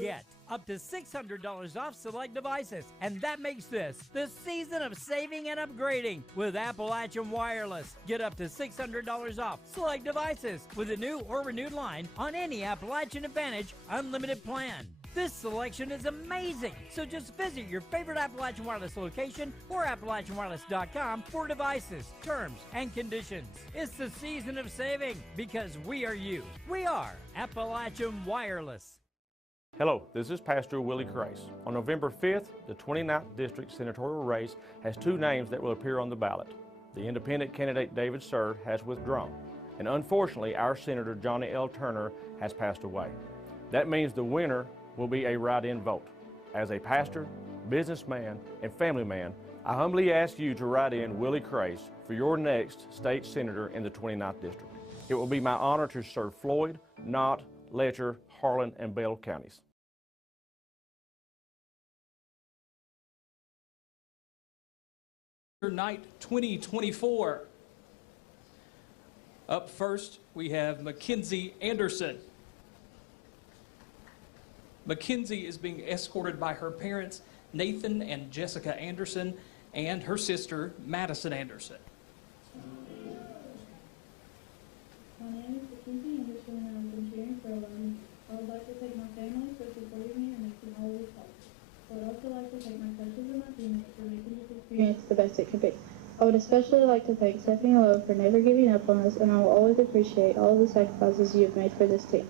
Get up to $600 off select devices, and that makes this the season of saving and upgrading with Appalachian Wireless. Get up to $600 off select devices with a new or renewed line on any Appalachian Advantage unlimited plan. This selection is amazing, so just visit your favorite Appalachian Wireless location or AppalachianWireless.com for devices, terms, and conditions. It's the season of saving because we are you. We are Appalachian Wireless. Hello, this is Pastor Willie Crace. On November 5th, the 29th District Senatorial race has two names that will appear on the ballot. The independent candidate David Sir has withdrawn, and unfortunately our Senator Johnny L. Turner has passed away. That means the winner will be a write-in vote. As a pastor, businessman, and family man, I humbly ask you to write in Willie Crace for your next state senator in the 29th District. It will be my honor to serve Floyd, Knott, Letcher, Harlan, and Bell counties. Night 2024. Up first, we have McKenzie Anderson. McKenzie is being escorted by her parents, Nathan and Jessica Anderson, and her sister, Madison Anderson. My name is McKenzie Anderson, and I've been cheering for 11. I would like to thank my family for supporting me and making all this possible. I would also like to thank my coaches and my teammates for making this experience the best it could be. I would especially like to thank Stephanie Lowe for never giving up on us, and I will always appreciate all of the sacrifices you have made for this team.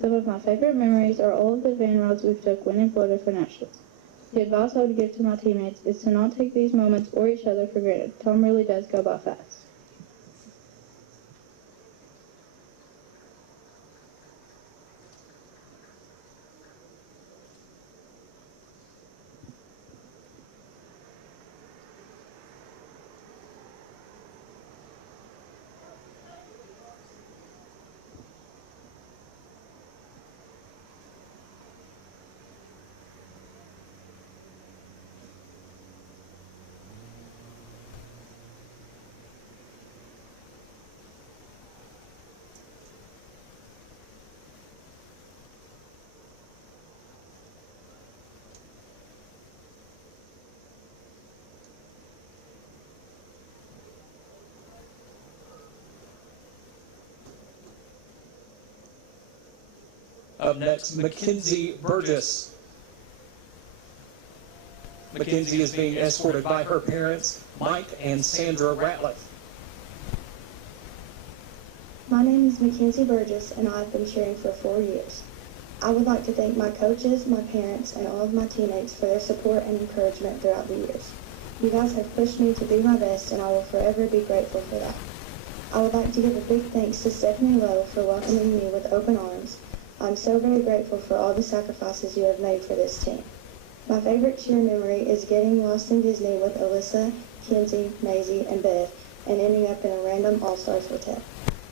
Some of my favorite memories are all of the van rides we've took winning Florida for nationals. The advice I would give to my teammates is to not take these moments or each other for granted. Time really does go by fast. Up next, Mackenzie Burgess. Mackenzie is being escorted by her parents, Mike and Sandra Ratle. My name is Mackenzie Burgess, and I have been cheering for 4 years. I would like to thank my coaches, my parents, and all of my teammates for their support and encouragement throughout the years. You guys have pushed me to be my best, and I will forever be grateful for that. I would like to give a big thanks to Stephanie Lowe for welcoming me with open arms. I'm so very grateful for all the sacrifices you have made for this team. My favorite cheer memory is getting lost in Disney with Alissa, Kenzie, Maisie, and Bev, and ending up in a random all-stars hotel.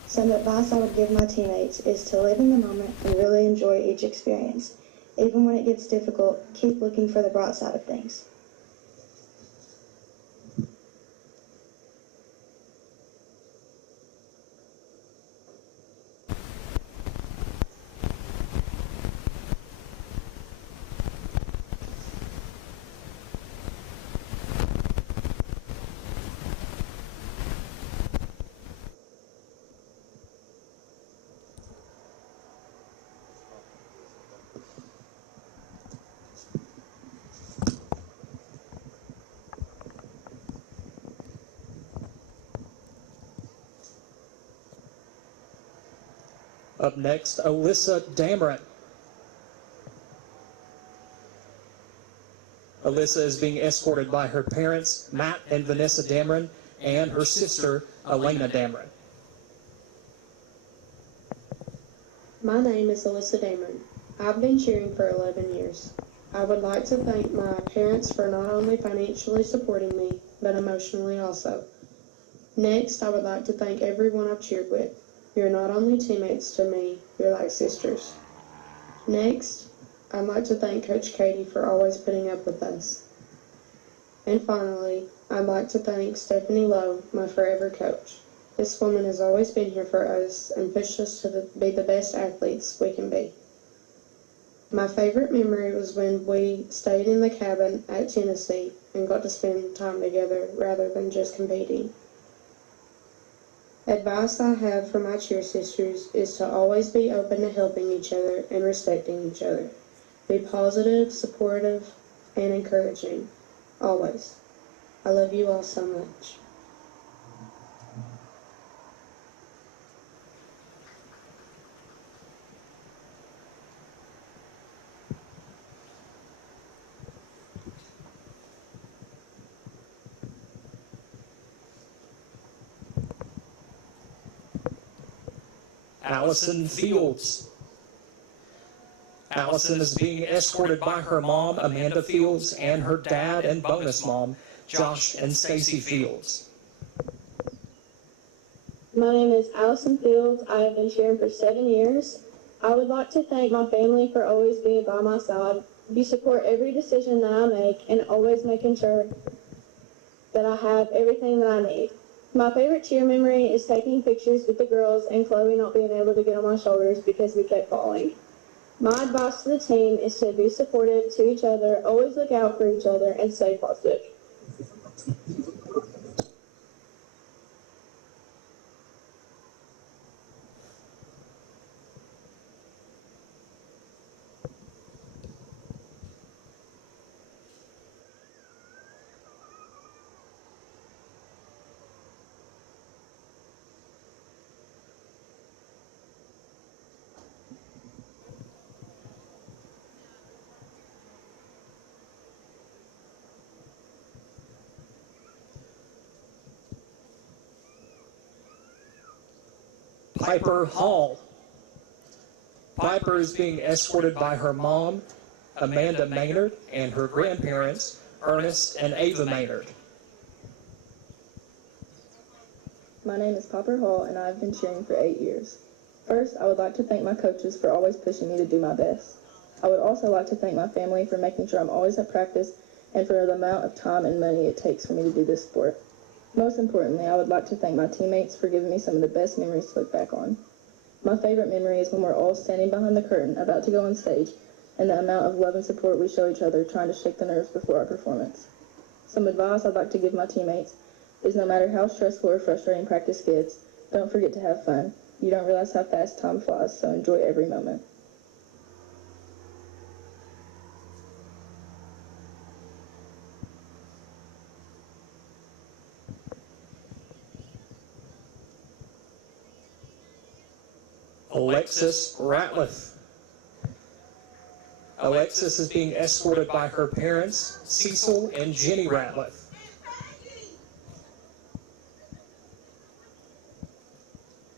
Some advice I would give my teammates is to live in the moment and really enjoy each experience. Even when it gets difficult, keep looking for the bright side of things. Up next, Alissa Damron. Alissa is being escorted by her parents, Matt and Vanessa Damron, and her sister, Elena Damron. My name is Alissa Damron. I've been cheering for 11 years. I would like to thank my parents for not only financially supporting me, but emotionally also. Next, I would like to thank everyone I've cheered with. You're not only teammates to me, you're like sisters. Next, I'd like to thank Coach Katie for always putting up with us. And finally, I'd like to thank Stephanie Lowe, my forever coach. This woman has always been here for us and pushed us to be the best athletes we can be. My favorite memory was when we stayed in the cabin at Tennessee and got to spend time together rather than just competing. Advice I have for my cheer sisters is to always be open to helping each other and respecting each other. Be positive, supportive, and encouraging. Always. I love you all so much. Allison Fields. Allison is being escorted by her mom, Amanda Fields, and her dad and bonus mom, Josh and Stacy Fields. My name is Allison Fields. I have been cheering for 7 years. I would like to thank my family for always being by my side. You support every decision that I make and always making sure that I have everything that I need. My favorite cheer memory is taking pictures with the girls and Chloe not being able to get on my shoulders because we kept falling. My advice to the team is to be supportive to each other, always look out for each other, and stay positive. Piper Hall. Piper is being escorted by her mom, Amanda Maynard, and her grandparents, Ernest and Ava Maynard. My name is Piper Hall, and I have been cheering for 8 years. First, I would like to thank my coaches for always pushing me to do my best. I would also like to thank my family for making sure I'm always at practice and for the amount of time and money it takes for me to do this sport. Most importantly, I would like to thank my teammates for giving me some of the best memories to look back on. My favorite memory is when we're all standing behind the curtain about to go on stage and the amount of love and support we show each other trying to shake the nerves before our performance. Some advice I'd like to give my teammates is no matter how stressful or frustrating practice gets, don't forget to have fun. You don't realize how fast time flies, so enjoy every moment. Alexis Ratle. Alexis is being escorted by her parents, Cecil and Jenny Ratle.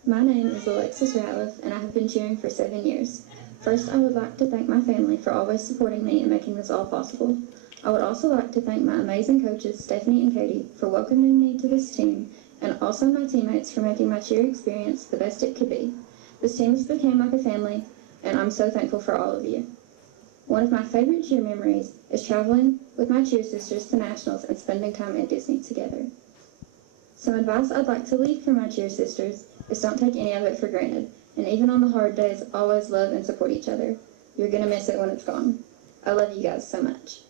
My name is Alexis Ratle, and I have been cheering for 7 years. First, I would like to thank my family for always supporting me and making this all possible. I would also like to thank my amazing coaches, Stephanie and Katie, for welcoming me to this team, and also my teammates for making my cheer experience the best it could be. This team has become like a family, and I'm so thankful for all of you. One of my favorite cheer memories is traveling with my cheer sisters to nationals and spending time at Disney together. Some advice I'd like to leave for my cheer sisters is don't take any of it for granted, and even on the hard days, always love and support each other. You're gonna miss it when it's gone. I love you guys so much.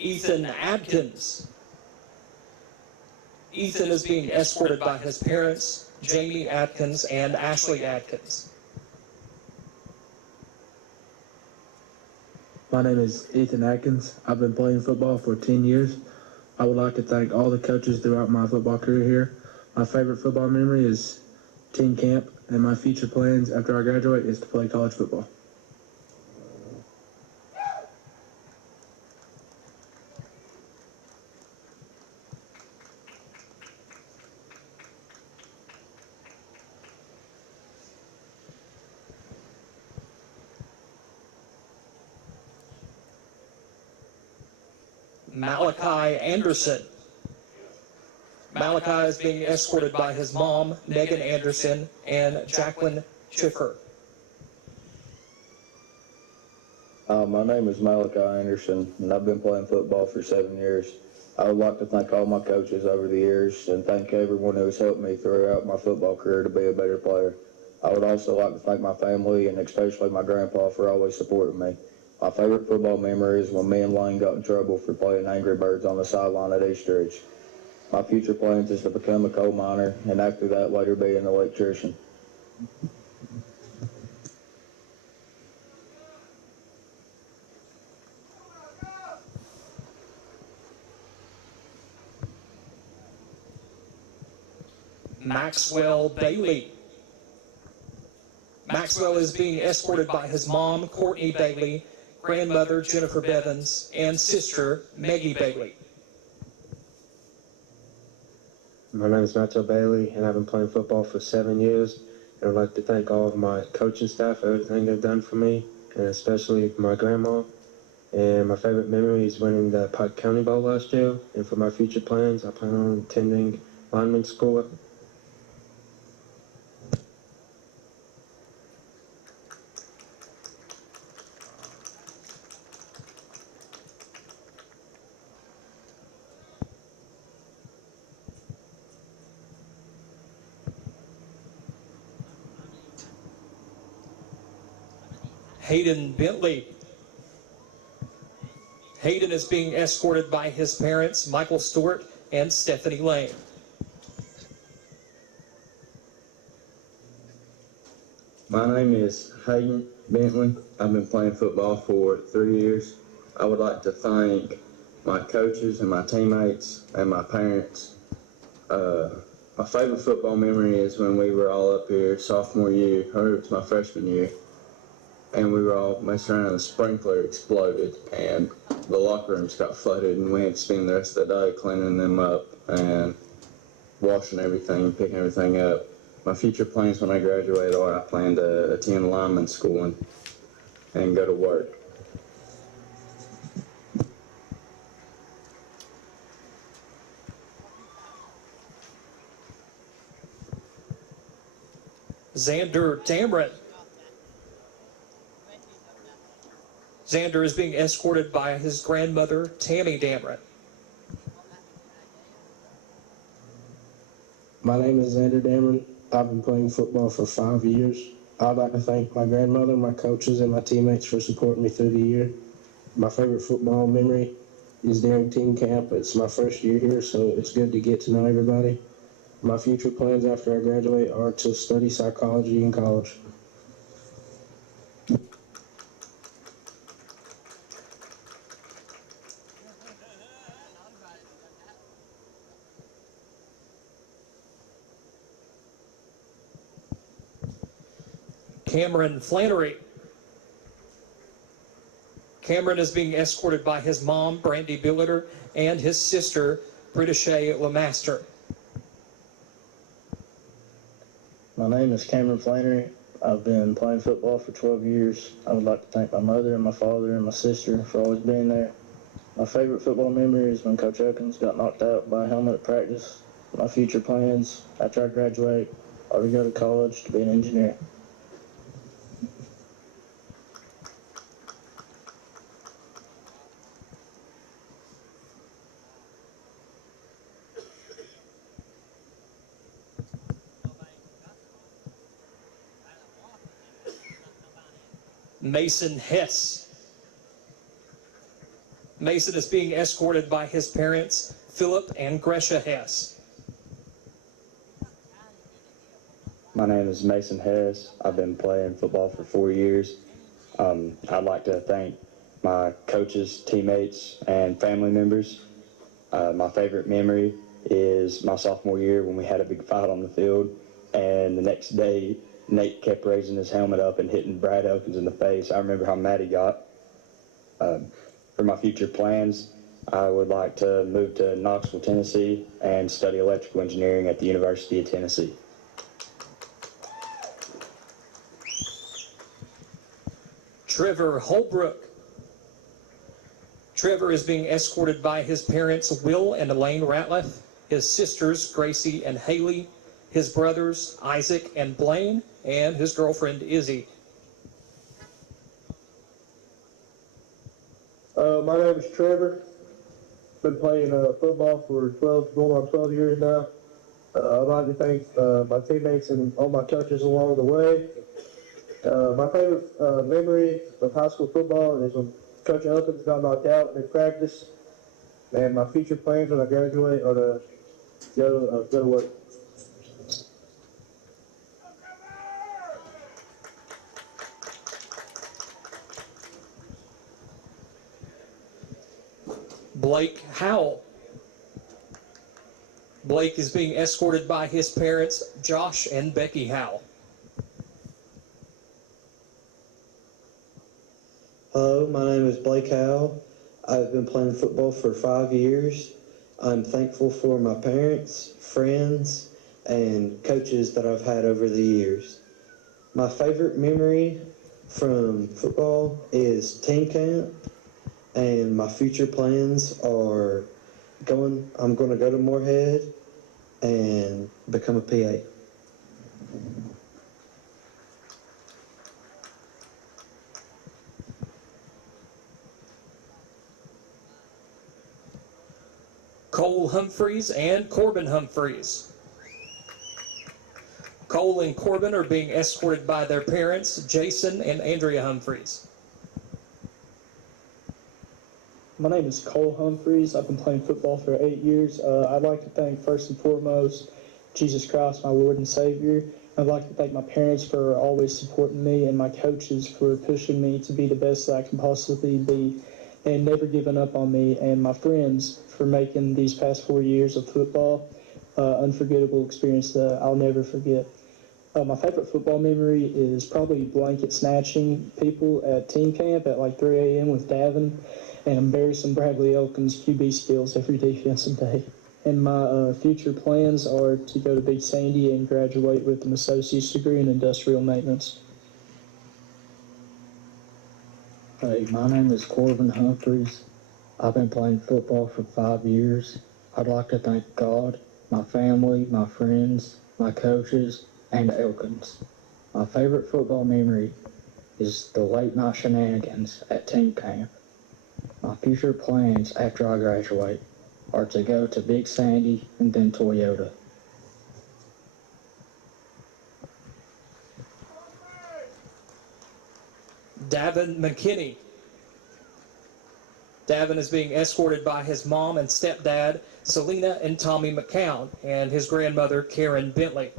Ethan Atkins. Ethan is being escorted by his parents, Jamie Atkins and Ashley Atkins. My name is Ethan Atkins. I've been playing football for 10 years. I would like to thank all the coaches throughout my football career here. My favorite football memory is teen camp, and my future plans after I graduate is to play college football. Malachi Anderson. Malachi is being escorted by his mom, Megan Anderson, and Jacqueline Chiffer. My name is Malachi Anderson, and I've been playing football for 7 years. I would like to thank all my coaches over the years and thank everyone who has helped me throughout my football career to be a better player. I would also like to thank my family and especially my grandpa for always supporting me. My favorite football memory is when me and Layne got in trouble for playing Angry Birds on the sideline at Eastridge. My future plans is to become a coal miner and after that later be an electrician. Maxwell Bailey. Maxwell is being escorted by his mom, Courtney Bailey, grandmother, Jennifer Bevins, and sister, Maggie Bailey. My name is Maxwell Bailey, and I've been playing football for 7 years. And I'd like to thank all of my coaching staff for everything they've done for me, and especially my grandma. And my favorite memory is winning the Pike County Bowl last year. And for my future plans, I plan on attending lineman school. Hayden Bentley. Hayden is being escorted by his parents, Michael Stewart and Stephanie Layne. My name is Hayden Bentley. I've been playing football for 3 years. I would like to thank my coaches and my teammates and my parents. My favorite football memory is when we were all up here sophomore year, or it was my freshman year, and we were all messing around and the sprinkler exploded and the locker rooms got flooded and we had to spend the rest of the day cleaning them up and washing everything and picking everything up. My future plans when I graduate are I plan to attend lineman school and go to work. Xander Damron. Xander is being escorted by his grandmother, Tammy Damron. My name is Xander Damron. I've been playing football for 5 years. I'd like to thank my grandmother, my coaches, and my teammates for supporting me through the year. My favorite football memory is during team camp. It's my first year here, so it's good to get to know everybody. My future plans after I graduate are to study psychology in college. Cameron Flanery. Cameron is being escorted by his mom, Brandy Billiter, and his sister, Britishay Lemaster. My name is Cameron Flanery. I've been playing football for 12 years. I would like to thank my mother and my father and my sister for always being there. My favorite football memory is when Coach Atkins got knocked out by a helmet at practice. My future plans after I graduate are to go to college to be an engineer. Mason Hess. Mason is being escorted by his parents, Philip and Gresha Hess. My name is Mason Hess. I've been playing football for 4 years. I'd like to thank my coaches, teammates, and family members. My favorite memory is my sophomore year when we had a big fight on the field, and the next day Nate kept raising his helmet up and hitting Brad Elkins in the face. I remember how mad he got. For my future plans, I would like to move to Knoxville, Tennessee, and study electrical engineering at the University of Tennessee. Trevor Holbrook. Trevor is being escorted by his parents, Will and Elaine Ratliff, his sisters, Gracie and Haley, his brothers, Isaac and Blaine, and his girlfriend, Izzy. My name is Trevor. Been playing football for going on 12 years now. I'd like to thank my teammates and all my coaches along the way. My favorite memory of high school football is when Coach Atkins got knocked out in practice. And my future plans when I graduate are to go to work. Blake Howell. Blake is being escorted by his parents, Josh and Becky Howell. Hello, my name is Blake Howell. I've been playing football for 5 years. I'm thankful for my parents, friends, and coaches that I've had over the years. My favorite memory from football is team camp, and my future plans are I'm going to go to Moorhead and become a PA. Cole Humphries and Corbin Humphries. Cole and Corbin are being escorted by their parents, Jason and Andrea Humphries. My name is Cole Humphries. I've been playing football for 8 years. I'd like to thank first and foremost Jesus Christ, my Lord and Savior. I'd like to thank my parents for always supporting me and my coaches for pushing me to be the best that I can possibly be and never giving up on me, and my friends for making these past 4 years of football unforgettable experience that I'll never forget. My favorite football memory is probably blanket snatching people at team camp at like 3 a.m. with Davin and embarrassing Bradley Elkins' QB skills every defensive day. And my future plans are to go to Big Sandy and graduate with an associate's degree in industrial maintenance. Hey, my name is Corbin Humphries. I've been playing football for 5 years. I'd like to thank God, my family, my friends, my coaches, and Elkins. My favorite football memory is the late night shenanigans at team camp. My future plans after I graduate are to go to Big Sandy and then Toyota. Davin Mckinney. Davin is being escorted by his mom and stepdad, Selena and Tommy McCown, and his grandmother, Karen Bentley.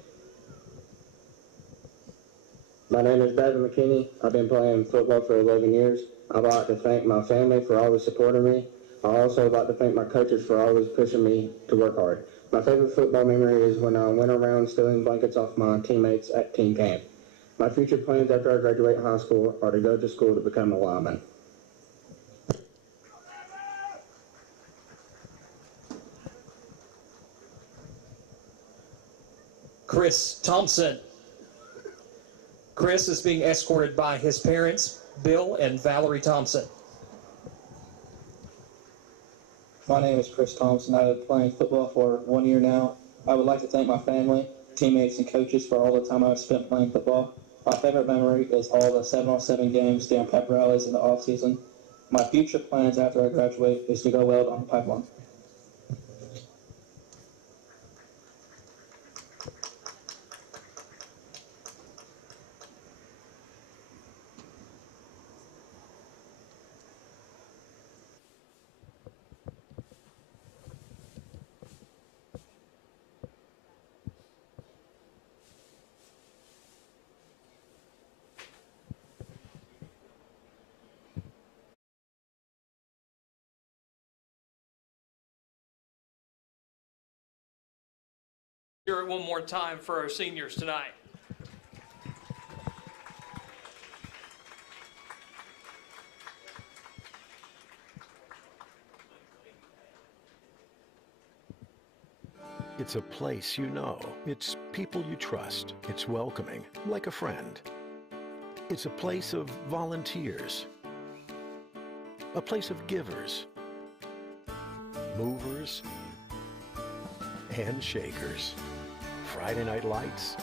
My name is Davin Mckinney. I've been playing football for 11 years. I'd like to thank my family for always supporting me. I also like to thank my coaches for always pushing me to work hard. My favorite football memory is when I went around stealing blankets off my teammates at team camp. My future plans after I graduate high school are to go to school to become a lineman. Chris Thompson. Chris is being escorted by his parents, Bill and Valerie Thompson. My name is Chris Thompson. I've been playing football for 1 year now. I would like to thank my family, teammates, and coaches for all the time I've spent playing football. My favorite memory is all the 7-on-7 games during pep rallies in the off-season. My future plans after I graduate is to go weld on the pipeline. Hear it one more time for our seniors tonight. It's a place you know. It's people you trust. It's welcoming, like a friend. It's a place of volunteers. A place of givers, movers, and shakers. Friday night lights,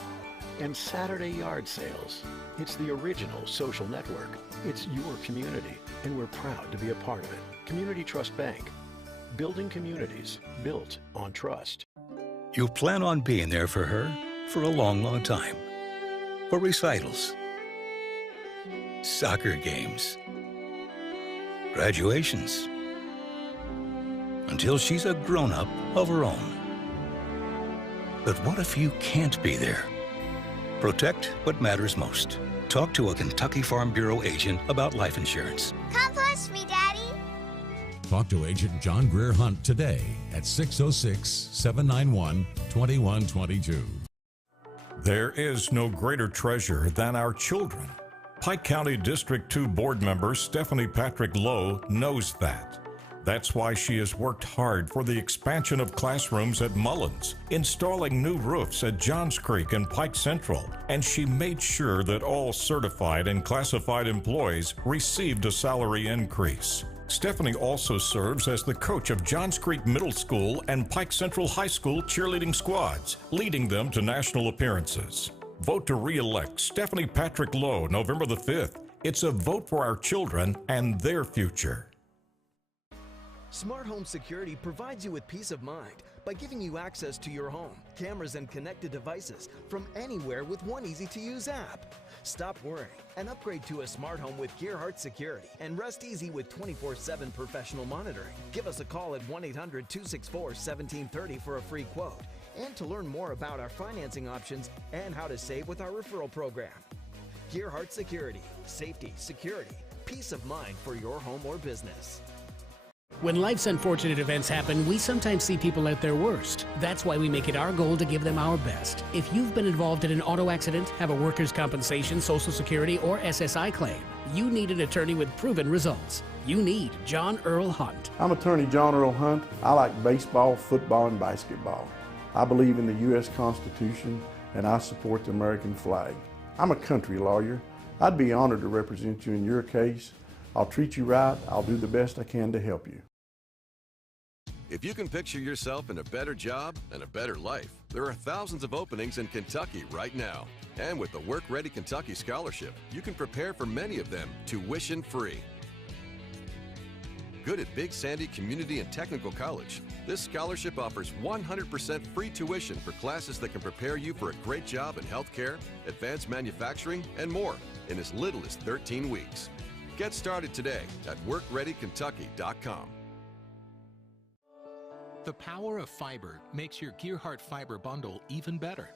and Saturday yard sales. It's the original social network. It's your community, and we're proud to be a part of it. Community Trust Bank. Building communities built on trust. You plan on being there for her for a long, long time. For recitals, soccer games, graduations, until she's a grown-up of her own. But what if you can't be there? Protect what matters most. Talk to a Kentucky Farm Bureau agent about life insurance. Come push me, Daddy. Talk to Agent John Greer Hunt today at 606-791-2122. There is no greater treasure than our children. Pike County District 2 board member Stephanie Patrick Lowe knows that. That's why she has worked hard for the expansion of classrooms at Mullins, installing new roofs at Johns Creek and Pike Central, and she made sure that all certified and classified employees received a salary increase. Stephanie also serves as the coach of Johns Creek Middle School and Pike Central High School cheerleading squads, leading them to national appearances. Vote to re-elect Stephanie Patrick Lowe November the 5th. It's a vote for our children and their future. Smart Home Security provides you with peace of mind by giving you access to your home, cameras, and connected devices from anywhere with one easy-to-use app. Stop worrying and upgrade to a smart home with Gearheart Security and rest easy with 24/7 professional monitoring. Give us a call at 1-800-264-1730 for a free quote and to learn more about our financing options and how to save with our referral program. Gearheart Security, safety, security, peace of mind for your home or business. When life's unfortunate events happen, we sometimes see people at their worst. That's why we make it our goal to give them our best. If you've been involved in an auto accident, have a workers' compensation, Social Security, or SSI claim, you need an attorney with proven results. You need John Earl Hunt. I'm attorney John Earl Hunt. I like baseball, football, and basketball. I believe in the U.S. Constitution, and I support the American flag. I'm a country lawyer. I'd be honored to represent you in your case. I'll treat you right. I'll do the best I can to help you. If you can picture yourself in a better job and a better life, there are thousands of openings in Kentucky right now. And with the Work Ready Kentucky Scholarship, you can prepare for many of them tuition-free. Good at Big Sandy Community and Technical College, this scholarship offers 100% free tuition for classes that can prepare you for a great job in healthcare, advanced manufacturing, and more in as little as 13 weeks. Get started today at WorkReadyKentucky.com. The power of fiber makes your Gearheart Fiber bundle even better.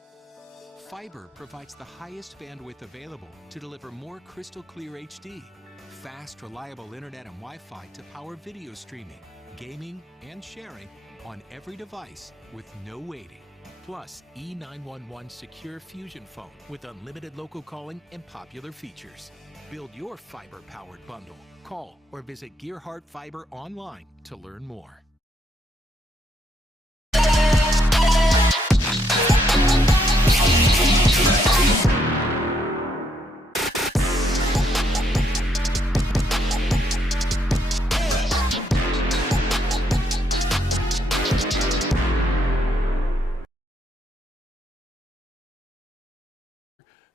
Fiber provides the highest bandwidth available to deliver more crystal clear HD, fast, reliable internet and Wi-Fi to power video streaming, gaming, and sharing on every device with no waiting. Plus, E911 Secure Fusion Phone with unlimited local calling and popular features. Build your fiber-powered bundle. Call or visit Gearheart Fiber online to learn more.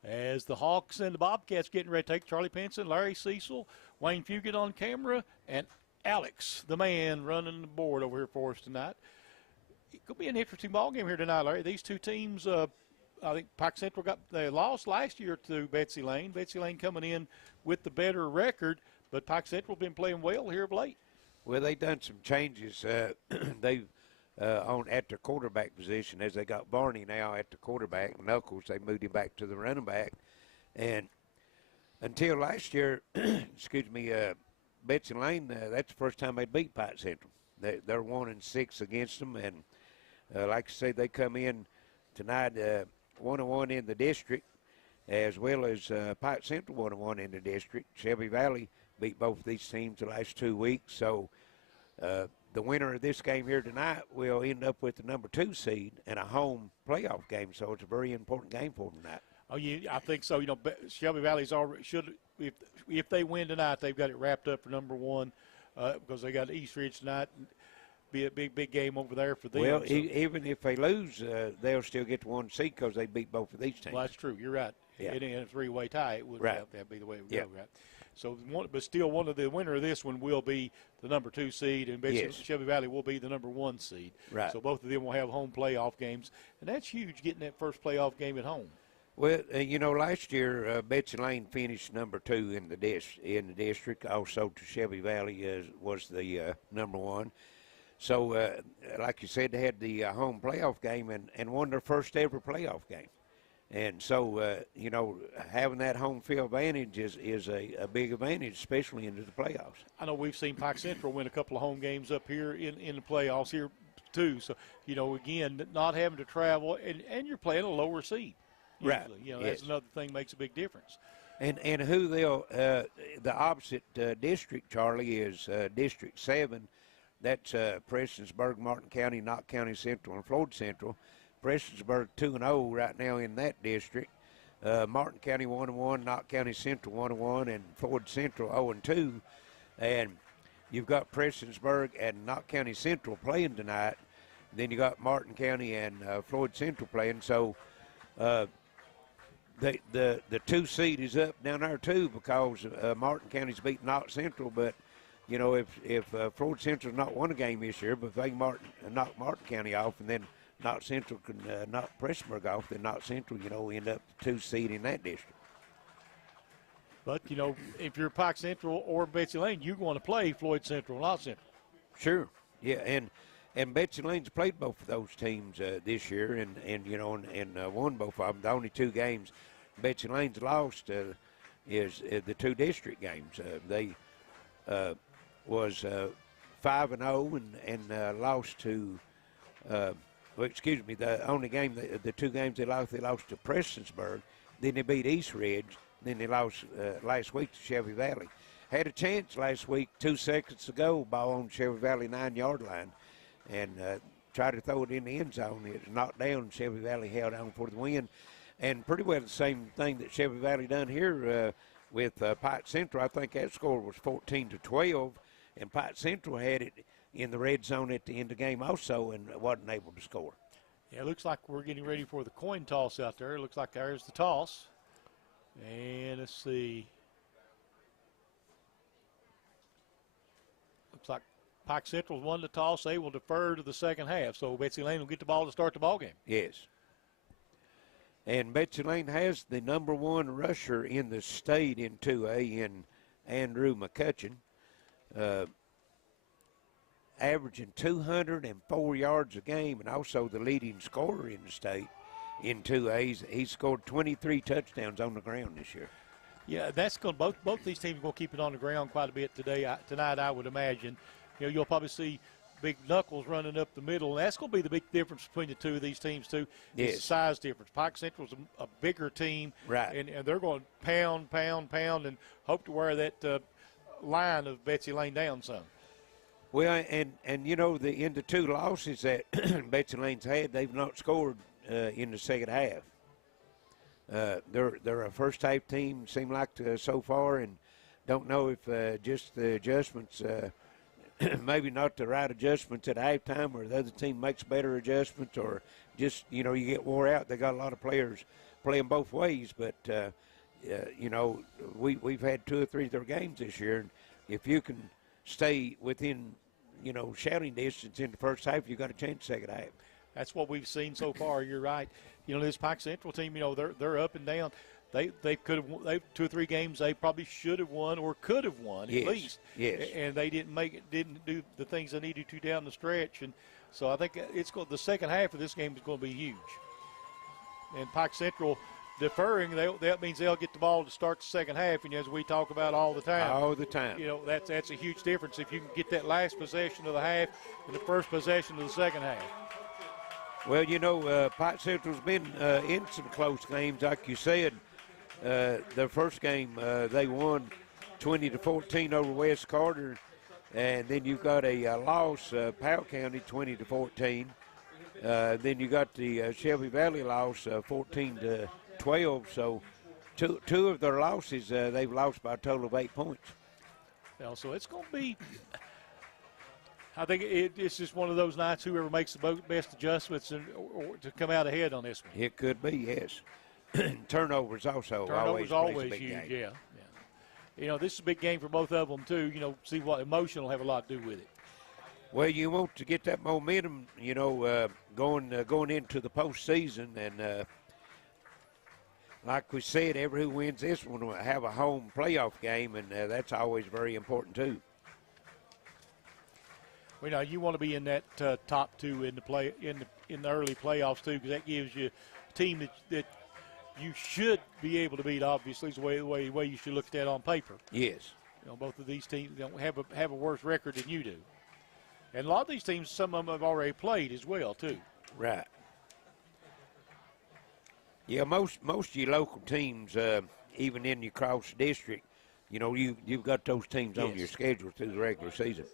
As the Hawks and the Bobcats getting ready to take Charlie Pinson, Larry Cecil, Wayne Fugit on camera, and Alex, the man, running the board over here for us tonight. It could be an interesting ball game here tonight, Larry. These two teams, I think Pike Central they lost last year to Betsy Layne. Betsy Layne coming in with the better record, but Pike Central been playing well here of late. Well, they've done some changes. They've at the quarterback position, as they got Barney now at the quarterback. Knuckles, they moved him back to the running back. And until last year, Betsy Layne, that's the first time they beat Pike Central. They're 1-6 against them. And like I say, they come in tonight 1-1 in the district, as well as Pike Central 1-1 in the district. Shelby Valley beat both of these teams the last 2 weeks. So the winner of this game here tonight will end up with the number 2 seed and a home playoff game. So it's a very important game for them tonight. Oh, yeah, I think so. You know, Shelby Valley's already if they win tonight, they've got it wrapped up for number 1 because they got East Ridge tonight. be a big game over there for them. Well, So- even if they lose, they'll still get the 1 seed because they beat both of these teams. Well, that's true. You're right. Yeah. In a three-way tie, it would Right. have to be the way it would Yeah. go, right? So, but still, one of the winner of this one will be the number 2 seed, and Betsy, Yes. Shelby Valley will be the number 1 seed. Right. So both of them will have home playoff games, and that's huge, getting that first playoff game at home. Well, last year Betsy Layne finished number 2 in the district. Also, to Shelby Valley was the number 1. So, like you said, they had the home playoff game and won their first ever playoff game. And so, having that home field advantage is a big advantage, especially into the playoffs. I know we've seen Pike Central win a couple of home games up here in the playoffs here too. So, again, not having to travel, and you're playing a lower seed. Right. Usually. That's another thing makes a big difference. And who they'll the opposite district, Charlie, is District 7. That's Prestonsburg, Martin County, Knott County Central, and Floyd Central. Prestonsburg 2-0 right now in that district. Martin County 1-1, Knott County Central 1-1, and Floyd Central 0-2. And you've got Prestonsburg and Knott County Central playing tonight. Then you got Martin County and Floyd Central playing. So the 2 seed is up down there too, because Martin County's beating Knott Central. But if Floyd Central's not won a game this year, but if they knock Martin County off, and then Knott Central can knock Prestonsburg off, then Knott Central, end up 2 seed in that district. But, if you're Pike Central or Betsy Layne, you're going to play Floyd Central, not Central. Sure, yeah, and Betsy Layne's played both of those teams this year, and won both of them. The only 2 games Betsy Layne's lost is the 2 district games. They was 5-0 and lost to. The only game, the 2 games they lost to Prestonsburg. Then they beat East Ridge. Then they lost last week to Shelby Valley. Had a chance last week, 2 seconds to go, ball on Shelby Valley 9-yard line, and tried to throw it in the end zone. It was knocked down. Shelby Valley held on for the win. And pretty well the same thing that Shelby Valley done here with Pike Central. I think that score was 14-12, and Pike Central had it in the red zone at the end of the game also and wasn't able to score. Yeah, it looks like we're getting ready for the coin toss out there. It looks like there's the toss. And let's see. Looks like Pike Central's won the toss. They will defer to the second half. So Betsy Layne will get the ball to start the ball game. Yes. And Betsy Layne has the number 1 rusher in the state in 2A in Andrew McCutcheon. Averaging 204 yards a game, and also the leading scorer in the state in 2A. He's scored 23 touchdowns on the ground this year. Yeah, that's going. Both these teams are going to keep it on the ground quite a bit tonight, I would imagine. You'll probably see big knuckles running up the middle, and that's going to be the big difference between the 2 of these teams too. Yes. It's the size difference. Pike Central's a bigger team, right? And they're going to pound, and hope to wear that line of Betsy Layne down some. Well, and in the 2 losses that Betsy Layne's had, they've not scored in the second half. They're a first half team, seem like so far, and don't know if just the adjustments, maybe not the right adjustments at halftime, or the other team makes better adjustments, or just you get wore out. They got a lot of players playing both ways, but we've had 2 or 3 of their games this year, and if you can stay within shouting distance in the first half, you got a chance second half. That's what we've seen so far. You're right. This Pike Central team, they're up and down. They could have 2 or 3 games they probably should have won or could have won yes. at least. Yes. And they didn't do the things they needed to down the stretch. And so I think the second half of this game is going to be huge. And Pike Central deferring, that means they'll get the ball to start the second half, and as we talk about all the time. All the time. That's a huge difference if you can get that last possession of the half and the first possession of the second half. Well, Pike Central's been in some close games, like you said. Their first game, they won 20-14 over West Carter, and then you've got a loss, Powell County 20-14. Then you got the Shelby Valley loss, 14-12. So two of their losses, they've lost by a total of 8 points. So it's going to be. I think it's just one of those nights, whoever makes the best adjustments or to come out ahead on this one. It could be, yes. Turnovers also Turnovers always huge, game. yeah. You know, this is a big game for both of them, too. You know, see what emotion will have a lot to do with it. Well, you want to get that momentum, you know, going into the postseason. And like we said, every who wins this one will have a home playoff game, and that's always very important, too. Well, you know, you want to be in that top two in the early playoffs too, because that gives you a team that you should be able to beat. Obviously, is the way you should look at that on paper. Yes. You know, both of these teams don't have a worse record than you do, and a lot of these teams, some of them have already played as well too. Right. Yeah, most of your local teams, even in your cross district, you know, you've got those teams on your schedule through the regular season.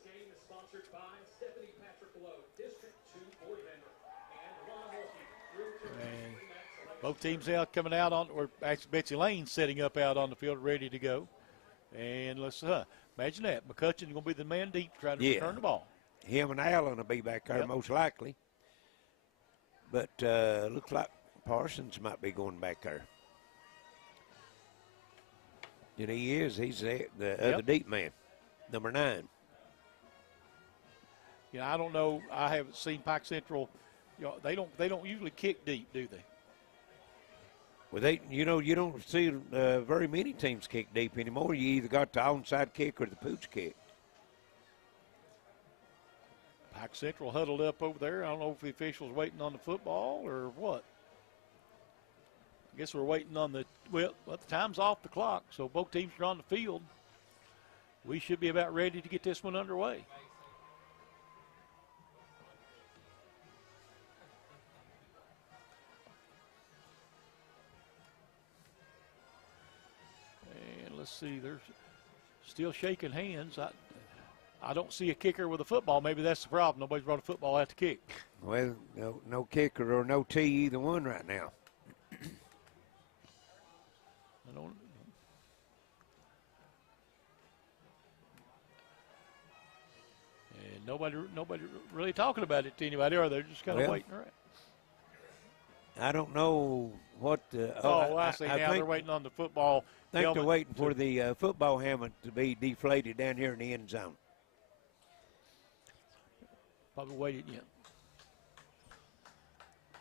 And both teams out coming out on, or actually Betsy Layne setting up out on the field, ready to go. And let's imagine that McCutcheon's going to be the man deep trying to return the ball. Him and Allen will be back there most likely. But looks like Parsons might be going back there. And he is. He's the other deep man, number 9. You know, I don't know. I haven't seen Pike Central. You know, they don't usually kick deep, do they? Well, you don't see very many teams kick deep anymore. You either got the onside kick or the pooch kick. Pike Central huddled up over there. I don't know if the official's waiting on the football or what. I guess we're waiting on the time's off the clock, so both teams are on the field. We should be about ready to get this one underway. And let's see, they're still shaking hands. I don't see a kicker with a football. Maybe that's the problem. Nobody's brought a football out to kick. Well, no kicker or no tee either one right now. I don't. And nobody really talking about it to anybody, or they're just kind of waiting around. I don't know what. I see. Now they're waiting on the football. I think they're waiting for the football helmet to be deflated down here in the end zone. Probably waited yet.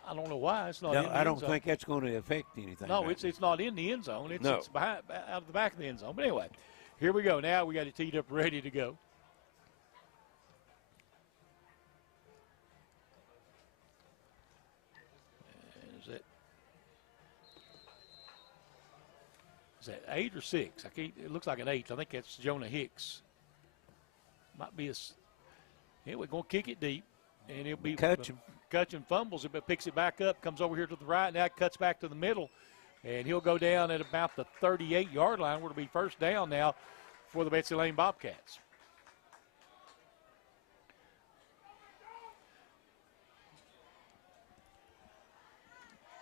I don't know why it's not. No, in the I end don't zone. think that's going to affect anything. No, right it's not in the end zone. It's No. it's behind, out of the back of the end zone. But anyway, here we go. Now we got it teed up, ready to go. And is that 8 or 6? I can't. It looks like an 8. I think that's Jonah Hicks. Might be a. Yeah, we're going to kick it deep, and it'll be McCutcheon fumbles it, but picks it back up, comes over here to the right, now it cuts back to the middle, and he'll go down at about the 38-yard line, where it'll be first down now for the Betsy Layne Bobcats.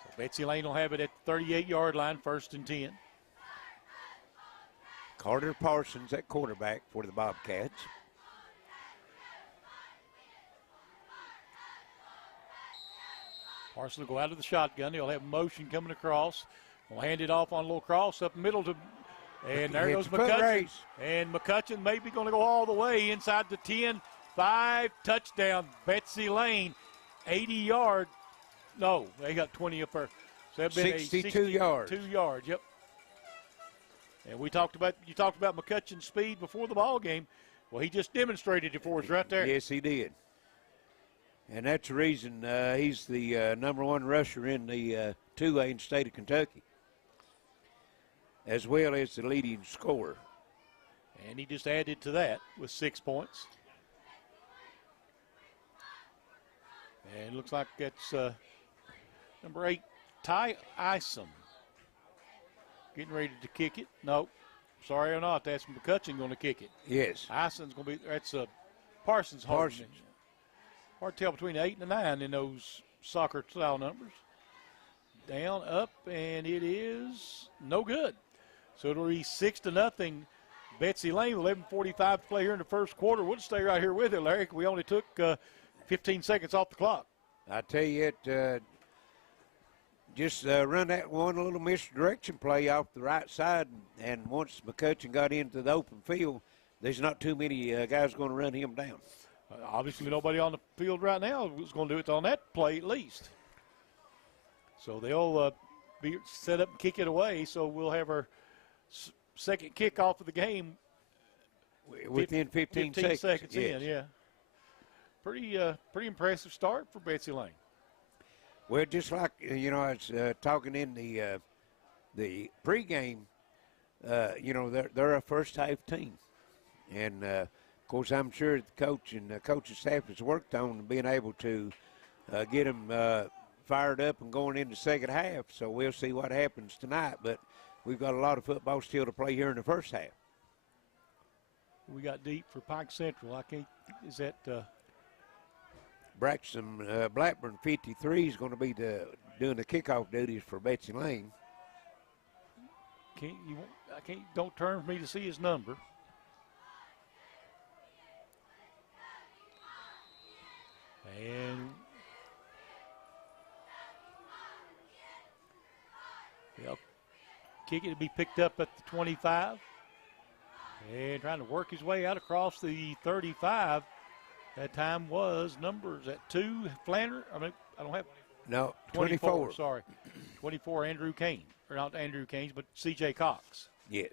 So Betsy Layne will have it at the 38-yard line, 1st and 10. Carter Parsons at quarterback for the Bobcats. Parsons will go out of the shotgun. He'll have motion coming across. We'll hand it off on a little cross up the middle to, and there goes McCutcheon. And McCutcheon may be going to go all the way inside the 10. 5 touchdown, Betsy Layne, 80-yard. No, they got 20 up there. So that'd been 62 yards. 2 yards, yep. And you talked about McCutcheon's speed before the ball game. Well, he just demonstrated it for us right there. Yes, he did. And that's the reason he's the number 1 rusher in the 2A in the state of Kentucky, as well as the leading scorer. And he just added to that with 6 points. And it looks like that's number 8, Ty Isom, getting ready to kick it. Nope, sorry or not, that's McCutcheon going to kick it. Yes. Isom's going to be, that's Parsons. Parsons. Hard to tell between 8 and 9 in those soccer-style numbers. Down, up, and it is no good. So it'll be 6-0 Betsy Layne, 11:45 to play here in the first quarter. We'll stay right here with it, Larry. We only took 15 seconds off the clock. I tell you, just run that one little misdirection play off the right side, and once McCutcheon got into the open field, there's not too many guys going to run him down. Obviously, nobody on the field right now is going to do it on that play at least. So they'll be set up and kick it away. So we'll have our second kickoff of the game within 15 seconds yes. in. Yeah, pretty impressive start for Betsy Layne. Well, just like I was talking in the pregame, they're a first half team, and of course I'm sure the coach and the coaching staff has worked on being able to get them fired up and going into the second half. So we'll see what happens tonight, but we've got a lot of football still to play here in the first half. We got deep for Pike Central. Is that Braxton Blackburn 53 is going to be doing the kickoff duties for Betsy Layne. Don't turn for me to see his number. And they'll kick it to be picked up at the 25. And trying to work his way out across the 35. That time was numbers at 2, Flanery. I don't have. No, 24. Sorry. 24, Andrew Kane. Or not Andrew Kane, but C.J. Cox. Yes.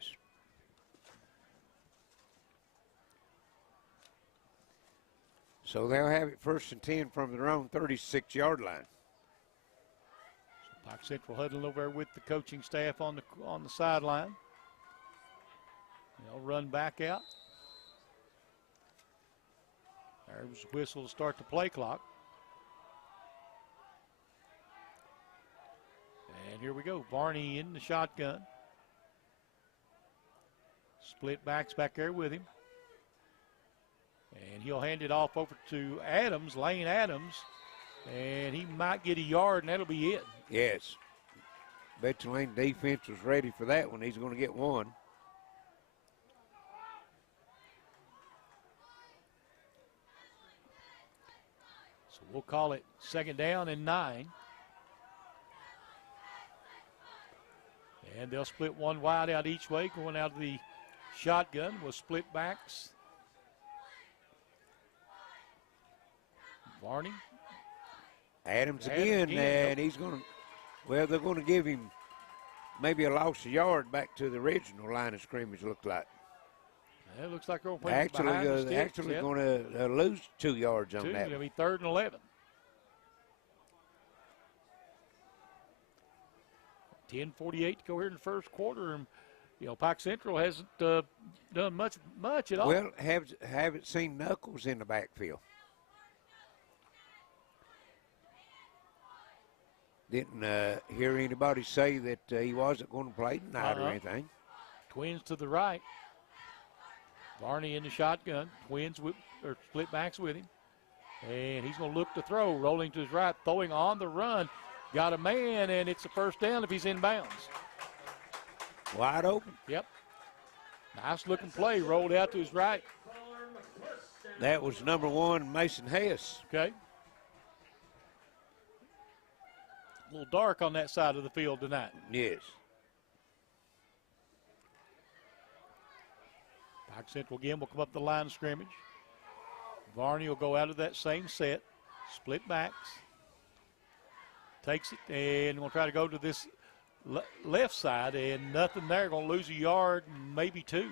So they'll have it 1st and 10 from their own 36-yard line. So Pike Central huddling over there with the coaching staff on the sideline. They'll run back out. There's a whistle to start the play clock. And here we go. Varney in the shotgun. Split backs back there with him. And he'll hand it off over to Adams, Lane Adams. And he might get a yard, and that'll be it. Yes. Betsy Layne defense was ready for that one. He's going to get one. So we'll call it 2nd down and 9. And they'll split one wide out each way, going out of the shotgun with split backs. Varney. Adams again, and he's going to, well, they're going to give him maybe a loss of yard back to the original line of scrimmage, looked like. It looks like they're going to actually going to lose 2 yards on that. It'll be 3rd and 11. 10:48 to go here in the first quarter. And, Pike Central hasn't done much at all. Well, haven't seen Knuckles in the backfield. Didn't hear anybody say that he wasn't going to play tonight or anything. Twins to the right. Varney in the shotgun. Twins or split backs with him. And he's going to look to throw. Rolling to his right. Throwing on the run. Got a man, and it's a 1st down if he's inbounds. Wide open. Yep. Nice looking play. Rolled out to his right. That was number 1, Mason Hess. Okay. A little dark on that side of the field tonight. Yes. Pike Central again will come up the line of scrimmage. Varney will go out of that same set. Split backs. Takes it and we'll try to go to this left side, and nothing there. Going to lose a yard, maybe 2.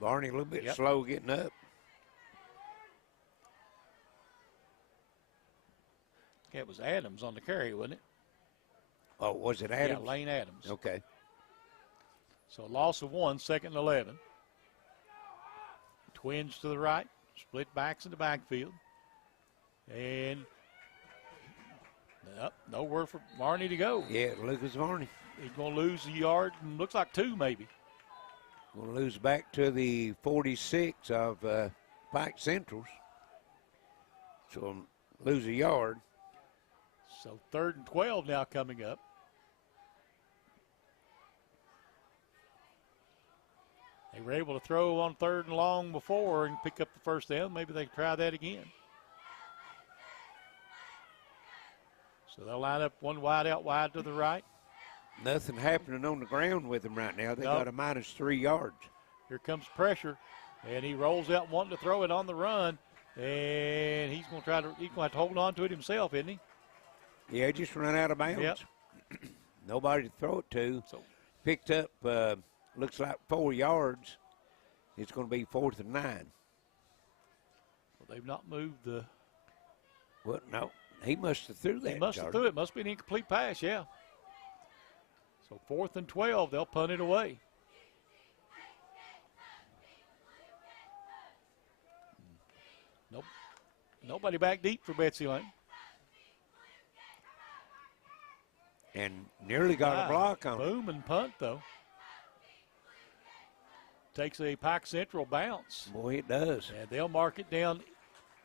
Varney a little bit slow getting up. It was Adams on the carry, wasn't it? Oh, was it Adams? Yeah, Lane Adams. Okay. So loss of 1, 2nd and 11. Twins to the right, split backs in the backfield. And nowhere for Varney to go. Yeah, Lucas Varney. He's going to lose a yard, looks like 2 maybe. Going to lose back to the 46 of Pike Central's. So lose a yard. So 3rd and 12 now coming up. They were able to throw on 3rd and long before and pick up the first down. Maybe they can try that again. So they'll line up one wide out wide to the right. Nothing happening on the ground with them right now. They got a -3 yards. Here comes pressure, and he rolls out wanting to throw it on the run, and he's going to have to hold on to it himself, isn't he? Yeah, just run out of bounds. Yep. Nobody to throw it to. So picked up, looks like 4 yards. It's going to be 4th and 9. Well, they've not moved the. Well, no, he must have threw that. He must have threw it. Must be an incomplete pass, yeah. So 4th and 12, they'll punt it away. Nope. Nobody back deep for Betsy Layne. And nearly got a block on it. Boom and punt, though. Takes a Pike Central bounce. Boy, it does. And they'll mark it down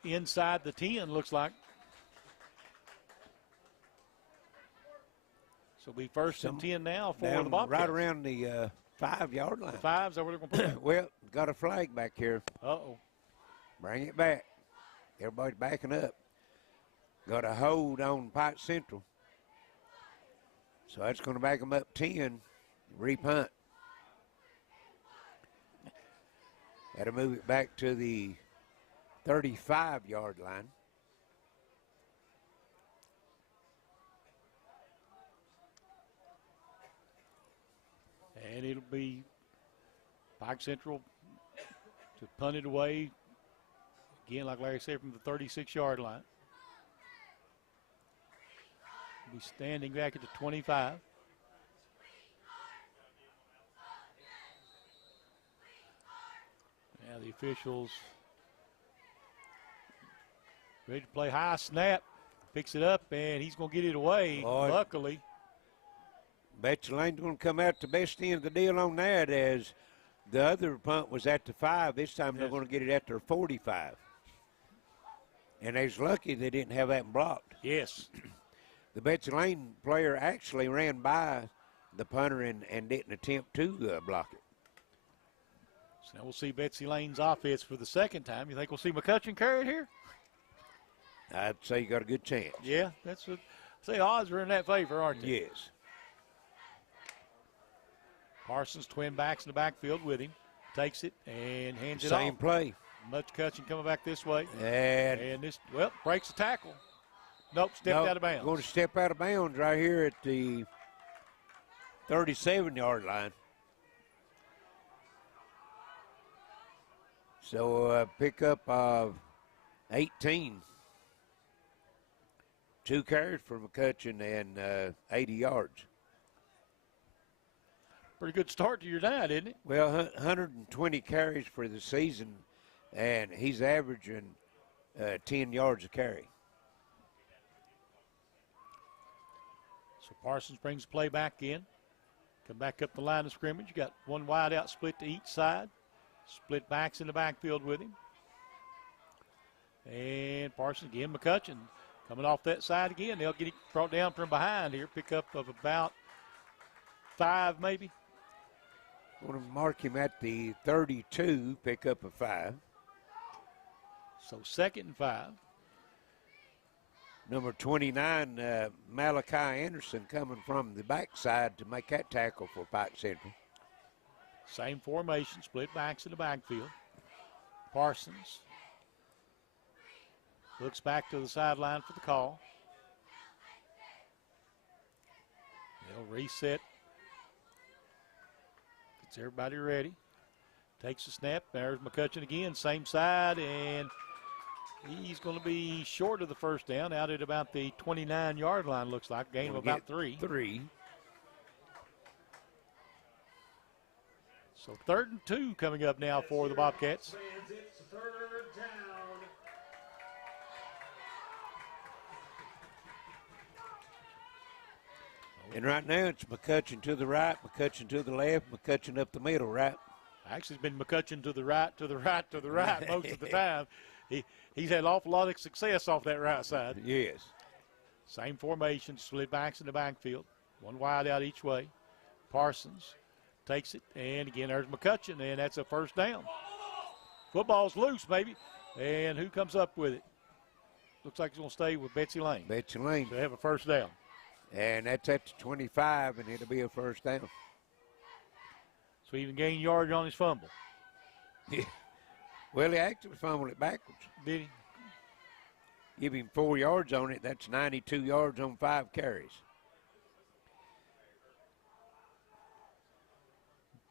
inside the 10, looks like. So it'll be 1st and 10 now for the Bobcats. Right around the 5-yard line. The 5's over there going to put it. Well, got a flag back here. Uh-oh. Bring it back. Everybody's backing up. Got a hold on Pike Central. So that's going to back them up 10, repunt. Got to move it back to the 35-yard line. And it'll be Pike Central to punt it away. Again, like Larry said, from the 36-yard line. Be standing back at the 25. Now the officials ready to play high snap. Picks it up, and he's going to get it away, luckily. Betsy Layne's going to come out the best end of the deal on that, as the other punt was at the 5. This time they're going to get it at their 45. And they's lucky they didn't have that blocked. Yes. The Betsy Layne player actually ran by the punter and didn't attempt to block it. So now we'll see Betsy Layne's offense for the second time. You think we'll see McCutcheon carry it here? I'd say you got a good chance. Yeah, that's what. Say odds are in that favor, aren't they? Yes. Parsons, twin backs in the backfield with him. Takes it and hands it off. Same play. McCutcheon coming back this way. And this, breaks the tackle. Nope, stepped out of bounds. Going to step out of bounds right here at the 37-yard line. So pickup of 18. 2 carries for McCutcheon and 80 yards. Pretty good start to your night, isn't it? Well, 120 carries for the season, and he's averaging 10 yards a carry. So Parsons brings the play back in. Come back up the line of scrimmage. You got one wide out split to each side. Split backs in the backfield with him. And Parsons again, McCutcheon coming off that side again. They'll get it brought down from behind here. Pickup of about 5 maybe. I'm going to mark him at the 32, pickup of 5. So 2nd and 5. Number 29, Malachi Anderson, coming from the backside to make that tackle for Pike Central. Same formation, split backs in the backfield. Parsons looks back to the sideline for the call. They'll reset. Gets everybody ready. Takes the snap. There's McCutcheon again, same side, and he's going to be short of the first down, out at about the 29-yard line, looks like. Gain of about 3. 3. So 3rd and 2 coming up now for the Bobcats. It's 3rd down. And right now it's McCutcheon to the right, McCutcheon to the left, McCutcheon up the middle, right? Actually, it's been McCutcheon to the right, to the right, to the right most of the time. He's had an awful lot of success off that right side. Yes. Same formation, split backs in the backfield. One wide out each way. Parsons takes it, and again, there's McCutcheon, and that's a first down. Football's loose, baby. And who comes up with it? Looks like it's going to stay with Betsy Layne. Betsy Layne. So they have a first down. And that's at the 25, and it'll be a first down. So he even gained yardage on his fumble. Yeah. Well, he actually fumbled it backwards. Did he? Give him 4 yards on it. That's 92 yards on 5 carries.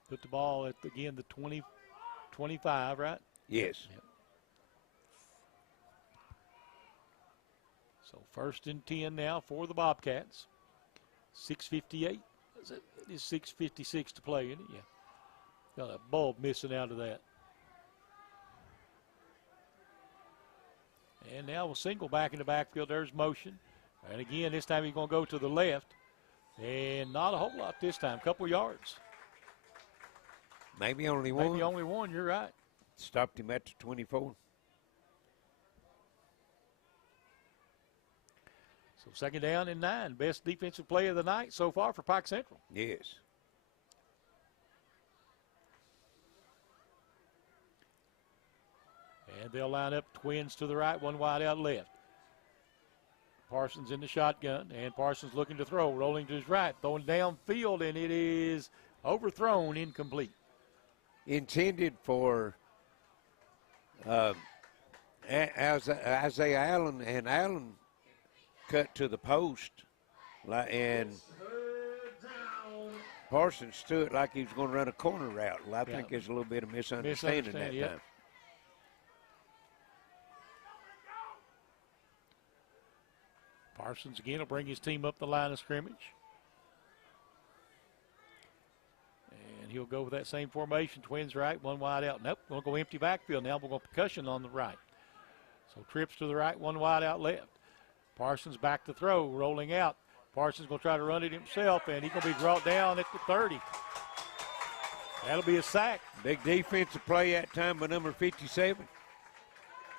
Put the ball at, again, the 20, 25, right? Yes. Yep. So first and 10 now for the Bobcats. 6:58. It is 6:56 to play, isn't it? Yeah. Got a bulb missing out of that. And now we'll single back in the backfield. There's motion. And again, this time he's going to go to the left. And not a whole lot this time. Couple yards. Maybe only one. Maybe only one, you're right. Stopped him at the 24. So second down and 9. Best defensive play of the night so far for Pike Central. Yes. And they'll line up twins to the right, one wide out left. Parsons in the shotgun, and Parsons looking to throw, rolling to his right, throwing downfield, and it is overthrown, incomplete. Intended for Isaiah Allen, and Allen cut to the post, and Parsons stood like he was going to run a corner route. Well, I think there's a little bit of misunderstanding that time. Parsons again will bring his team up the line of scrimmage. And he'll go with that same formation. Twins right, one wide out. Nope, we'll go empty backfield now. We'll go percussion on the right. So trips to the right, one wide out left. Parsons back to throw, rolling out. Parsons going to try to run it himself, and he's going to be brought down at the 30. That'll be a sack. Big defensive play that time by number 57.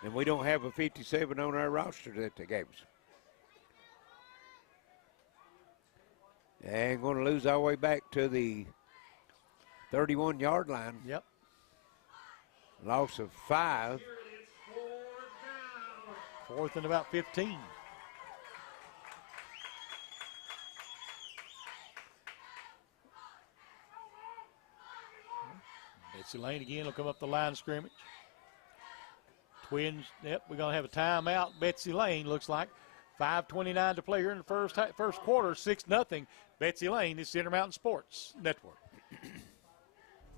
And we don't have a 57 on our roster that they gave us. And going to lose our way back to the 31-yard line. Yep. Loss of 5. Fourth and about 15. Betsy Layne again will come up the line of scrimmage. Twins, yep, we're going to have a timeout. Betsy Layne looks like. 5:29 to play here in the first quarter, 6-0. Betsy Layne, this is Intermountain Sports Network.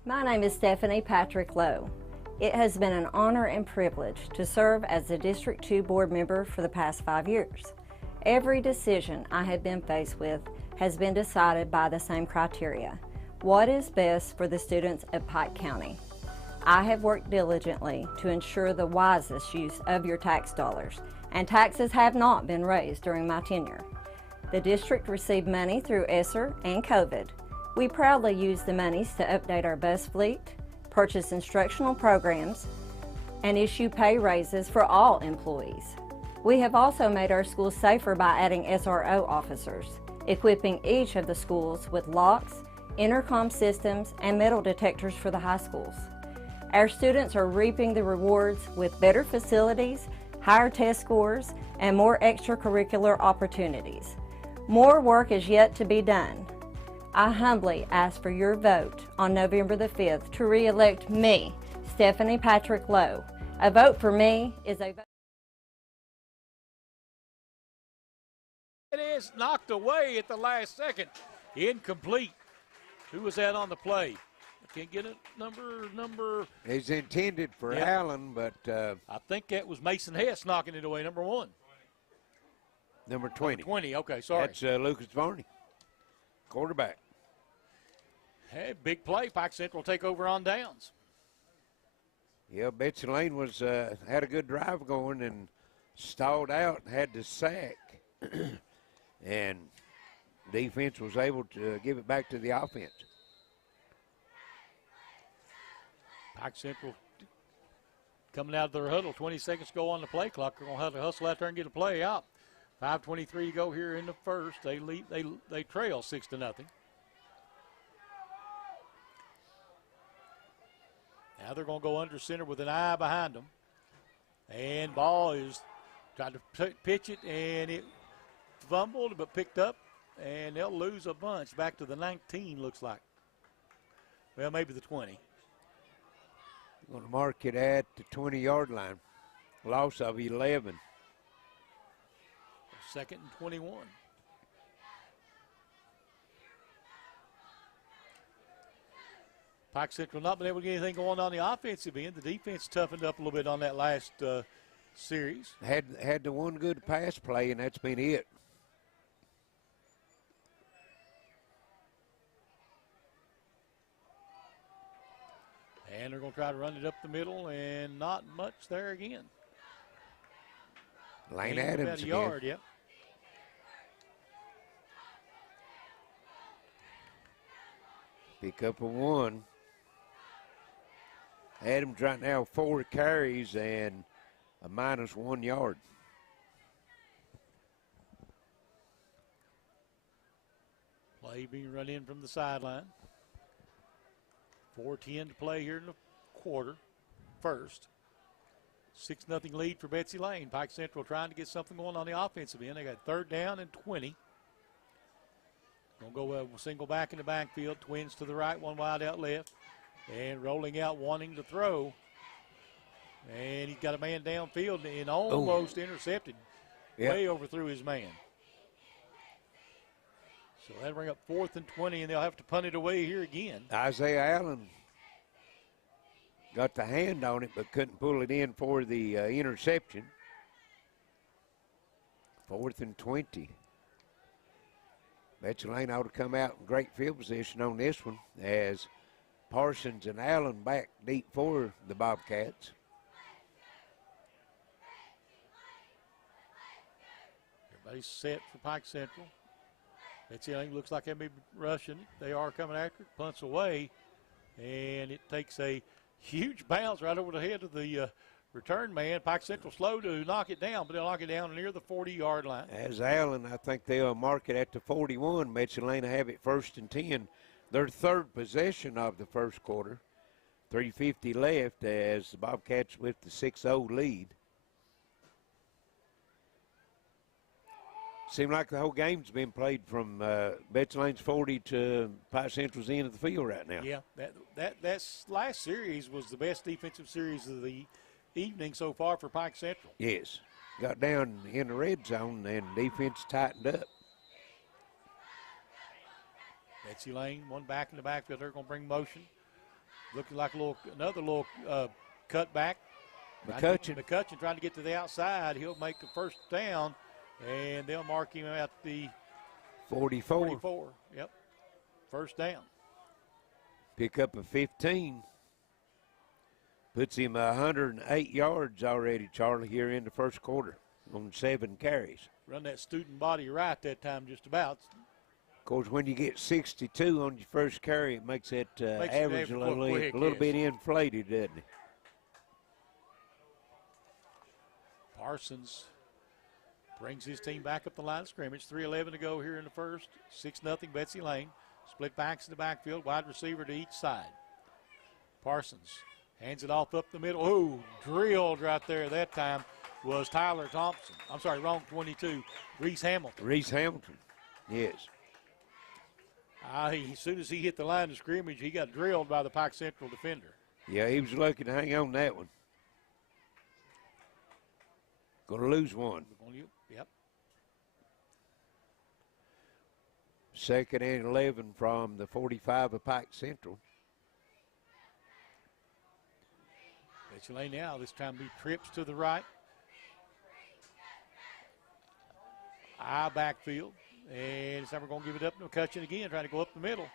My name is Stephanie Patrick Lowe. It has been an honor and privilege to serve as the District 2 board member for the past 5 years. Every decision I have been faced with has been decided by the same criteria. What is best for the students of Pike County? I have worked diligently to ensure the wisest use of your tax dollars, and taxes have not been raised during my tenure. The district received money through ESSER and COVID. We proudly use the monies to update our bus fleet, purchase instructional programs, and issue pay raises for all employees. We have also made our schools safer by adding SRO officers, equipping each of the schools with locks, intercom systems, and metal detectors for the high schools. Our students are reaping the rewards with better facilities, higher test scores, and more extracurricular opportunities. More work is yet to be done. I humbly ask for your vote on November the 5th to re-elect me, Stephanie Patrick Lowe. A vote for me is a vote. It is knocked away at the last second. Incomplete. Who was that on the play? I can't get it. Number. It's intended for Allen, but I think that was Mason Hess knocking it away, number 1. Number 20. 20, okay, sorry. That's Lucas Varney, quarterback. Hey, big play. Pike Central take over on downs. Yeah, Betsy Layne was had a good drive going and stalled out, had to sack, and defense was able to give it back to the offense. Pike Central coming out of their huddle, 20 seconds to go on the play clock. They're going to have to hustle out there and get a play out. 5:23 to go here in the first. They trail 6-0. Now they're going to go under center with an eye behind them. And ball is trying to pitch it, and it fumbled but picked up, and they'll lose a bunch. Back to the 19, looks like. Well, maybe the 20. Going to mark it at the 20-yard line. Loss of 11. 2nd and 21. Pike Central not been able to get anything going on the offensive end. The defense toughened up a little bit on that last series. Had the one good pass play, and that's been it. And they're going to try to run it up the middle, and not much there again. Lane Adams about a yard, yep. Pick up a 1. Adams right now 4 carries and a -1 yard. Play being run in from the sideline. 4:10 to play here in the quarter. First. 6-0 lead for Betsy Layne. Pike Central trying to get something going on the offensive end. They got 3rd down and 20. Going to go single back in the backfield. Twins to the right, one wide out left. And rolling out, wanting to throw. And he's got a man downfield and almost intercepted. Yep. Way overthrew his man. So that'll bring up 4th and 20, and they'll have to punt it away here again. Isaiah Allen got the hand on it but couldn't pull it in for the interception. 4th and 20. Betsy Layne ought to come out in great field position on this one as Parsons and Allen back deep for the Bobcats. Everybody's set for Pike Central. Betsy Layne looks like they may be rushing. They are coming after it. Punts away, and it takes a huge bounce right over the head of the return man. Pike Central slow to knock it down, but they'll knock it down near the 40-yard line. As Allen, I think they'll mark it at the 41. Betsy Layne have it 1st and 10. Their 3rd possession of the first quarter. 3:50 left as the Bobcats with the 6-0 lead. Seemed like the whole game's been played from Betsy Layne's 40 to Pike Central's end of the field right now. Yeah, that last series was the best defensive series of the evening so far for Pike Central. Yes. Got down in the red zone and defense tightened up. Betsy Layne, one back in the backfield. They're going to bring motion. Looking like another little cutback. McCutcheon trying to get to the outside. He'll make the 1st down, and they'll mark him at the 44. Yep. 1st down. Pick up a 15. Puts him 108 yards already, Charlie, here in the first quarter on 7 carries. Run that student body right that time just about. Of course, when you get 62 on your first carry, it makes that average a little bit inflated, doesn't it? Parsons brings his team back up the line of scrimmage. 3:11 to go here in the first. 6-0 Betsy Layne. Split backs in the backfield. Wide receiver to each side. Parsons hands it off up the middle. Ooh, drilled right there that time was Tyler Thompson. I'm sorry, wrong 22. Reese Hamilton. Reese Hamilton, yes. As soon as he hit the line of scrimmage, he got drilled by the Pike Central defender. Yeah, he was lucky to hang on that one. Going to lose one. Yep. 2nd and 11 from the 45 of Pike Central. Betsy Layne now, this time he trips to the right. Eye backfield. And this time we're going to give it up to McCutcheon again, trying to go up the middle.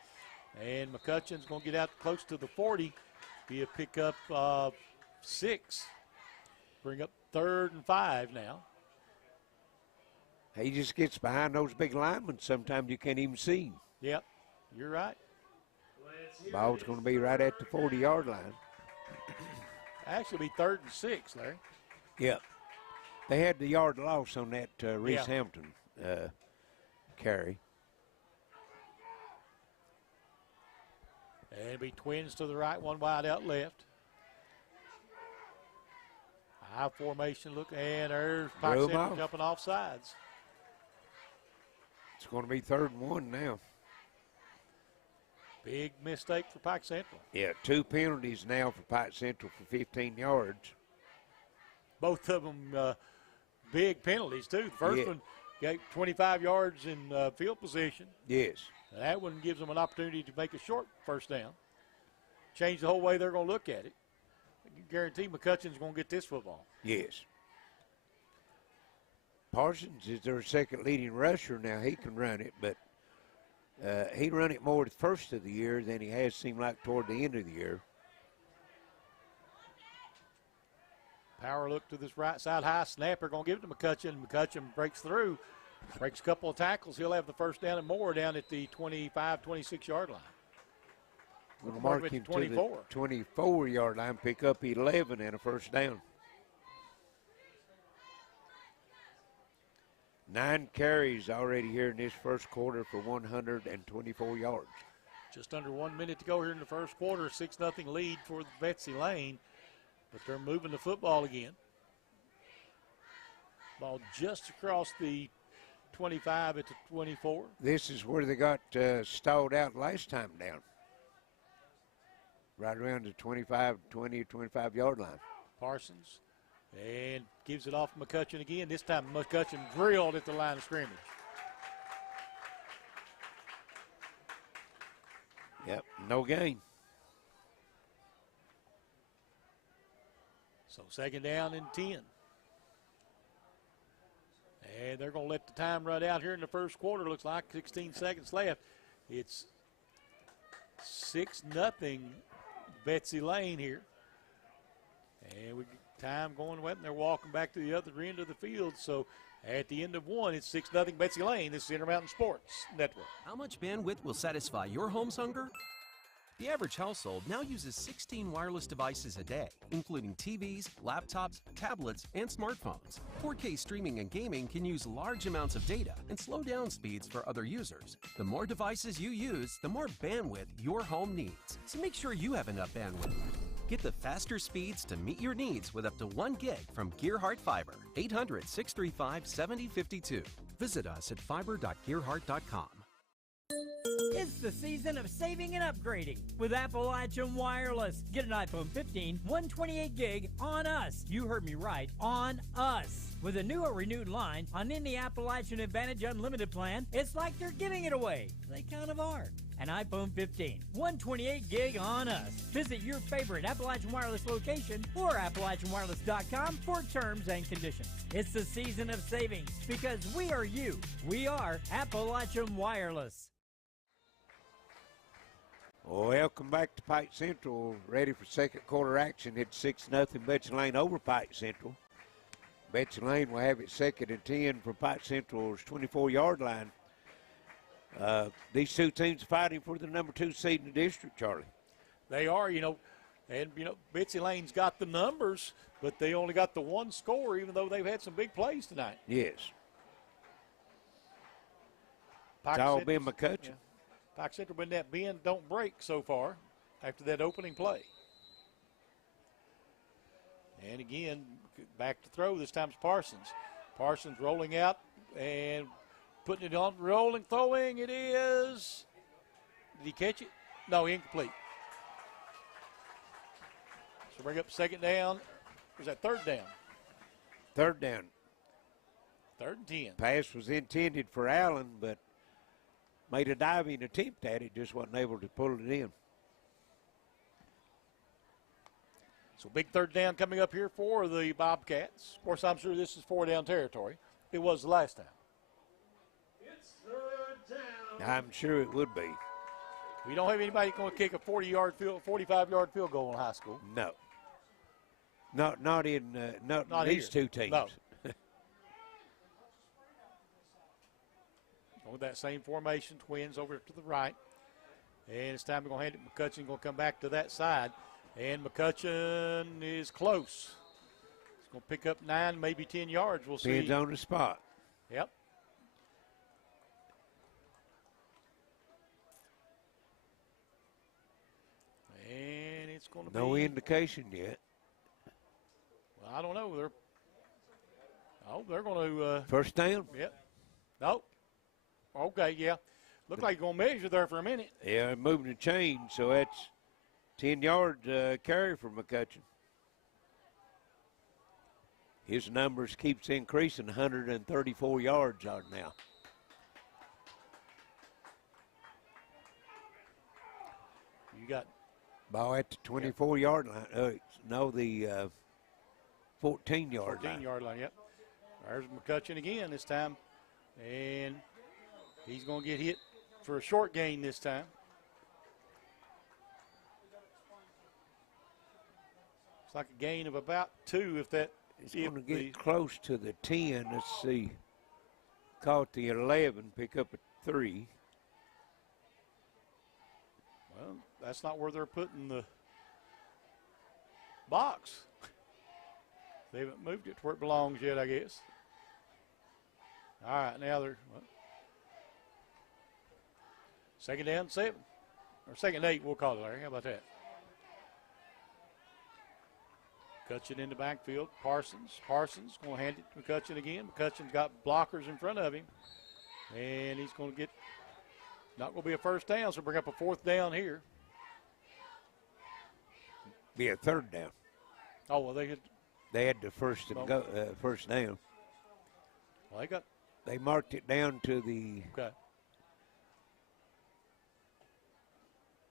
And McCutcheon's going to get out close to the 40. Be a pickup of 6. Bring up 3rd and 5 now. He just gets behind those big linemen. Sometimes you can't even see him. Yep, you're right. Ball's going to be right at the 40-yard line. Actually, be 3rd and 6, Larry. Yep. They had the yard loss on that Reese Yeah. Hampton carry. And it'll be Twins to the right, one wide out left. High formation look, and there's Pike Drew 'em Central off. jumping off sides. It's going to be 3rd and 1 now. Big mistake for Pike Central. Yeah, 2 penalties now for Pike Central for 15 yards. Both of them big penalties, too. The first Yeah. one gave 25 yards in field position. Yes. That one gives them an opportunity to make a short first down. Change the whole way they're going to look at it. I guarantee McCutcheon's going to get this football. Yes. Parsons is their second leading rusher now. He can run it, but he run it more the first of the year than he has seemed like toward the end of the year. Power look to this right side, high snapper, going to give it to McCutcheon. McCutcheon breaks through, breaks a couple of tackles. He'll have the first down and more down at the 25, 26-yard line. Going to Mark mark him him at to 24. the 24-yard line, pick up 11 and a first down. 9 carries already here in this first quarter for 124 yards. Just under 1 minute to go here in the first quarter. 6-0 lead for Betsy Layne, but they're moving the football again. Ball just across the 25 at the 24. This is where they got stalled out last time down. Right around the 25-yard line. Parsons, and gives it off to McCutcheon again. This time McCutcheon drilled at the line of scrimmage. Yep, no gain. So 2nd down and 10. And they're going to let the time run out here in the first quarter. Looks like 16 seconds left. It's 6-0 Betsy Layne here. And we time going wet, and they're walking back to the other end of the field. So at the end of one, it's 6-0 Betsy Layne. This is Intermountain Sports Network. How much bandwidth will satisfy your home's hunger? The average household now uses 16 wireless devices a day, including TVs, laptops, tablets, and smartphones. 4K streaming and gaming can use large amounts of data and slow down speeds for other users. The more devices you use, the more bandwidth your home needs. So make sure you have enough bandwidth. Get the faster speeds to meet your needs with up to 1 gig from Gearheart Fiber. 800-635-7052. Visit us at fiber.gearheart.com. It's the season of saving and upgrading with Appalachian Wireless. Get an iPhone 15, 128 gig on us. You heard me right, on us. With a new or renewed line on any Appalachian Advantage Unlimited plan, it's like they're giving it away. They kind of are. An iPhone 15, 128 gig on us. Visit your favorite Appalachian Wireless location or AppalachianWireless.com for terms and conditions. It's the season of savings because we are you. We are Appalachian Wireless. Welcome back to Pike Central. Ready for second quarter action. It's 6-0 Betsy Layne over Pike Central. Betsy Layne will have it 2nd and 10 from Pike Central's 24-yard line. These two teams are fighting for the number 2 seed in the district, Charlie. They are, and Betsy Layne's got the numbers, but they only got the 1 score, even though they've had some big plays tonight. Yes. It's all been McCutcheon. Yeah. Pike Central been that bend, don't break so far after that opening play. And again, back to throw. This time it's Parsons. Parsons rolling out and putting it on, rolling, throwing. It is. Did he catch it? No, incomplete. So bring up 2nd down. Was that 3rd down? 3rd down. 3rd and 10. Pass was intended for Allen, but made a diving attempt at it, just wasn't able to pull it in. So big 3rd down coming up here for the Bobcats. Of course, I'm sure this is 4-down territory. It was the last time. It's 3rd down. I'm sure it would be. We don't have anybody going to kick a 45-yard field goal in high school. No. Not in these here. two teams. No. With that same formation, Twins over to the right. And it's time we're going to hand it. McCutcheon going to come back to that side. And McCutcheon is close. going to pick up 9, maybe 10 yards. We'll see. Depends on the spot. Yep. And it's going to be. No indication yet. Well, I don't know. They're going to. First down? Yep. Nope. Okay, yeah. Looked like you're going to measure there for a minute. Yeah, moving the chain, so that's 10-yard carry for McCutcheon. His numbers keeps increasing, 134 yards out now. You got ball at the 24-yard line. No, the 14-yard line. 14-yard line, yep. There's McCutcheon again this time. And he's going to get hit for a short gain this time. It's like a gain of about 2 if that. It's going to get close to the 10. Let's see. Caught the 11, pick up a 3. Well, that's not where they're putting the box. They haven't moved it to where it belongs yet, I guess. All right, now they're second down 7. Or second 8, we'll call it, Larry. How about that? McCutcheon in the backfield. Parsons going to hand it to McCutcheon again. McCutcheon's got blockers in front of him. And he's going to get, not going to be a first down, so bring up a 4th down here. Be a 3rd down. Oh, well, they had the first down. Well, they marked it down to the. Okay.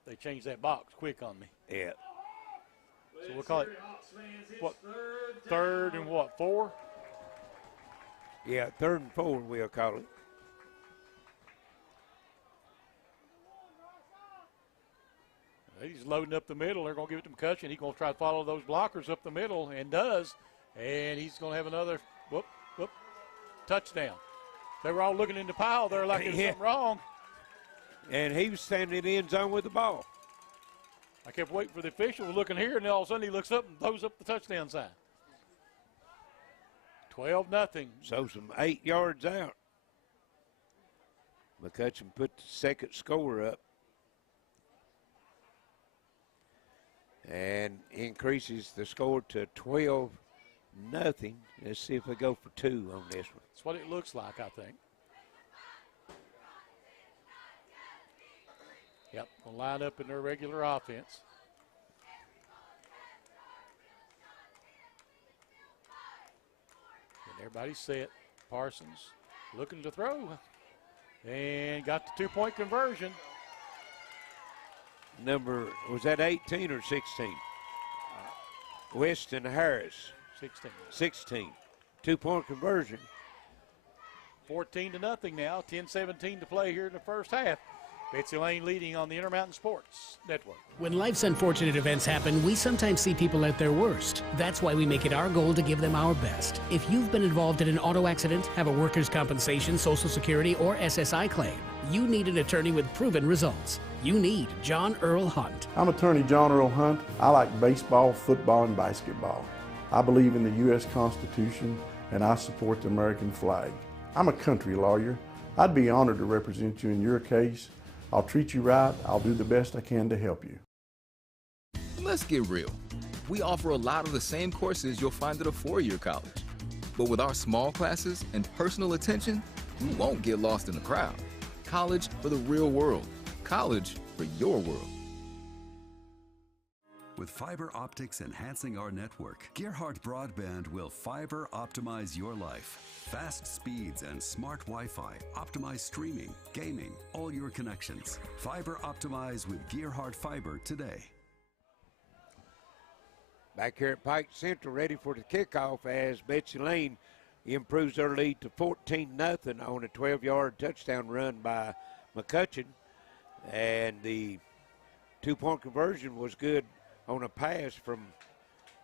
They changed that box quick on me. Yeah. So we'll call it, what, 3rd and what, 4? Yeah, 3rd and 4 we'll call it. He's loading up the middle. They're going to give it to McCutcheon. He's going to try to follow those blockers up the middle, and does. And he's going to have another touchdown. They were all looking in the pile there like there's something wrong. And he was standing in the end zone with the ball. I kept waiting for the official looking here, and then all of a sudden he looks up and throws up the touchdown sign. 12-0. So some 8 yards out. McCutcheon put the second score up. And increases the score to 12-0. Let's see if we go for 2 on this one. That's what it looks like, I think. Yep, will line up in their regular offense. And everybody's set. Parsons looking to throw. And got the 2-point conversion. Number, was that 18 or 16? Weston Harris. 16. 2-point conversion. 14-0 now. 10-17 to play here in the first half. Betsy Layne leading on the Intermountain Sports Network. When life's unfortunate events happen, we sometimes see people at their worst. That's why we make it our goal to give them our best. If you've been involved in an auto accident, have a workers' compensation, Social Security, or SSI claim, you need an attorney with proven results. You need John Earl Hunt. I'm attorney John Earl Hunt. I like baseball, football, and basketball. I believe in the U.S. Constitution, and I support the American flag. I'm a country lawyer. I'd be honored to represent you in your case. I'll treat you right. I'll do the best I can to help you. Let's get real. We offer a lot of the same courses you'll find at a four-year college. But with our small classes and personal attention, you won't get lost in the crowd. College for the real world. College for your world. With fiber optics enhancing our network, Gearheart Broadband will fiber optimize your life. Fast speeds and smart Wi-Fi optimize streaming, gaming, all your connections. Fiber optimize with Gearheart Fiber today. Back here at Pike Central, ready for the kickoff as Betsy Layne improves her lead to 14-0 on a 12-yard touchdown run by McCutcheon. And the 2-point conversion was good on a pass from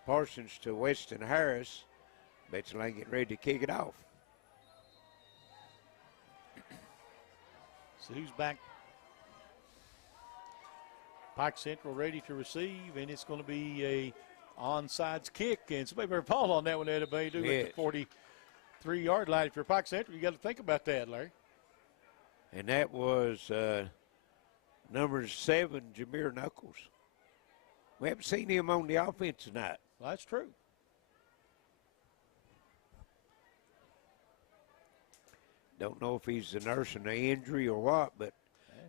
Parsons to Weston Harris. Betsy Layne getting ready to kick it off. So who's back? Pike Central ready to receive, and it's going to be a onside kick, and somebody better fall on that one, Eddie Bay, do Yes. at the 43-yard line. If you're Pike Central, you got to think about that, Larry. And that was number 7, Jameer Knuckles. We haven't seen him on the offense tonight. Well, that's true. Don't know if he's nursing an injury or what, but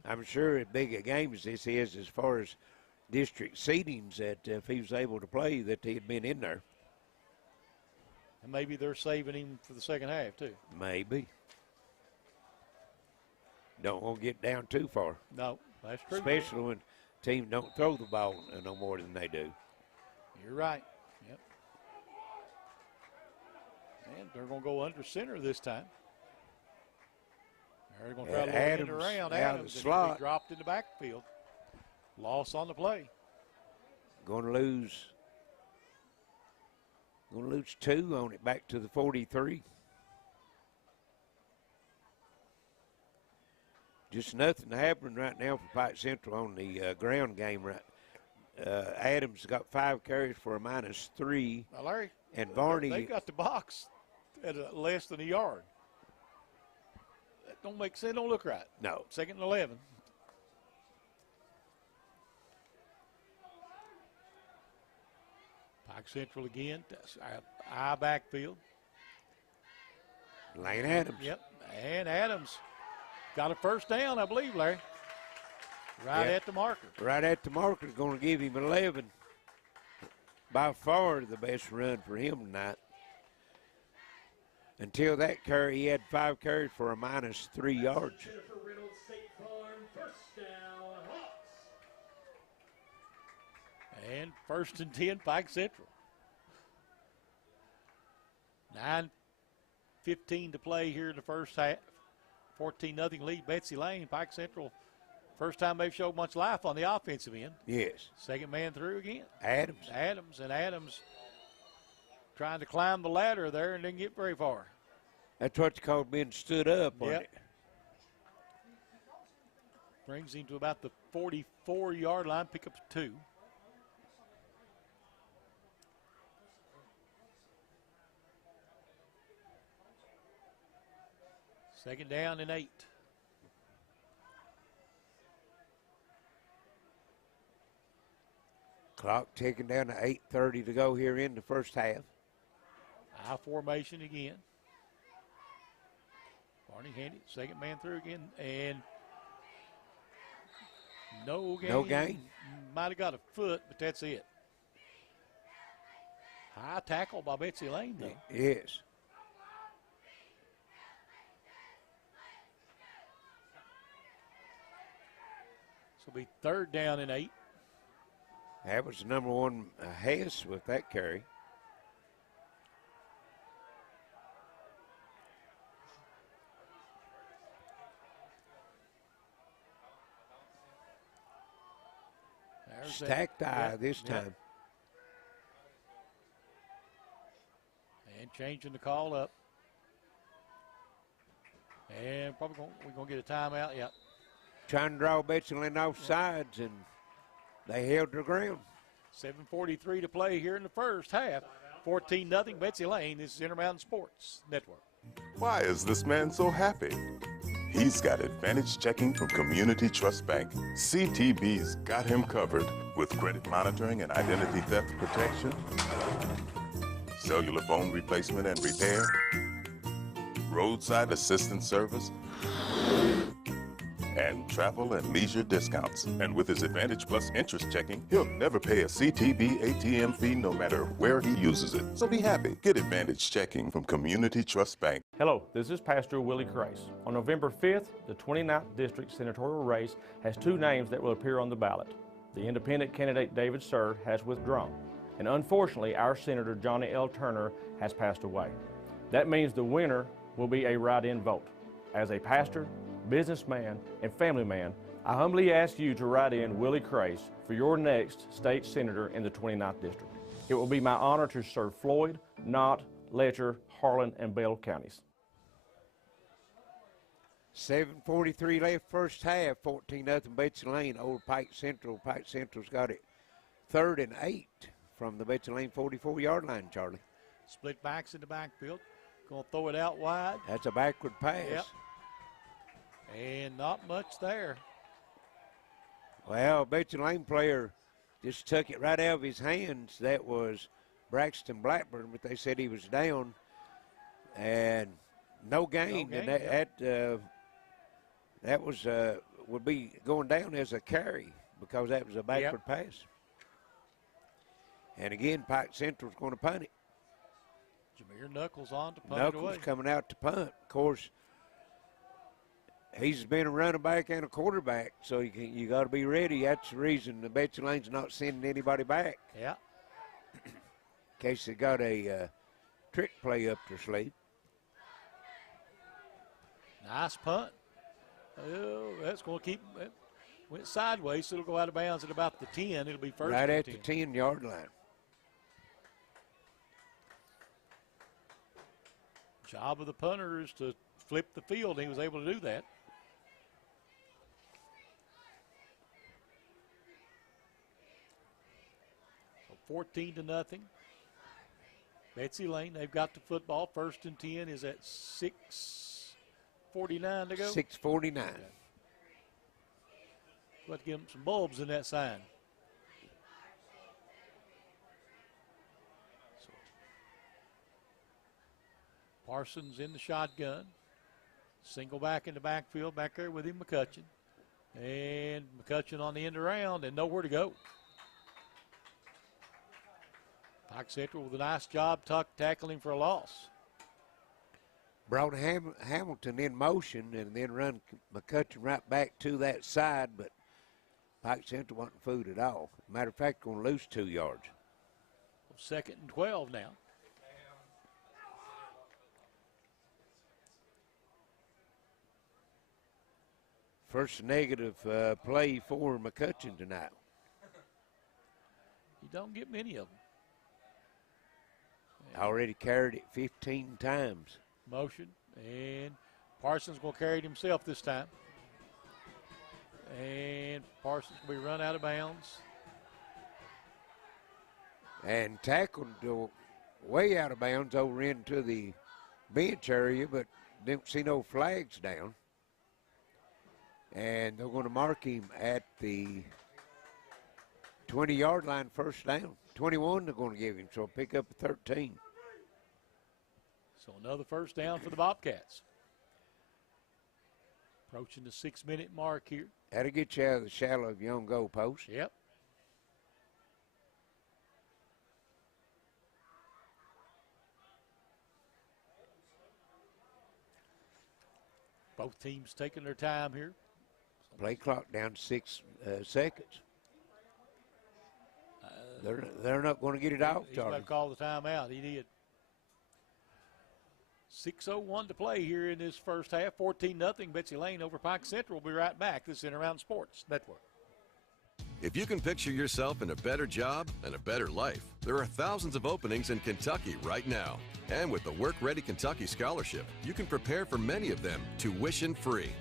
I'm sure as big a game as this is, as far as district seedings, that if he was able to play, that he'd been in there. And maybe they're saving him for the second half, too. Maybe. Don't want to get down too far. No, that's true. Especially when teams don't throw the ball no more than they do. You're right. Yep. And they're going to go under center this time. They're going to try to get it around Adams, and he'll be dropped in the backfield. Loss on the play. Going to lose 2 on it back to the 43. Just nothing happening right now for Pike Central on the ground game. Adams got 5 carries for a -3. Now, Larry, and Varney. They got the box at less than a yard. That don't make sense. Don't look right. No. 2nd and 11. Pike Central again. Eye backfield. Lane Adams. Yep. And Adams got a first down, I believe, Larry. Right at the marker. Right at the marker is going to give him 11. By far the best run for him tonight. Until that carry, he had 5 carries for a -3 yards. And 1st and 10, Pike Central. 9:15 to play here in the first half. 14-0 lead, Betsy Layne. Pike Central, first time they've showed much life on the offensive end. Yes. Second man through again. Adams. Adams trying to climb the ladder there and didn't get very far. That's what you call being stood up, wasn't it? Brings him to about the 44-yard line, pick up 2. Second down and 8. Clock ticking down to 8:30 to go here in the first half. I formation again. Barney handed, second man through again, and no gain. No gain. Might have got a foot, but that's it. High tackle by Betsy Layne, though. Yes. This will be 3rd down and 8. That was number 1 Hess with that carry. Stacked eye this time. And changing the call up. And probably we're going to get a timeout. Yep. Trying to draw Betsy Layne off sides, and they held their ground. 7:43 to play here in the first half. 14-0 Betsy Layne. This is Intermountain Sports Network. Why is this man so happy? He's got Advantage Checking from Community Trust Bank. CTB's got him covered with credit monitoring and identity theft protection, cellular phone replacement and repair, roadside assistance service, and travel and leisure discounts. And with his Advantage Plus interest checking, he'll never pay a CTB ATM fee no matter where he uses it. So be happy. Get Advantage Checking from Community Trust Bank. Hello, this is Pastor Willie Crace. On November 5th, the 29th District Senatorial race has 2 names that will appear on the ballot. The independent candidate David Sir has withdrawn, and unfortunately our Senator Johnny L. Turner has passed away. That means the winner will be a write-in vote. As a pastor, businessman, and family man, I humbly ask you to write in Willie Crace for your next state senator in the 29th District. It will be my honor to serve Floyd, Knott, Letcher, Harlan, and Bell counties. 7:43 left first half, 14-0 Betsy Layne over Pike Central. Pike Central's got it 3rd and 8 from the Betsy Layne 44-yard line, Charlie. Split backs in the backfield. Going to throw it out wide. That's a backward pass. Yep. And not much there. Well, Betsy Layne player just took it right out of his hands. That was Braxton Blackburn, but they said he was down. And no gain. And that was would be going down as a carry because that was a backward pass. And again, Pike Central's going to punt it. Jameer Knuckles on to punt Knuckles it away. coming out to punt. Of course, he's been a running back and a quarterback, so you got to be ready. That's the reason the Betsy Layne's not sending anybody back. Yeah. In case they got a trick play up their sleeve. Nice punt. Oh, that's going to keep it. Went sideways, so it'll go out of bounds at about the 10. It'll be first. Right at the 10-yard line. Job of the punter is to flip the field. He was able to do that. So 14-0. Betsy Layne, they've got the football. 1st and 10 is at 6:49 to go. 6:49. Let's give them some bulbs in that sign. So Parsons in the shotgun. Single back in the backfield, back there with him, McCutcheon. And McCutcheon on the end around and nowhere to go. Pike Central with a nice job tackling for a loss. Brought Hamilton in motion and then run McCutcheon right back to that side, but Pike Central wasn't fooled at all. Matter of fact, going to lose 2 yards. 2nd and 12 now. First negative play for McCutcheon tonight. You don't get many of them. Already carried it 15 times. Motion, and Parsons will carry it himself this time. And Parsons will be run out of bounds. And tackled way out of bounds over into the bench area, but didn't see no flags down. And they're going to mark him at the 20-yard line, first down. 21 they're going to give him, so pick up a 13. So another first down for the Bobcats. Approaching the 6-minute mark here. That'll get you out of the shallow of your own goal post. Yep. Both teams taking their time here. Play clock down to 6 seconds. They're not going to get it out, He's Charlie. about to call the timeout. He did. 6:01 to play here in this first half. 14-0. Betsy Layne over Pike Central. We'll be right back. This is Intermountain Sports Network. If you can picture yourself in a better job and a better life, there are thousands of openings in Kentucky right now. And with the Work Ready Kentucky Scholarship, you can prepare for many of them tuition free.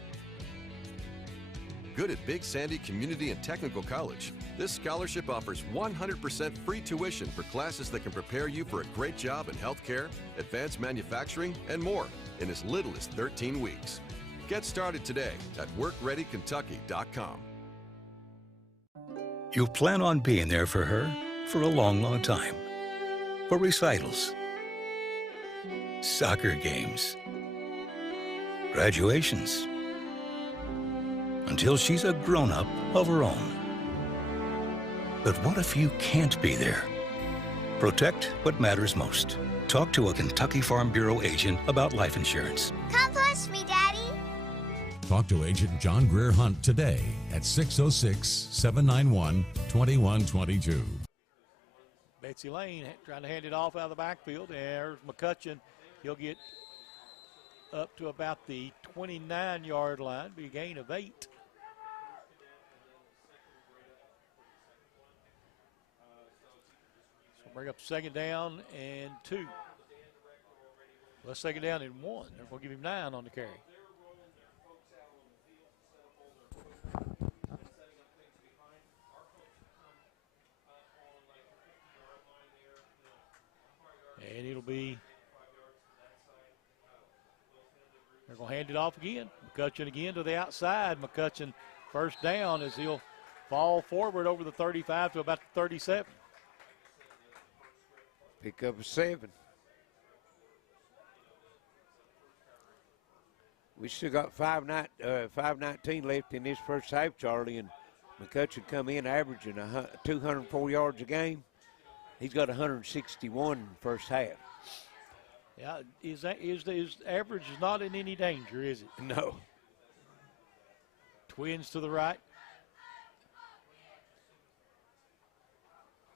Good at Big Sandy Community and Technical College, this scholarship offers 100% free tuition for classes that can prepare you for a great job in healthcare, advanced manufacturing, and more in as little as 13 weeks. Get started today at WorkReadyKentucky.com. You plan on being there for her for a long, long time. For recitals, soccer games, graduations, until she's a grown-up of her own. But what if you can't be there? Protect what matters most. Talk to a Kentucky Farm Bureau agent about life insurance. Come push me, Daddy. Talk to Agent John Greer Hunt today at 606-791-2122. Betsy Layne trying to hand it off out of the backfield. There's McCutcheon. He'll get up to about the 29-yard line. Be a gain of 8. So bring up 2nd down and 2. Well, 2nd down and 1. They're going to give him 9 on the carry. And it'll be, they're going to hand it off again. McCutcheon again to the outside. McCutcheon first down as he'll fall forward over the 35 to about the 37. Pick up a 7. We still got 5:19 left in this first half, Charlie, and McCutcheon come in averaging 204 yards a game. He's got 161 first half. Yeah, his average is not in any danger, is it? No. Twins to the right.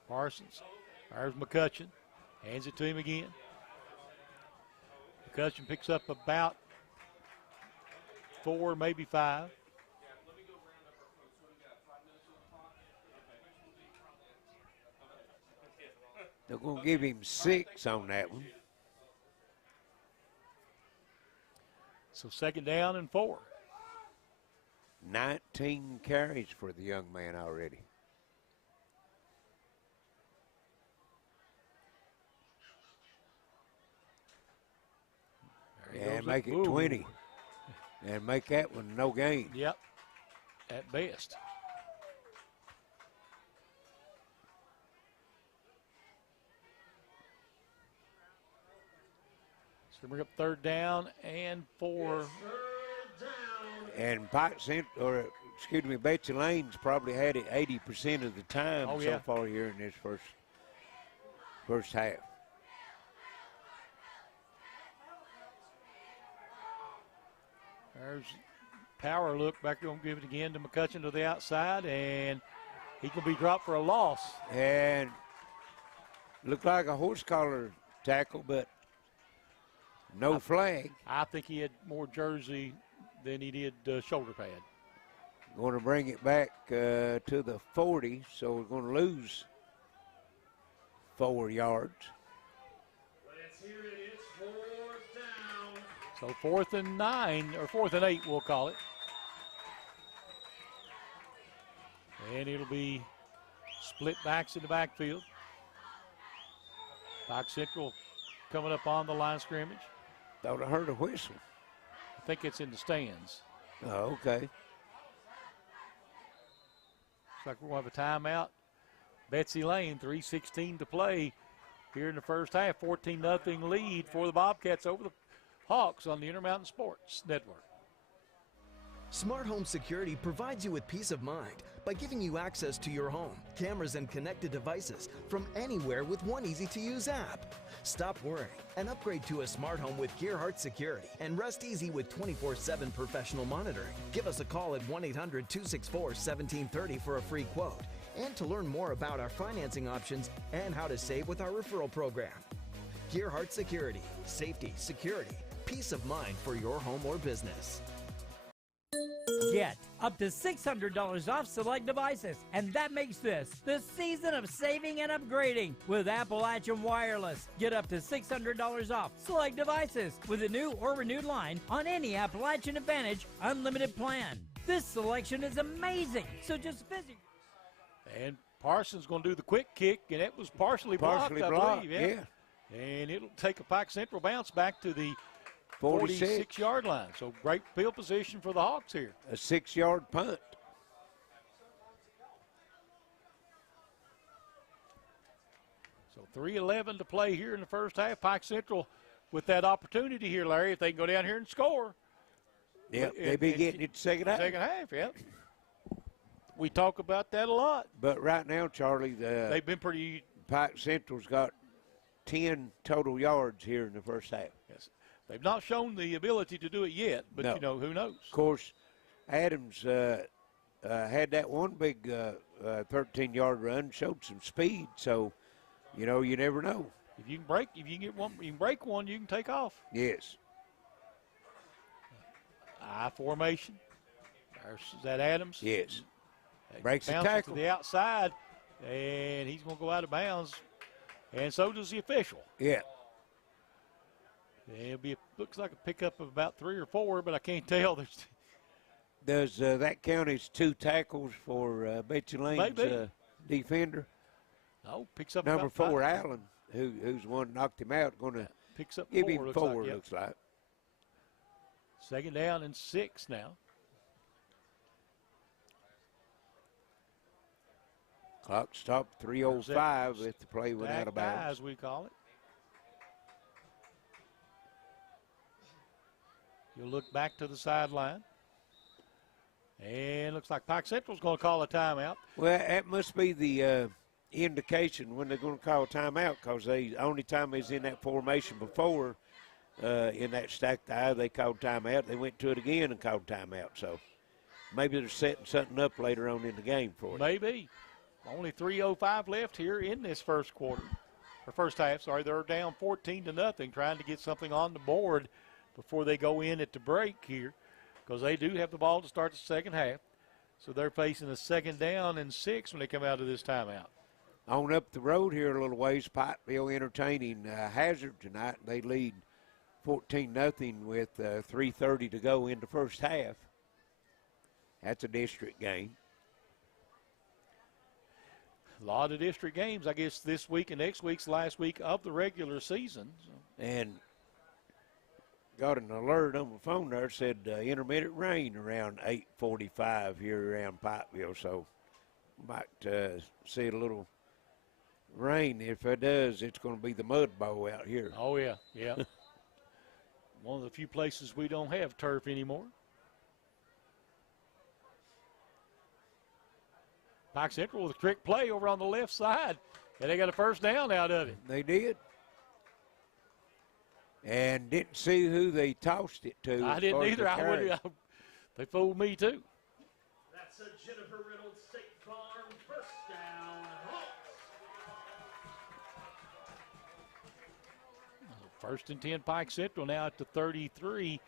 Parsons. There's McCutcheon. Hands it to him again. McCutcheon picks up about 4, maybe 5. They're going to give him 6 on that one. So second down and 4. 19 carries for the young man already. And make it 20. And make that one no gain. Yep, at best. So bring up third down and 4. And Betsy Layne's probably had it 80% of the time so far here in this first half. There's power look back there. Going to give it again to McCutcheon to the outside, and he can be dropped for a loss. And looked like a horse collar tackle, but no flag. I think he had more jersey than he did shoulder pad. Going to bring it back to the 40, so we're going to lose 4 yards. So 4th and 9, or 4th and 8, we'll call it. And it'll be split backs in the backfield. Pike Central coming up on the line of scrimmage. Thought I heard a whistle. I think it's in the stands. Oh, okay. Looks like we're going to have a timeout. Betsy Layne, 3:16 to play here in the first half. 14-0 lead for the Bobcats over the Hawks on the Intermountain Sports Network. Smart Home Security provides you with peace of mind by giving you access to your home, cameras, and connected devices from anywhere with one easy-to-use app. Stop worrying and upgrade to a smart home with Gearheart Security and rest easy with 24/7 professional monitoring. Give us a call at 1-800-264-1730 for a free quote and to learn more about our financing options and how to save with our referral program. Gearheart Security, safety, security, peace of mind for your home or business. Get up to $600 off select devices, and that makes this the season of saving and upgrading with Appalachian Wireless. Get up to $600 off select devices with a new or renewed line on any Appalachian Advantage unlimited plan. This selection is amazing, so just visit. And Parsons going to do the quick kick, and it was partially blocked, I believe. Yeah. And it'll take a Pike Central bounce back to the 46-yard line. So great field position for the Hawks here. A 6-yard punt. So 3:11 to play here in the first half. Pike Central with that opportunity here, Larry, if they can go down here and score. Yeah, they'll be getting it second half. Second half, yeah. We talk about that a lot. But right now, Charlie, they've been pretty. Pike Central's got 10 total yards here in the first half. Yes. They've not shown the ability to do it yet, but, you know, who knows? Of course, Adams had that one big 13-yard run, showed some speed, so, you know, you never know. If you can break one, you can take off. Yes. I formation. There's that Adams. Yes. Breaks the tackle tackle. to the outside, and he's going to go out of bounds, and so does the official. Yeah. It'll be looks like a pickup of about 3 or 4, but I can't tell. Does that count as 2 tackles for Betsy Layne's defender? No, picks up number about 4, 5. Allen. who's the one knocked him out, going to picks up give 4, him looks 4, like, yep. looks like. 2nd down and 6 now. Clock stopped 3:05 with the play went out of bounds. As we call it. You'll look back to the sideline. And looks like Pike Central's going to call a timeout. Well, that must be the indication when they're going to call a timeout, because the only time he's in that formation before in that stacked eye, they called timeout. They went to it again and called timeout. So maybe they're setting something up later on in the game for it. Maybe. Only 3:05 left here in this first quarter, or first half. Sorry, they're down 14-0, trying to get something on the board before they go in at the break here, because they do have the ball to start the second half. So they're facing a 2nd down and 6 when they come out of this timeout. On up the road here a little ways, Pikeville entertaining Hazard tonight. They lead 14-0 with 3:30 to go in the first half. That's a district game. A lot of district games, I guess, this week and next week's last week of the regular season. So. And got an alert on the phone there, said intermittent rain around 8:45 here around Pikeville. So might see a little rain. If it does, it's going to be the Mud Bowl out here. Oh, yeah, yeah. One of the few places we don't have turf anymore. Pike Central with a trick play over on the left side, and they got a first down out of it. They did. And didn't see who they tossed it to. I didn't either. They fooled me, too. That's a Jennifer Reynolds State Farm first down. First and 10 Pike Central now at the 33.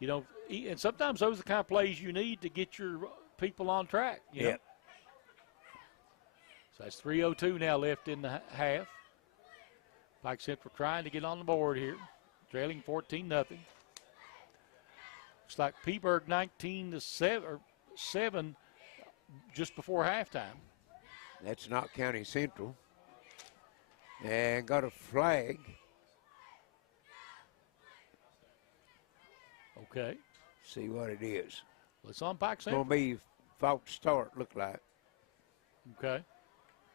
You know, and sometimes those are the kind of plays you need to get your people on track. You know? So that's 3:02 now left in the half. Pike Central trying to get on the board here, trailing 14-0. Looks like Peaburg 19-7 just before halftime. That's not County Central. And got a flag. Okay. See what it is. Well, it's on Pike Central. It's going to be false start, look like. Okay.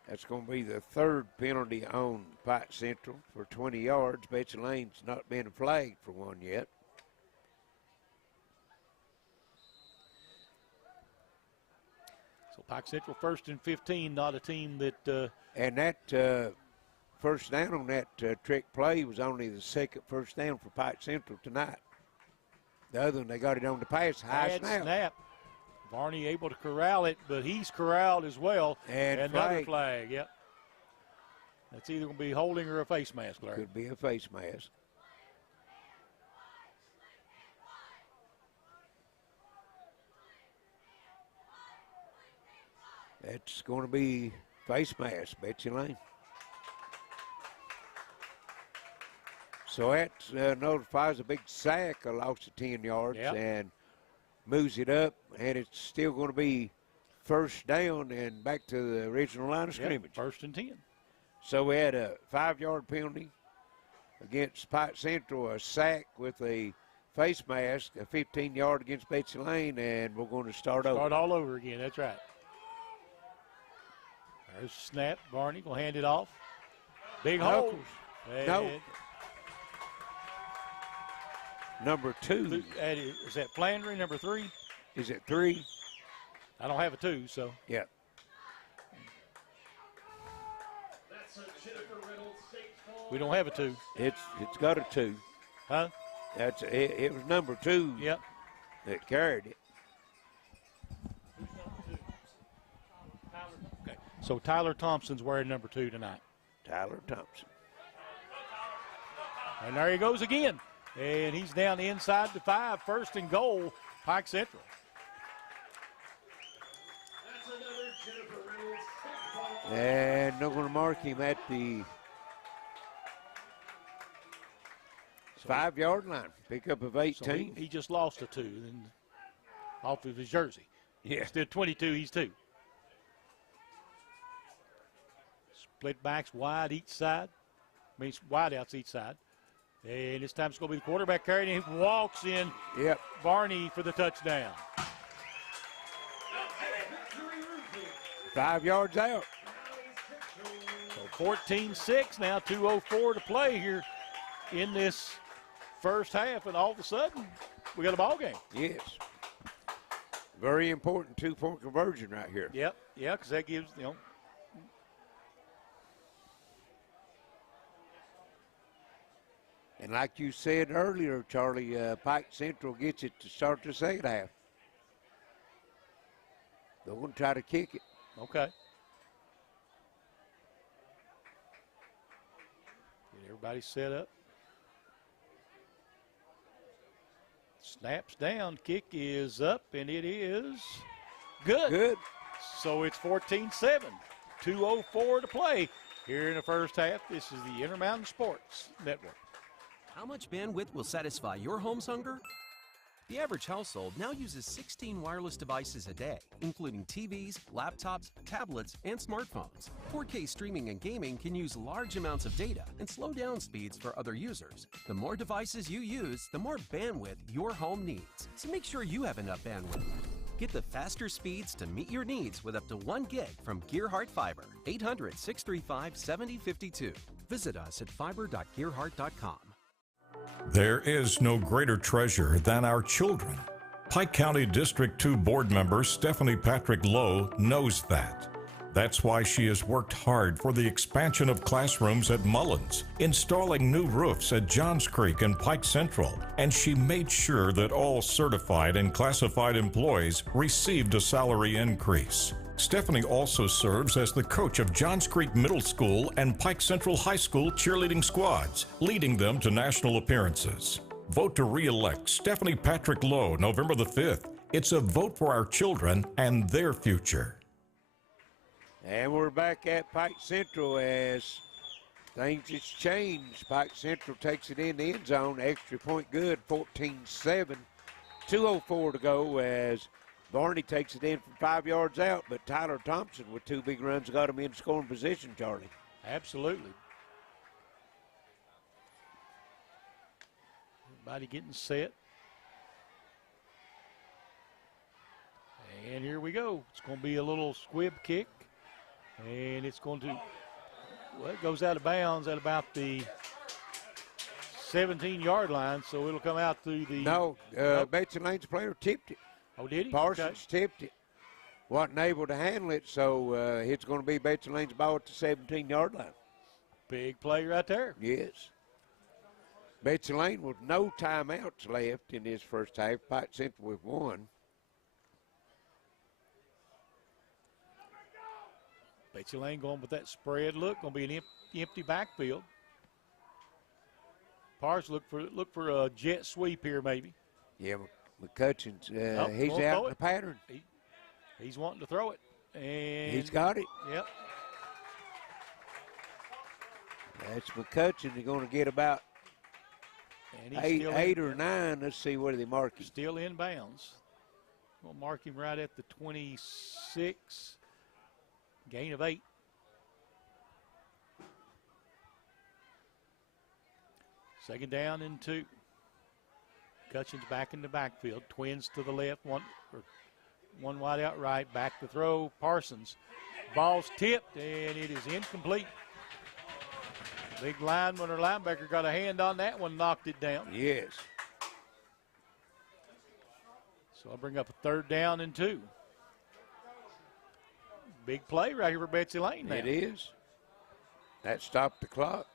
That's going to be the 3rd penalty on Pike Central for 20 yards. Betsy Layne's not been flagged for one yet. So Pike Central 1st and 15, not a team that. And that first down on that trick play was only the 2nd first down for Pike Central tonight. The other one, they got it on the pass, high snap. Varney able to corral it, but he's corralled as well. And another flag, yep. That's either going to be holding or a face mask, Larry. Could be a face mask. That's going to be face mask, Betsy Layne. So that notifies a big sack, a loss of 10 yards, and moves it up, and it's still going to be first down and back to the original line of scrimmage. 1st and 10. So we had a 5-yard penalty against Pike Central, a sack with a face mask, a 15-yard against Betsy Layne, and we're going to start over. Start all over again, that's right. There's a snap. Varney will hand it off. Big hole. No. Number 2. Is that Flanery, number 3? Is it 3? I don't have a 2, so. Yeah. We don't have a 2. It's got a 2. Huh? It was number 2. Yep. That carried it. Okay. So Tyler Thompson's wearing number 2 tonight. Tyler Thompson. And there he goes again. And he's down inside the 5, 1st and goal, Pike Central. And they're going to mark him at the 5-yard line. Pickup of 18. So he just lost a 2 off of his jersey. Yeah. Instead of 22, he's 2. Split backs wide each side. means wideouts each side. And this time it's going to be the quarterback carrying, and he walks in. Yep. Barney for the touchdown. 5 yards out. So 14-6 now, 2:04 to play here in this first half, and all of a sudden we got a ball game. Yes. Very important 2-point conversion right here. Yep, yeah, because that gives, And like you said earlier, Charlie, Pike Central gets it to start the second half. They're going to try to kick it. Okay. Get everybody set up. Snaps down, kick is up, and it is good. Good. So it's 14-7, 2:04 to play here in the first half. This is the Intermountain Sports Network. How much bandwidth will satisfy your home's hunger? The average household now uses 16 wireless devices a day, including TVs, laptops, tablets, and smartphones. 4K streaming and gaming can use large amounts of data and slow down speeds for other users. The more devices you use, the more bandwidth your home needs. So make sure you have enough bandwidth. Get the faster speeds to meet your needs with up to 1 gig from Gearheart Fiber. 800-635-7052. Visit us at fiber.gearheart.com. There is no greater treasure than our children. Pike County District 2 board member Stephanie Patrick Lowe knows that. That's why she has worked hard for the expansion of classrooms at Mullins, installing new roofs at Johns Creek and Pike Central, and she made sure that all certified and classified employees received a salary increase. Stephanie also serves as the coach of Johns Creek Middle School and Pike Central High School cheerleading squads, leading them to national appearances. Vote to re-elect Stephanie Patrick Lowe November the 5th. It's a vote for our children and their future. And we're back at Pike Central as things has changed. Pike Central takes it in the end zone. Extra point good, 14-7. 2:04 to go as Barney takes it in from 5 yards out, but Tyler Thompson with 2 big runs got him in scoring position, Charlie. Absolutely. Everybody getting set. And here we go. It's going to be a little squib kick. And it's going to, well, it goes out of bounds at about the 17-yard line, so it'll come out through the. No, Betsy Layne's player tipped it. Oh, did he? Parsons tipped it. Wasn't able to handle it, so it's going to be Betsy Layne's ball at the 17-yard line. Big play right there. Yes. Betsy Layne with no timeouts left in his first half. Pike Central with 1. Betsy Layne going with that spread look. Going to be an empty backfield. Parsons look for a jet sweep here maybe. Yeah, McCutcheon's, he's out in the pattern. He's wanting to throw it. And he's got it. Yep. That's McCutcheon. They're going to get about eight or 9. Let's see, what do they mark him? Still in bounds. We'll mark him right at the 26. Gain of 8. Second down and 2. Cutchin's back in the backfield. Twins to the left. One wide out right. Back to throw. Parsons. Ball's tipped, and it is incomplete. Big lineman or linebacker got a hand on that one, knocked it down. Yes. So I'll bring up a third down and 2. Big play right here for Betsy Layne now. It is. That stopped the clock.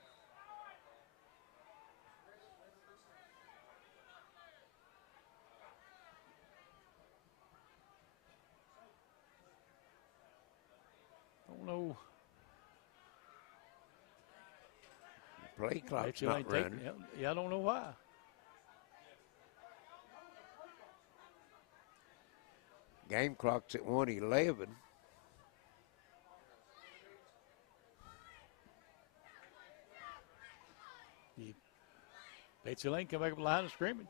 Don't know. The play clock's Betsy not Layne running. Yeah, I don't know why. Game clock's at 1:11. Betsy Layne come back up the line of scrimmage.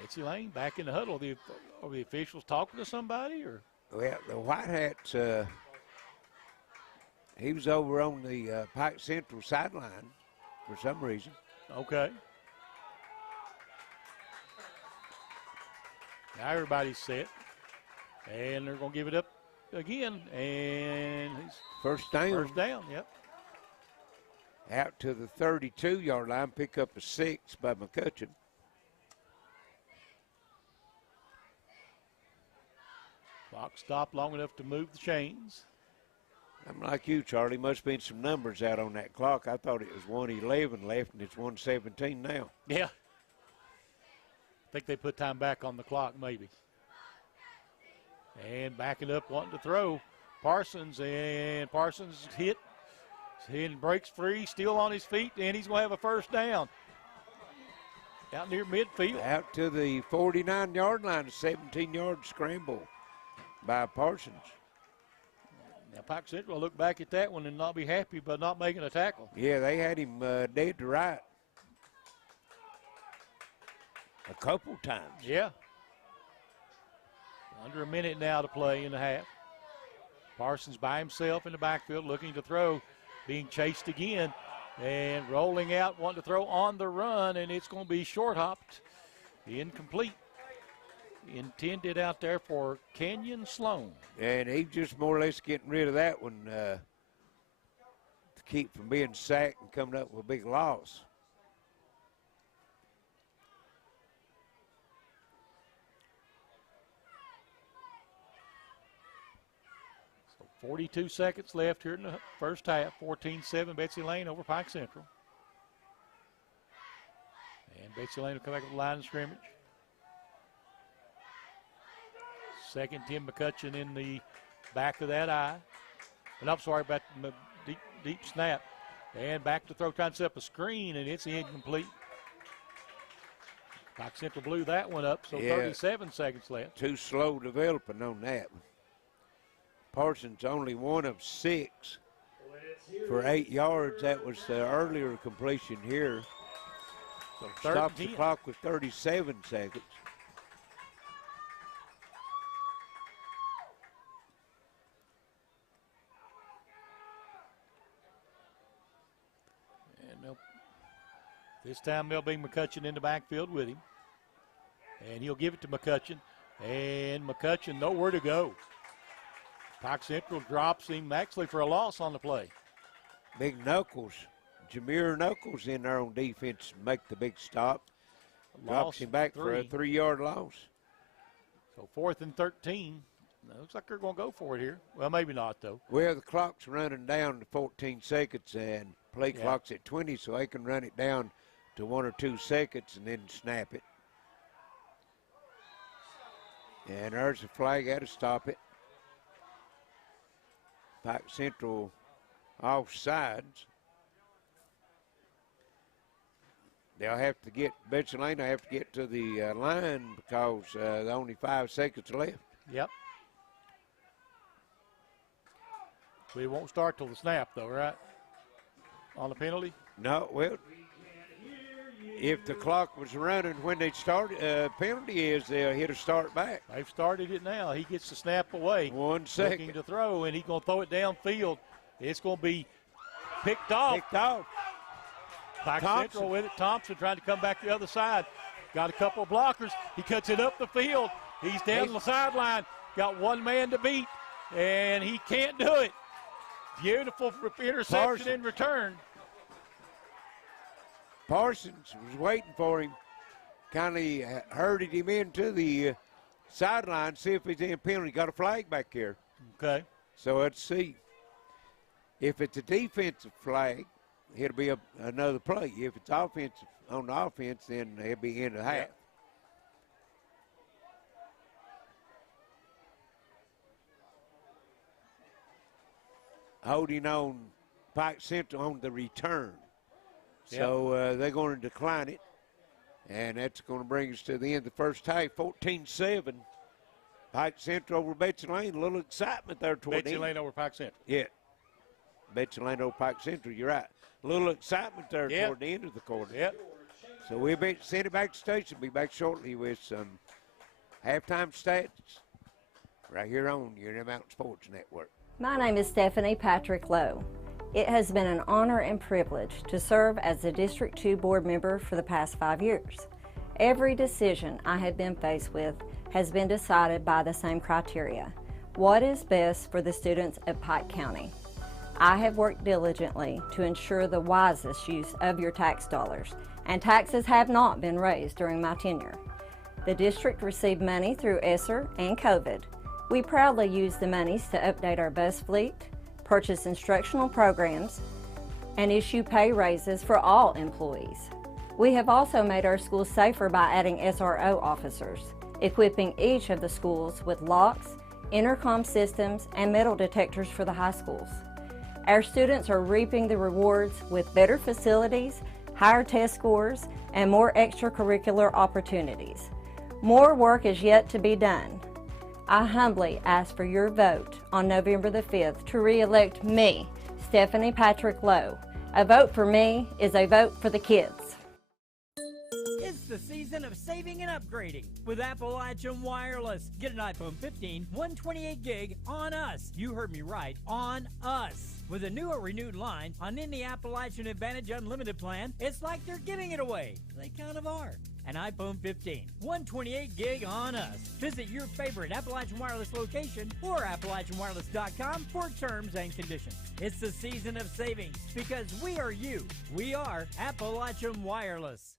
Betsy Layne back in the huddle. Are the officials talking to somebody or? Well, the White Hats, he was over on the Pike Central sideline for some reason. Okay. Now everybody's set. And they're going to give it up again. And he's First down. First down, yep. Out to the 32-yard line, pick up a 6 by McCutcheon. Clock stopped long enough to move the chains. I'm like you, Charlie. Must have been some numbers out on that clock. I thought it was 1:11 left, and it's 1:17 now. Yeah. I think they put time back on the clock, maybe. And backing up, wanting to throw. Parsons, and Parsons hit. And breaks free, still on his feet, and he's going to have a first down. Out near midfield. Out to the 49-yard line, a 17-yard scramble by Parsons. Now, Pike Central will look back at that one and not be happy about not making a tackle. Yeah, they had him dead to right a couple times. Yeah. Under a minute now to play in the half. Parsons by himself in the backfield looking to throw. Being chased again and rolling out, wanting to throw on the run, and it's going to be short hopped. Incomplete. Intended out there for Kenyon Sloan. And he's just more or less getting rid of that one to keep from being sacked and coming up with a big loss. 42 seconds left here in the first half. 14-7, Betsy Layne over Pike Central. And Betsy Layne will come back with the line of scrimmage. Second, Tim McCutcheon in the back of that eye. And I'm sorry about the deep snap. And back to throw, trying to set up a screen, and it's incomplete. Pike Central blew that one up, so 37 seconds left. Too slow developing on that one. Parsons only 1 of 6 for 8 yards. That was the earlier completion here. So stops the clock with 37 seconds. And this time they'll bring McCutcheon in the backfield with him. And he'll give it to McCutcheon. And McCutcheon nowhere to go. Pike Central drops him actually for a loss on the play. Big Knuckles, Jameer Knuckles in there on defense to make the big stop. Drops him back for a 3-yard loss. So 4th and 13. Looks like they're going to go for it here. Well, maybe not, though. Well, the clock's running down to 14 seconds and play clock's at 20, so they can run it down to 1 or 2 seconds and then snap it. And there's a flag out to stop it. Pike Central offsides. They'll have to get, Betsy Layne will have to get to the line because there's only 5 seconds left. Yep. We won't start till the snap, though, right? On the penalty? No, well, if the clock was running when they started, penalty is they'll hit a start back. They've started it now. He gets the snap away. 1 second. Looking to throw, and he's going to throw it downfield. It's going to be picked off. Picked off. Pike Central with it. Thompson trying to come back the other side. Got a couple of blockers. He cuts it up the field. He's down the sideline. Got one man to beat, and he can't do it. Beautiful interception in return. Parsons was waiting for him, kind of herded him into the sideline, see if he's in penalty. Got a flag back here. Okay. So let's see. If it's a defensive flag, it'll be another play. If it's offensive on the offense, then it'll be in the half. Holding on Pike Central on the return. So they're going to decline it, and that's going to bring us to the end of the first half, 14-7. Pike Central over Betsy Layne. A little excitement there toward the end. Betsy Layne over Pike Central. Yeah. Betsy Layne over Pike Central, you're right. A little excitement there toward the end of the quarter. Yep. So we'll send it back to station. Be back shortly with some halftime stats right here on Unity Mountain Sports Network. My name is Stephanie Patrick Lowe. It has been an honor and privilege to serve as the District 2 board member for the past 5 years. Every decision I have been faced with has been decided by the same criteria: what is best for the students of Pike County. I have worked diligently to ensure the wisest use of your tax dollars, and taxes have not been raised during my tenure. The district received money through ESSER and COVID. We proudly use the monies to update our bus fleet, purchase instructional programs, and issue pay raises for all employees. We have also made our schools safer by adding SRO officers, equipping each of the schools with locks, intercom systems, and metal detectors for the high schools. Our students are reaping the rewards with better facilities, higher test scores, and more extracurricular opportunities. More work is yet to be done. I humbly ask for your vote on November the 5th to re-elect me, Stephanie Patrick Lowe. A vote for me is a vote for the kids. It's the season of saving and upgrading with Appalachian Wireless. Get an iPhone 15, 128 gig on us. You heard me right, on us. With a new or renewed line on any Appalachian Advantage Unlimited plan, it's like they're giving it away. They kind of are. An iPhone 15, 128 gig on us. Visit your favorite Appalachian Wireless location or AppalachianWireless.com for terms and conditions. It's the season of savings because we are you. We are Appalachian Wireless.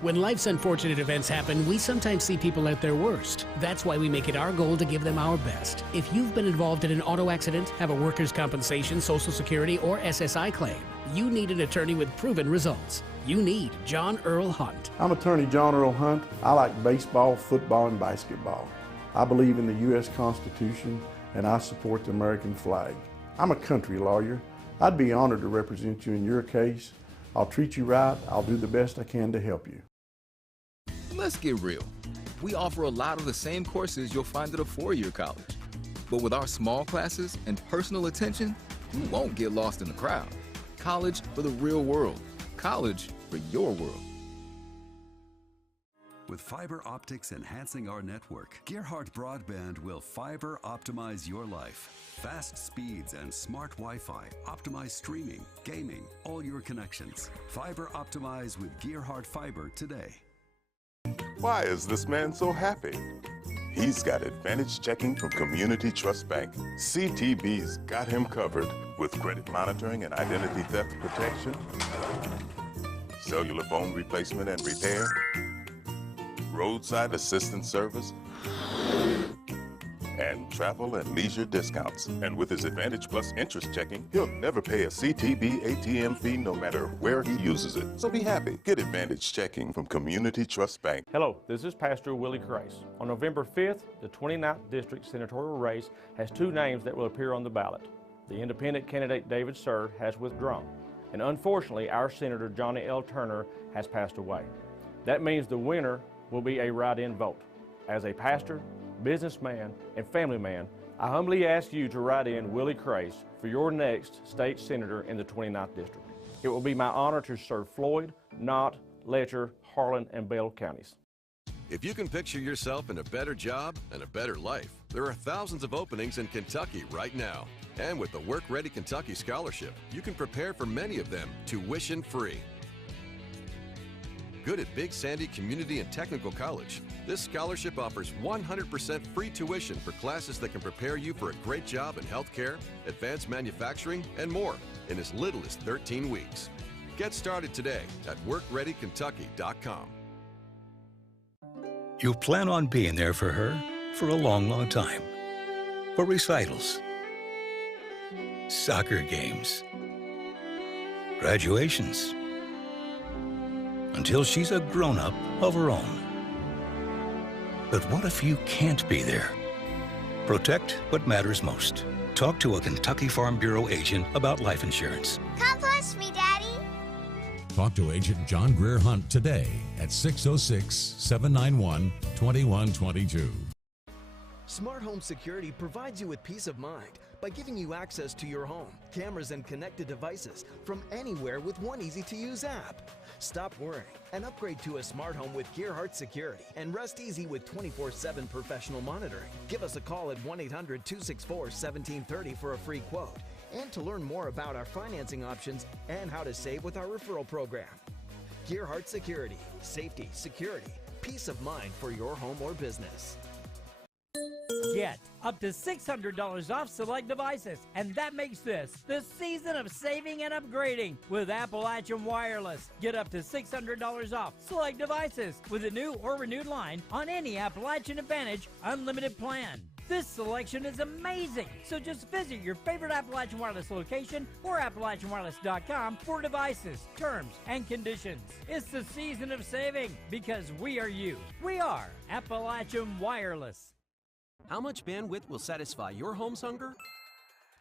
When life's unfortunate events happen, we sometimes see people at their worst. That's why we make it our goal to give them our best. If you've been involved in an auto accident, have a workers' compensation, Social Security, or SSI claim, you need an attorney with proven results. You need John Earl Hunt. I'm attorney John Earl Hunt. I like baseball, football, and basketball. I believe in the U.S. Constitution, and I support the American flag. I'm a country lawyer. I'd be honored to represent you in your case. I'll treat you right. I'll do the best I can to help you. Let's get real. We offer a lot of the same courses you'll find at a four-year college. But with our small classes and personal attention, you won't get lost in the crowd. College for the real world. College for your world. With fiber optics enhancing our network, Gearheart Broadband will fiber optimize your life. Fast speeds and smart Wi-Fi optimize streaming, gaming, all your connections. Fiber optimize with Gearheart Fiber today. Why is this man so happy? He's got Advantage Checking from Community Trust Bank. CTB's got him covered with credit monitoring and identity theft protection, cellular phone replacement and repair, roadside assistance service, and travel and leisure discounts. And with his Advantage Plus interest checking, he'll never pay a CTB ATM fee no matter where he uses it. So be happy. Get Advantage Checking from Community Trust Bank. Hello, this is Pastor Willie Christ. On November 5th, the 29th District Senatorial race has two names that will appear on the ballot. The independent candidate David Sir has withdrawn, and unfortunately our Senator Johnny L. Turner has passed away. That means the winner will be a write-in vote. As a pastor, businessman, and family man, I humbly ask you to write in Willie Christ for your next state senator in the 29th District. It will be my honor to serve Floyd, Knott, Letcher, Harlan, and Bell counties. If you can picture yourself in a better job and a better life, there are thousands of openings in Kentucky right now. And with the Work Ready Kentucky Scholarship, you can prepare for many of them tuition-free. Good at Big Sandy Community and Technical College, this scholarship offers 100% free tuition for classes that can prepare you for a great job in healthcare, advanced manufacturing, and more in as little as 13 weeks. Get started today at WorkReadyKentucky.com. You plan on being there for her for a long, long time. For recitals, soccer games, graduations, until she's a grown-up of her own. But what if you can't be there? Protect what matters most. Talk to a Kentucky Farm Bureau agent about life insurance. Come push me, Daddy. Talk to Agent John Greer Hunt today at 606-791-2122. Smart Home Security provides you with peace of mind by giving you access to your home, cameras, and connected devices from anywhere with one easy-to-use app. Stop worrying and upgrade to a smart home with Gearheart Security and rest easy with 24/7 professional monitoring. Give us a call at 1-800-264-1730 for a free quote and to learn more about our financing options and how to save with our referral program. Gearheart Security, safety, security, peace of mind for your home or business. Get up to $600 off select devices, and that makes this the season of saving and upgrading with Appalachian Wireless. Get up to $600 off select devices with a new or renewed line on any Appalachian Advantage unlimited plan. This selection is amazing, so just visit your favorite Appalachian Wireless location or AppalachianWireless.com for devices, terms, and conditions. It's the season of saving because we are you. We are Appalachian Wireless. How much bandwidth will satisfy your home's hunger?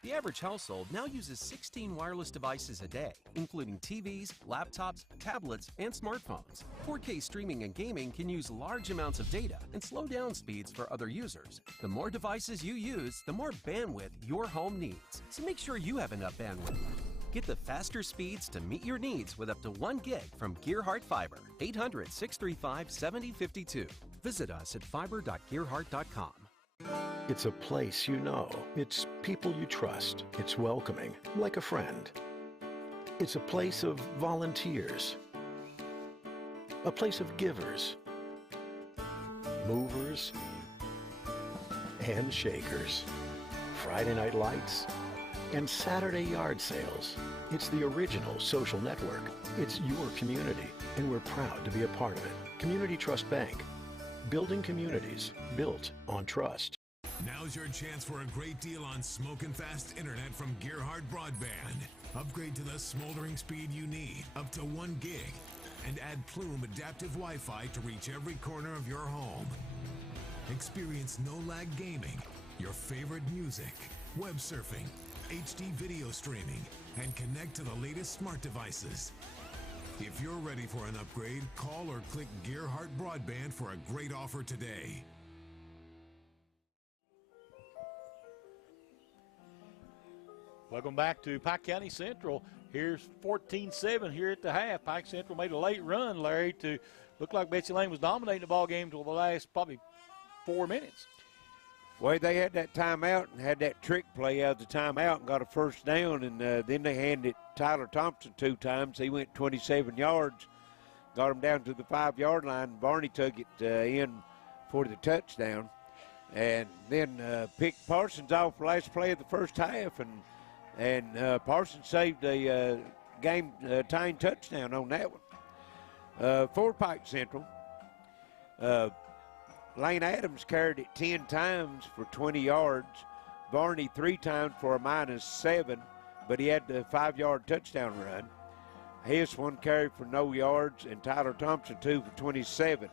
The average household now uses 16 wireless devices a day, including TVs, laptops, tablets, and smartphones. 4K streaming and gaming can use large amounts of data and slow down speeds for other users. The more devices you use, the more bandwidth your home needs. So make sure you have enough bandwidth. Get the faster speeds to meet your needs with up to 1 gig from Gearheart Fiber. 800-635-7052. Visit us at fiber.gearheart.com. It's a place you know. It's people you trust. It's welcoming, like a friend. It's a place of volunteers. A place of givers, movers, and shakers. Friday night lights and Saturday yard sales. It's the original social network. It's your community, and we're proud to be a part of it. Community Trust Bank. Building communities built on trust. Now's your chance for a great deal on smoking fast internet from Gearheart Broadband. Upgrade to the smoldering speed you need, up to 1 gig, and add Plume adaptive Wi-Fi to reach every corner of your home. Experience no-lag gaming, your favorite music, web surfing, HD video streaming, and connect to the latest smart devices. If you're ready for an upgrade, call or click Gearheart Broadband for a great offer today. Welcome back to Pike County Central. Here's 14-7 here at the half. Pike Central made a late run, Larry, to look like Betsy Layne was dominating the ball game until the last probably 4 minutes. Well, they had that timeout and had that trick play out of the timeout and got a first down, and then they handed it Tyler Thompson 2 times. He went 27 yards, got him down to the 5-yard line. Barney took it in for the touchdown, and then picked Parsons off the last play of the first half, and Parsons saved a game-tying touchdown on that one. For Pike Central, Lane Adams carried it 10 times for 20 yards. Varney 3 times for a -7, but he had the 5-yard touchdown run. Hess 1 carry for no yards, and Tyler Thompson 2 for 27.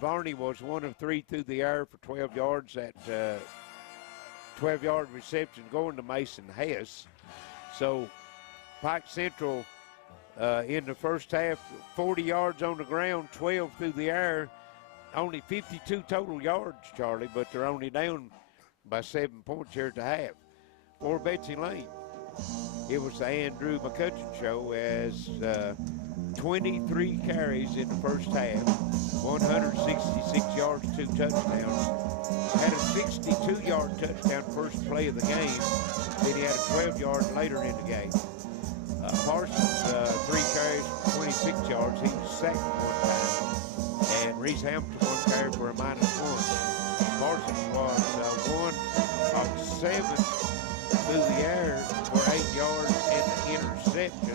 Varney was 1 of 3 through the air for 12 yards. That 12-yard reception going to Mason Hess. So Pike Central in the first half, 40 yards on the ground, 12 through the air. Only 52 total yards, Charlie, but they're only down by 7 points here at the half. For Betsy Layne, it was the Andrew McCutcheon show as 23 carries in the first half, 166 yards, 2 touchdowns. Had a 62-yard touchdown first play of the game. Then he had a 12-yard later in the game. Parsons, 3 carries, 26 yards. He was sacked 1 time. And Reese Hampton 1 carry for a -1. Parsons was 1 of 7 through the air for 8 yards and an interception.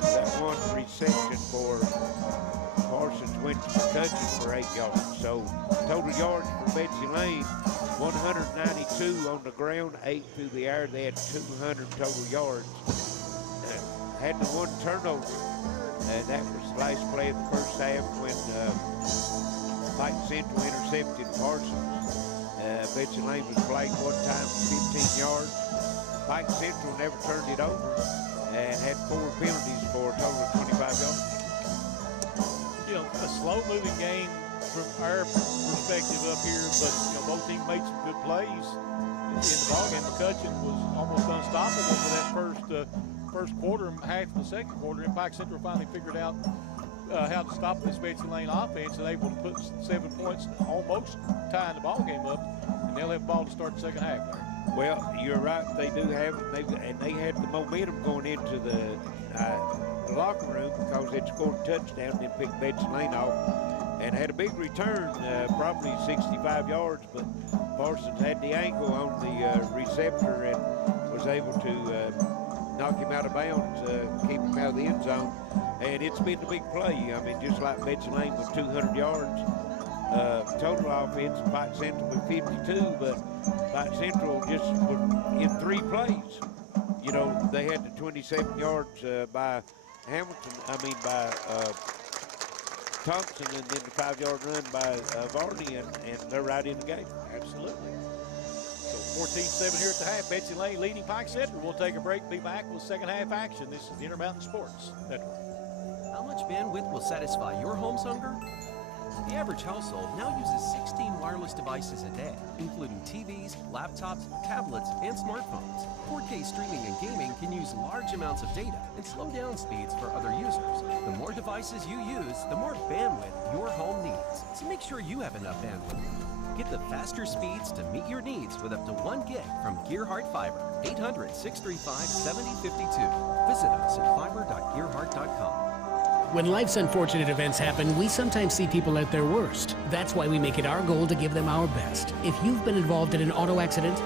That 1 reception for Parsons went to McCutcheon for 8 yards. So total yards for Betsy Layne, 192 on the ground, 8 through the air. They had 200 total yards. Had the 1 turnover. And that was the last play of the first half when Pike Central intercepted Parsons. Betsy Layne was flagged 1 time for 15 yards. Pike Central never turned it over and had 4 penalties for a total of 25 yards. You know, a slow-moving game from our perspective up here, but both teams made some good plays in the ballgame. McCutcheon was almost unstoppable for that first quarter and half of the second quarter, and Pike Central finally figured out how to stop this Betsy Layne offense and able to put 7 points, almost tying the ballgame up, and they'll have the ball to start the second half. Well, you're right. They do have it, and they had the momentum going into the locker room because they'd scored a touchdown and then picked Betsy Layne off and had a big return, probably 65 yards, but Parsons had the angle on the receptor and was able to knock him out of bounds, keep him out of the end zone. And it's been the big play. I mean, just like Betsy Layne with 200 yards total offense, Pike Central with 52, but Pike Central just in 3 plays. They had the 27 yards by Thompson, and then the 5-yard run by Varney, and they're right in the game. Absolutely. So 14-7 here at the half. Betsy Layne leading Pike Central. We'll take a break, be back with second half action. This is the Intermountain Sports Network. How much bandwidth will satisfy your home's hunger? The average household now uses 16 wireless devices a day, including TVs, laptops, tablets, and smartphones. 4K streaming and gaming can use large amounts of data and slow down speeds for other users. The more devices you use, the more bandwidth your home needs. So make sure you have enough bandwidth. Get the faster speeds to meet your needs with up to 1 gig from Gearheart Fiber. 800-635-7052. Visit us at fiber.gearheart.com. When life's unfortunate events happen, we sometimes see people at their worst. That's why we make it our goal to give them our best. If you've been involved in an auto accident,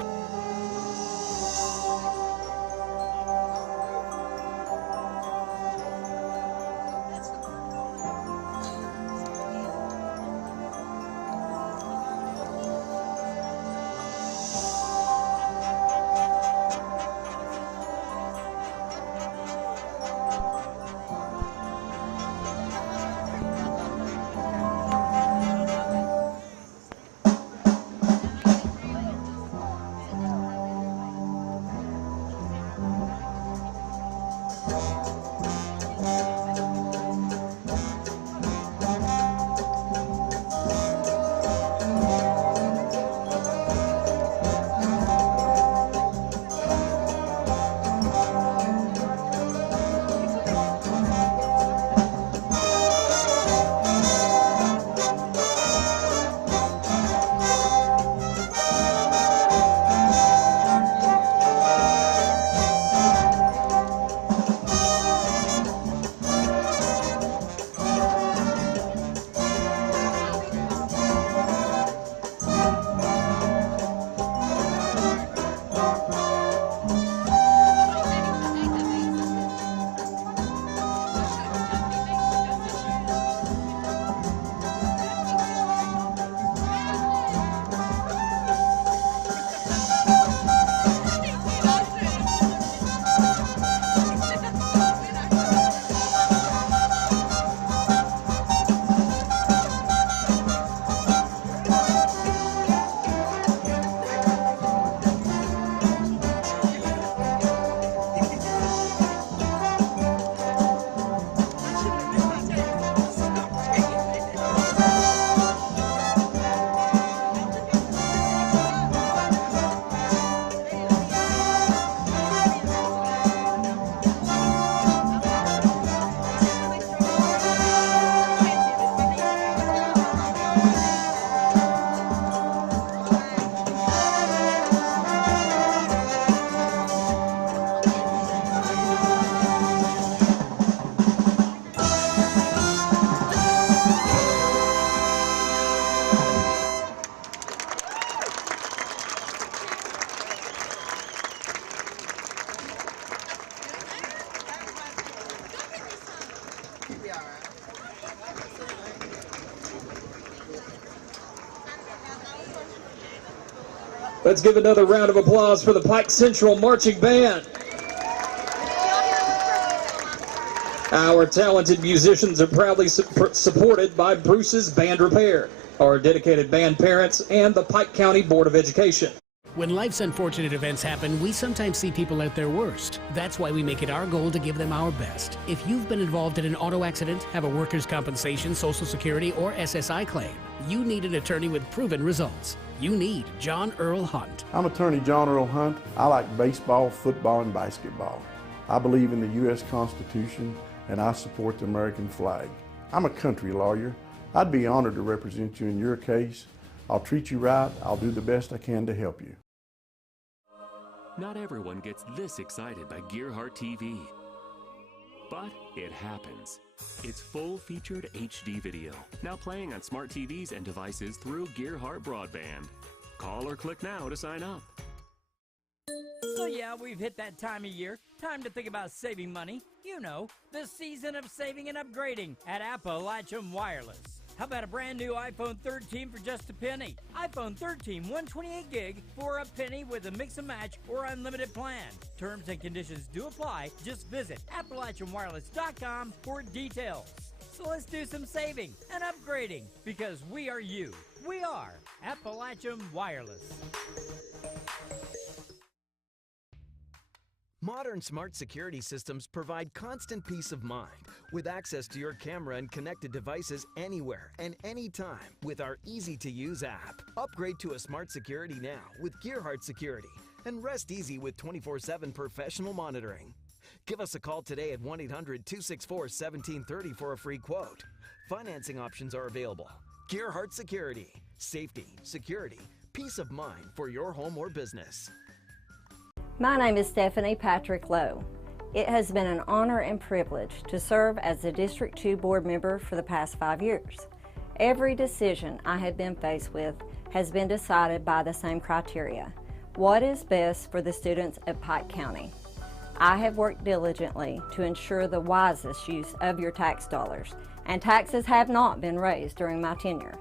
Let's give another round of applause for the Pike Central Marching Band. Our talented musicians are proudly supported by Bruce's Band Repair, our dedicated band parents, and the Pike County Board of Education. When life's unfortunate events happen, we sometimes see people at their worst. That's why we make it our goal to give them our best. If you've been involved in an auto accident, have a workers' compensation, Social Security, or SSI claim, you need an attorney with proven results. You need John Earl Hunt. I'm attorney John Earl Hunt. I like baseball, football, and basketball. I believe in the U.S. Constitution, and I support the American flag. I'm a country lawyer. I'd be honored to represent you in your case. I'll treat you right. I'll do the best I can to help you. Not everyone gets this excited by Gearheart TV. But it happens. It's full-featured HD video, now playing on smart TVs and devices through Gearheart Broadband. Call or click now to sign up. So yeah, we've hit that time of year. Time to think about saving money. You know, the season of saving and upgrading at Appalachian Wireless. How about a brand new iPhone 13 for just a penny? iPhone 13 128 gig for a penny with a mix and match or unlimited plan. Terms and conditions do apply. Just visit AppalachianWireless.com for details. So let's do some saving and upgrading because we are you. We are Appalachian Wireless. Modern smart security systems provide constant peace of mind with access to your camera and connected devices anywhere and anytime with our easy-to-use app. Upgrade to a smart security now with Gearheart Security and rest easy with 24/7 professional monitoring. Give us a call today at 1-800-264-1730 for a free quote. Financing options are available. Gearheart Security. Safety, security, peace of mind for your home or business. My name is Stephanie Patrick Lowe. It has been an honor and privilege to serve as the District 2 board member for the past 5 years. Every decision I have been faced with has been decided by the same criteria. What is best for the students of Pike County? I have worked diligently to ensure the wisest use of your tax dollars, and taxes have not been raised during my tenure.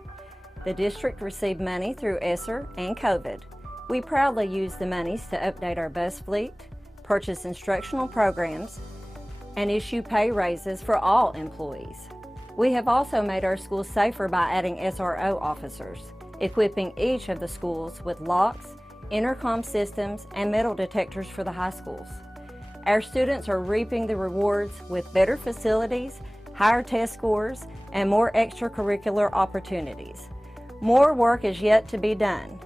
The district received money through ESSER and COVID. We proudly use the monies to update our bus fleet, purchase instructional programs, and issue pay raises for all employees. We have also made our schools safer by adding SRO officers, equipping each of the schools with locks, intercom systems, and metal detectors for the high schools. Our students are reaping the rewards with better facilities, higher test scores, and more extracurricular opportunities. More work is yet to be done.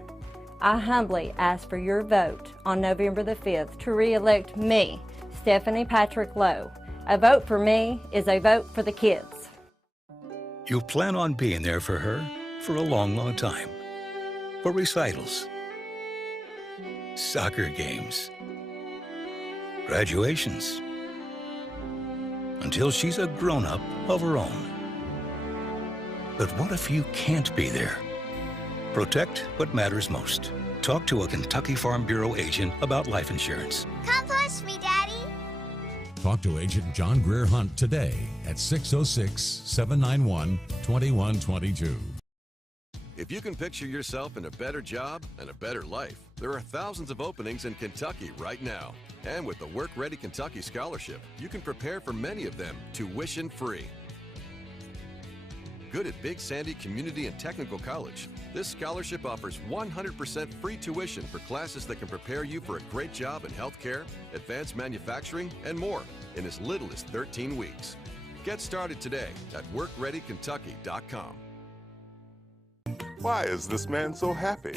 I humbly ask for your vote on November the 5th to re-elect me, Stephanie Patrick Lowe. A vote for me is a vote for the kids. You plan on being there for her for a long, long time. For recitals, soccer games, graduations, until she's a grown-up of her own. But what if you can't be there? Protect what matters most. Talk to a Kentucky Farm Bureau agent about life insurance. Come push me, Daddy. Talk to Agent John Greer Hunt today at 606-791-2122. If you can picture yourself in a better job and a better life, there are thousands of openings in Kentucky right now. And with the Work Ready Kentucky Scholarship, you can prepare for many of them tuition-free. Good at Big Sandy Community and Technical College, this scholarship offers 100% free tuition for classes that can prepare you for a great job in healthcare, advanced manufacturing, and more in as little as 13 weeks. Get started today at WorkReadyKentucky.com. Why is this man so happy?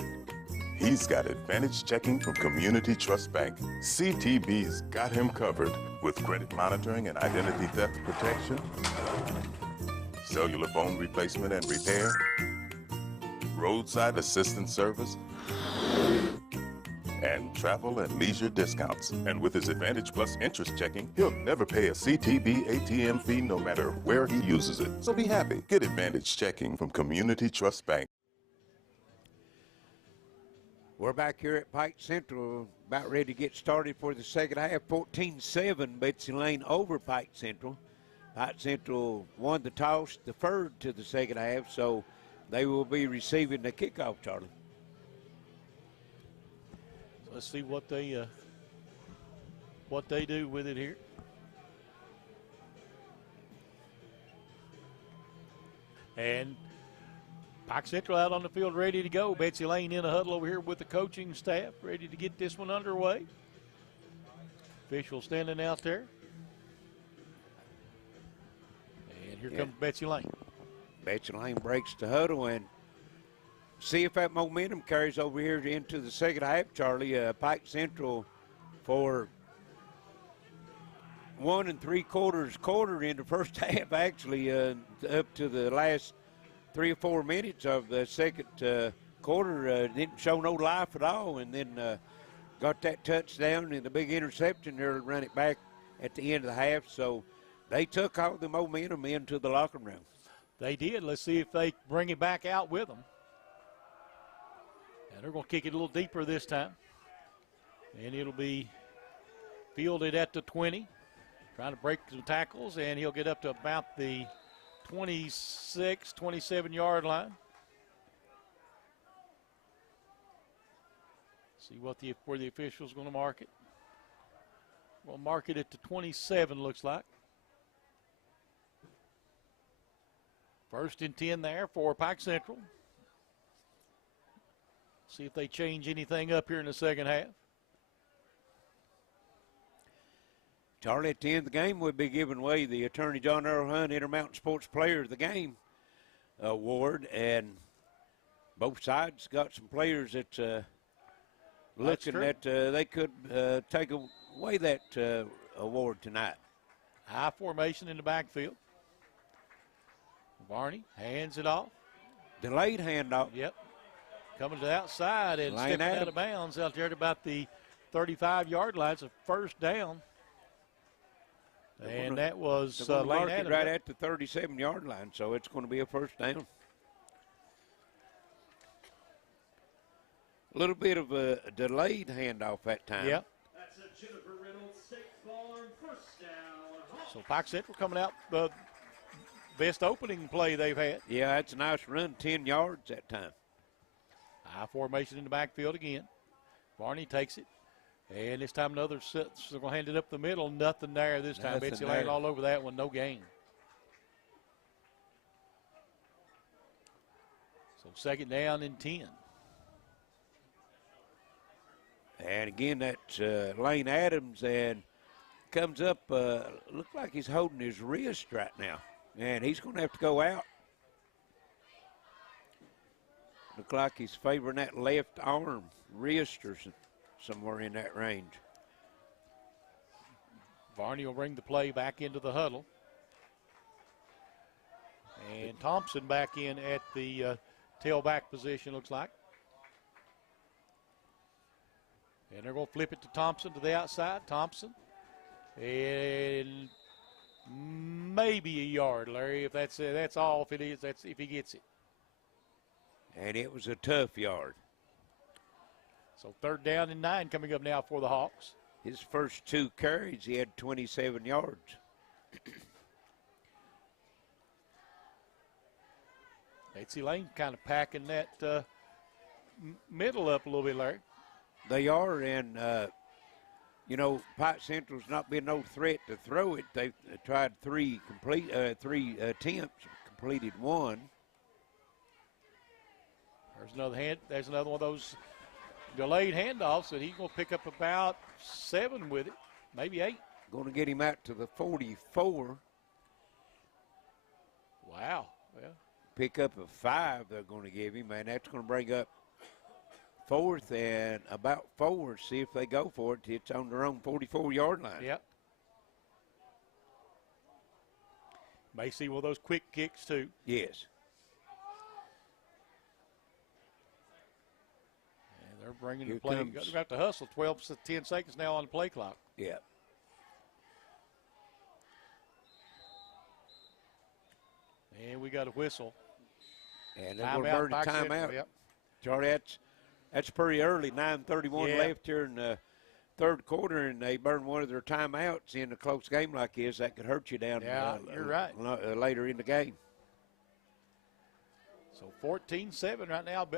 He's got advantage checking from Community Trust Bank. CTB's got him covered with credit monitoring and identity theft protection, cellular phone replacement and repair, roadside assistance service, and travel and leisure discounts. And with his Advantage Plus interest checking, he'll never pay a CTB ATM fee no matter where he uses it. So be happy. Get Advantage checking from Community Trust Bank. We're back here at Pike Central, about ready to get started for the second half. 14-7, Betsy Layne over Pike Central. Pike Central won the toss, deferred to the second half, so they will be receiving the kickoff, Charlie. Let's see what they do with it here. And Pike Central out on the field ready to go. Betsy Layne in a huddle over here with the coaching staff, ready to get this one underway. Official standing out there. And here comes Betsy Layne. Betsy Layne breaks the huddle and see if that momentum carries over here into the second half, Charlie. Pike Central for 1 3/4 quarter in the first half, actually, up to the last 3 or 4 minutes of the second quarter, didn't show no life at all, and then got that touchdown and the big interception there to run it back at the end of the half. So they took all the momentum into the locker room. They did. Let's see if they bring it back out with them. And they're going to kick it a little deeper this time. And it'll be fielded at the 20. Trying to break some tackles, and he'll get up to about the 26, 27-yard line. See where the official's going to mark it. We'll mark it at the 27, looks like. 1st and 10 there for Pike Central. See if they change anything up here in the second half. Charlie, at the end of the game, we'll be giving away the Attorney John Earl Hunt Intermountain Sports Player of the Game award, and both sides got some players that's looking that they could take away that award tonight. High formation in the backfield. Varney hands it off. Delayed handoff. Yep. Coming to the outside and stepping out of bounds out there at about the 35-yard line. It's a first down. And that was Layne Adams. Right at the 37-yard line, so it's going to be a first down. A little bit of a delayed handoff that time. Yep. So Pike Central coming out the best opening play they've had. Yeah, that's a nice run, 10 yards that time. High formation in the backfield again. Varney takes it. And this time another set, so going to hand it up the middle. Nothing there this time. Betsy Layne all over that one. No gain. So 2nd down and 10. And again, that's Lane Adams, and comes up, looks like he's holding his wrist right now. And he's going to have to go out. Look like he's favoring that left arm, wrist or somewhere in that range. Varney will bring the play back into the huddle. And Thompson back in at the tailback position, looks like. And they're going to flip it to Thompson to the outside. Thompson. And maybe a yard, Larry. If that's all, if it is, that's if he gets it. And it was a tough yard. So 3rd down and 9 coming up now for the Hawks. His first 2 carries, he had 27 yards. Betsy Layne kind of packing that middle up a little bit, Larry. They are, and you know, Pike Central's not been no threat to throw it. They've tried 3 attempts, completed 1. There's another one of those delayed handoffs that he's going to pick up about 7 with it, maybe 8. Going to get him out to the 44. Wow. Well, pick up a 5 they're going to give him, and that's going to bring up 4th and about 4. See if they go for it. It's on their own 44-yard line. Yep. May see one of those quick kicks, too. Yes. They're bringing the play. They're about to hustle. 10 seconds now on the play clock. Yeah. And we got a whistle. And they're going to burn the timeout. Yep. Charlie, that's pretty early. 9:31 left here in the 3rd quarter, and they burn one of their timeouts in a close game like this. That could hurt you down. You're right. Later in the game. So 14-7 right now.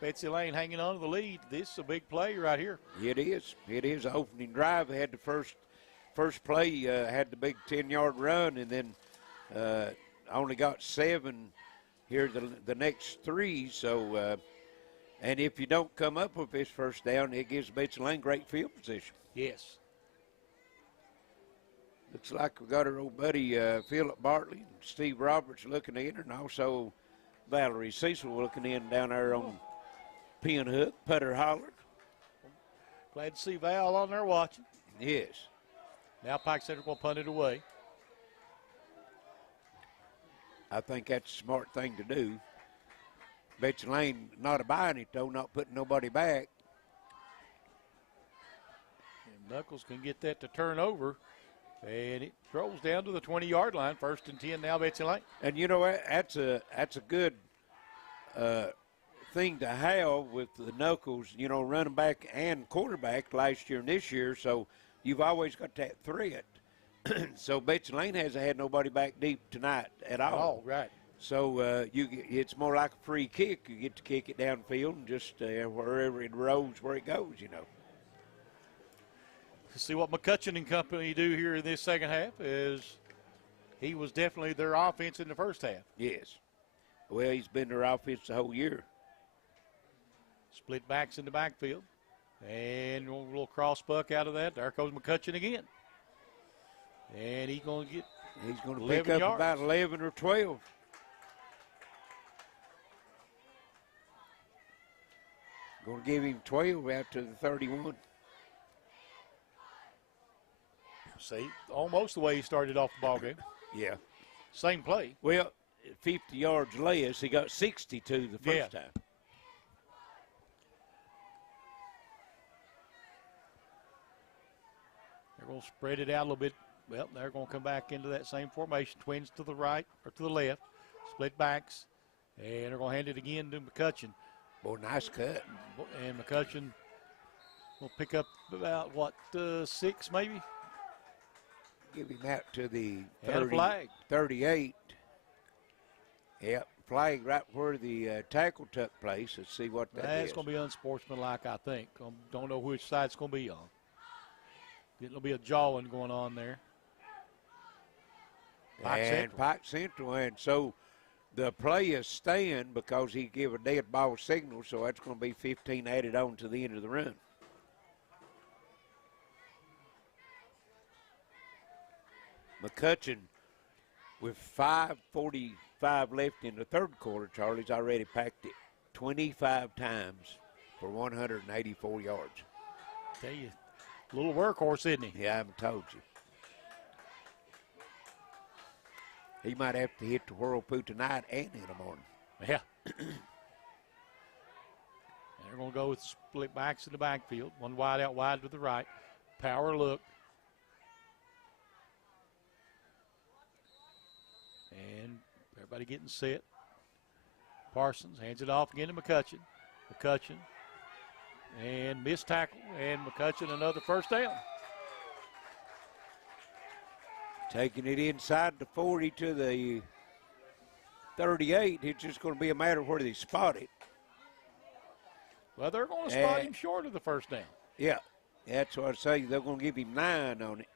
Betsy Layne hanging on to the lead. This is a big play right here. It is. It is. The opening drive had the first play, had the big 10-yard run, and then only got 7 here the next 3. So, and if you don't come up with this first down, it gives Betsy Layne great field position. Yes. Looks like we got our old buddy Philip Bartley and Steve Roberts looking in, and also Valerie Cecil looking in down there on pin hook, putter holler. Glad to see Val on there watching. Yes. Now Pike Central will punt it away. I think that's a smart thing to do. Betsy Layne not buying it, though, not putting nobody back. And Knuckles can get that to turn over. And it rolls down to the 20-yard line. 1st and 10 now, Betsy Layne. And you know what? That's a good thing to have with the Knuckles, you know, running back and quarterback last year and this year. So you've always got that threat. So Betsy Layne hasn't had nobody back deep tonight at all. Oh, right. So it's more like a free kick. You get to kick it downfield and just wherever it rolls, where it goes, you know. See what McCutcheon and company do here in this second half is he was definitely their offense in the first half. Yes. Well, he's been their offense the whole year. Split backs in the backfield. And a little cross buck out of that. There goes McCutcheon again. And he's going to pick up yards. About 11 or 12. Going to give him 12 out to the 31. See, almost the way he started off the ball game. Yeah. Same play. Well, 50 yards less. He got 62 the first time. They're going to spread it out a little bit. Well, they're going to come back into that same formation. Twins to the right or to the left. Split backs. And they're going to hand it again to McCutcheon. Boy, nice cut. And McCutcheon will pick up about, 6 maybe? Give him out to the and a flag. 38. Yep, flag right where the tackle took place. Let's see what that is. That's going to be unsportsmanlike, I think. Don't know which side it's going to be on. There'll be a jawing going on there. Pike Central. And so the play is staying because he gave a dead ball signal, so that's going to be 15 added on to the end of the run. McCutcheon, with 5:45 left in the third quarter, Charlie's already packed it 25 times for 184 yards. Tell you, little workhorse, isn't he? Yeah, I haven't told you. He might have to hit the whirlpool tonight and in the morning. Yeah. And they're going to go with split backs in the backfield. One wide out wide to the right. Power look. And everybody getting set. Parsons hands it off again to McCutcheon. McCutcheon. And missed tackle. And McCutcheon another first down. Taking it inside the 40 to the 38. It's just going to be a matter of where they spot it. Well, they're going to spot him short of the first down. Yeah, that's what I say. They're going to give him 9 on it.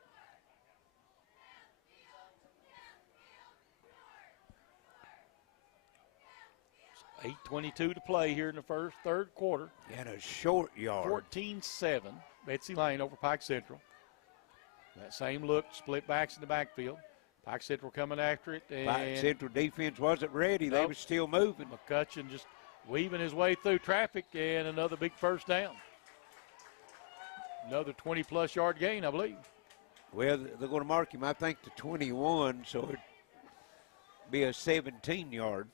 .8:22 to play here in the third quarter. And a short yard. 14-7. Betsy Layne over Pike Central. That same look, split backs in the backfield. Pike Central coming after it. And Pike Central defense wasn't ready. They were still moving. McCutcheon just weaving his way through traffic, and another big first down. Another 20-plus yard gain, I believe. Well, they're going to mark him, I think, to 21, so it'd be a 17-yard.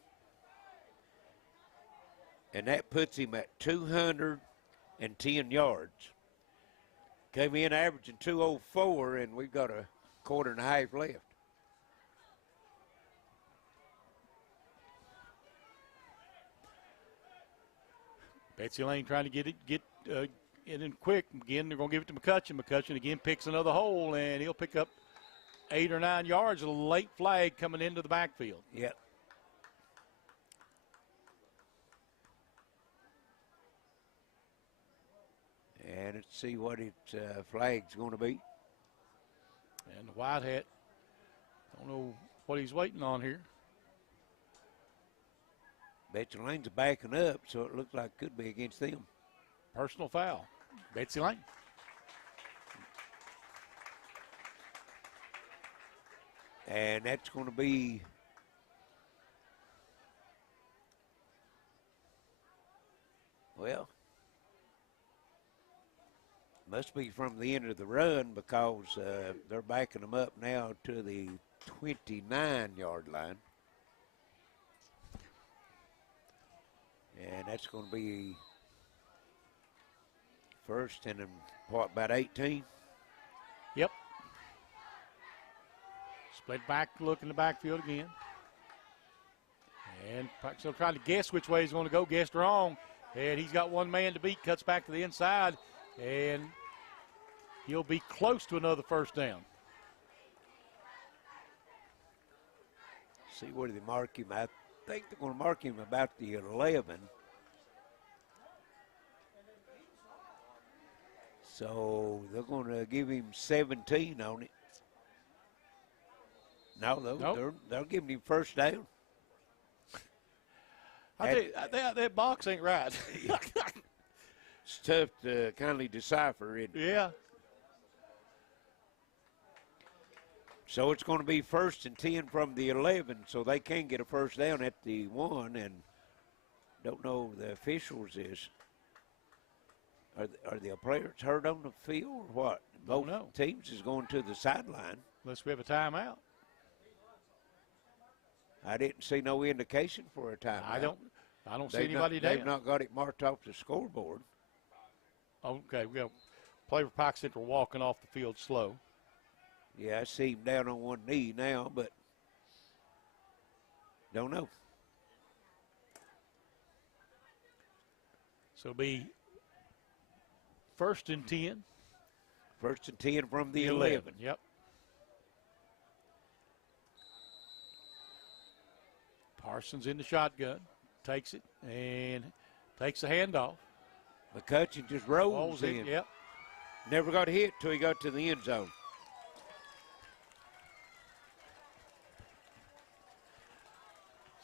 And that puts him at 210 yards. Came in averaging 204, and we've got a quarter and a half left. Betsy Layne trying to get in quick. Again, they're going to give it to McCutcheon. McCutcheon again picks another hole, and he'll pick up 8 or 9 yards. A late flag coming into the backfield. Yep. And let's see what its flag's going to be. And the white hat, don't know what he's waiting on here. Betsy Layne's backing up, so it looks like it could be against them. Personal foul. Betsy Layne. And that's going to be well, must be from the end of the run because they're backing them up now to the 29-yard line. And that's going to be first and about 18. Yep. Split back, look in the backfield again. And Pike still trying to guess which way he's going to go. Guessed wrong. And he's got one man to beat. Cuts back to the inside. And he'll be close to another first down. See where they mark him. I think they're going to mark him about the 11. So they're going to give him 17 on it. No, they're giving him first down. I think that box ain't right. It's tough to kindly decipher it. Yeah. So it's going to be first and 10 from the 11, so they can get a first down at the 1, and don't know the officials is. Are the players hurt on the field or what? Both teams is going to the sideline. Unless we have a timeout. I didn't see no indication for a timeout. I don't see anybody down. They've not got it marked off the scoreboard. Okay, we have player for Pike Central walking off the field slow. Yeah, I see him down on one knee now, but don't know. So it'll be first and 10. First and 10 from the 11. Yep. Parsons in the shotgun, takes it, and takes the handoff. McCutcheon just rolls in. Yep. Never got hit till he got to the end zone.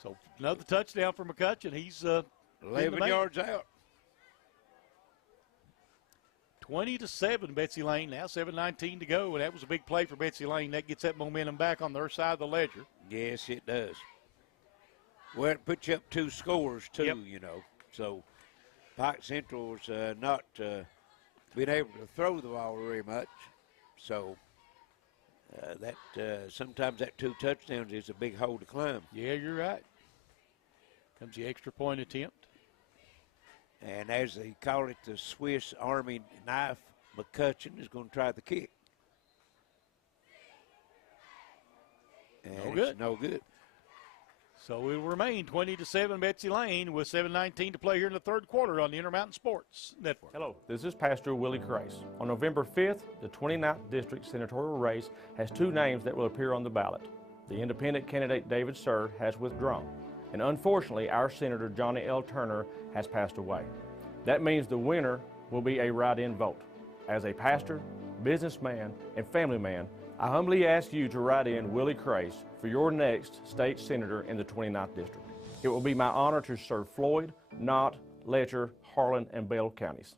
So another touchdown for McCutcheon. He's 11 yards out. 20-7, Betsy Layne. Now 7:19 to go, and that was a big play for Betsy Layne. That gets that momentum back on their side of the ledger. Yes, it does. Well, it puts you up 2 scores, too, you know. So Pike Central's not been able to throw the ball very much. So sometimes that 2 touchdowns is a big hole to climb. Yeah, you're right. Comes the extra point attempt. And as they call it, the Swiss Army knife, McCutcheon is going to try the kick. And no good. So it will remain 20-7 Betsy Layne with 7:19 to play here in the third quarter on the Intermountain Sports Network. Hello, this is Pastor Willie Christ. On November 5th, the 29th District Senatorial race has 2 names that will appear on the ballot. The independent candidate David Sir has withdrawn, and unfortunately our Senator Johnny L. Turner has passed away. That means the winner will be a write-in vote. As a pastor, businessman, and family man, I humbly ask you to write in Willie Christ for your next state senator in the 29th District. It will be my honor to serve Floyd, Knott, Letcher, Harlan, and Bell counties.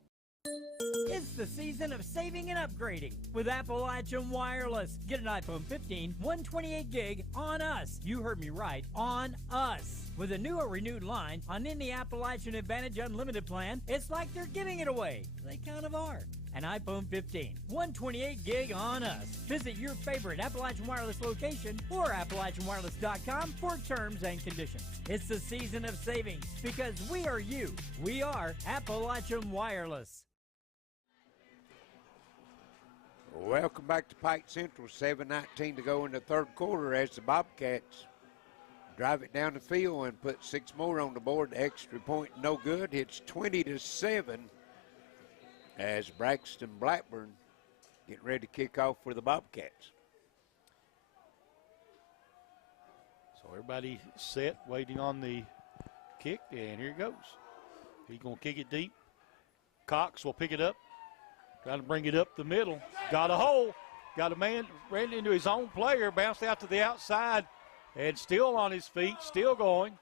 It's the season of saving and upgrading with Appalachian Wireless. Get an iPhone 15, 128 gig on us. You heard me right, on us. With a new or renewed line on any Appalachian Advantage Unlimited plan, it's like they're giving it away. They kind of are. An iPhone 15, 128 gig on us. Visit your favorite Appalachian Wireless location or AppalachianWireless.com for terms and conditions. It's the season of savings because we are you. We are Appalachian Wireless. Welcome back to Pike Central. 7:19 to go in the third quarter as the Bobcats drive it down the field and put 6 more on the board. The extra point no good. It's 20-7 as Braxton Blackburn getting ready to kick off for the Bobcats. So everybody set, waiting on the kick, and here it goes. He's going to kick it deep. Cox will pick it up. Trying to bring it up the middle. Got a hole. Got a man, ran into his own player, bounced out to the outside, and still on his feet, still going.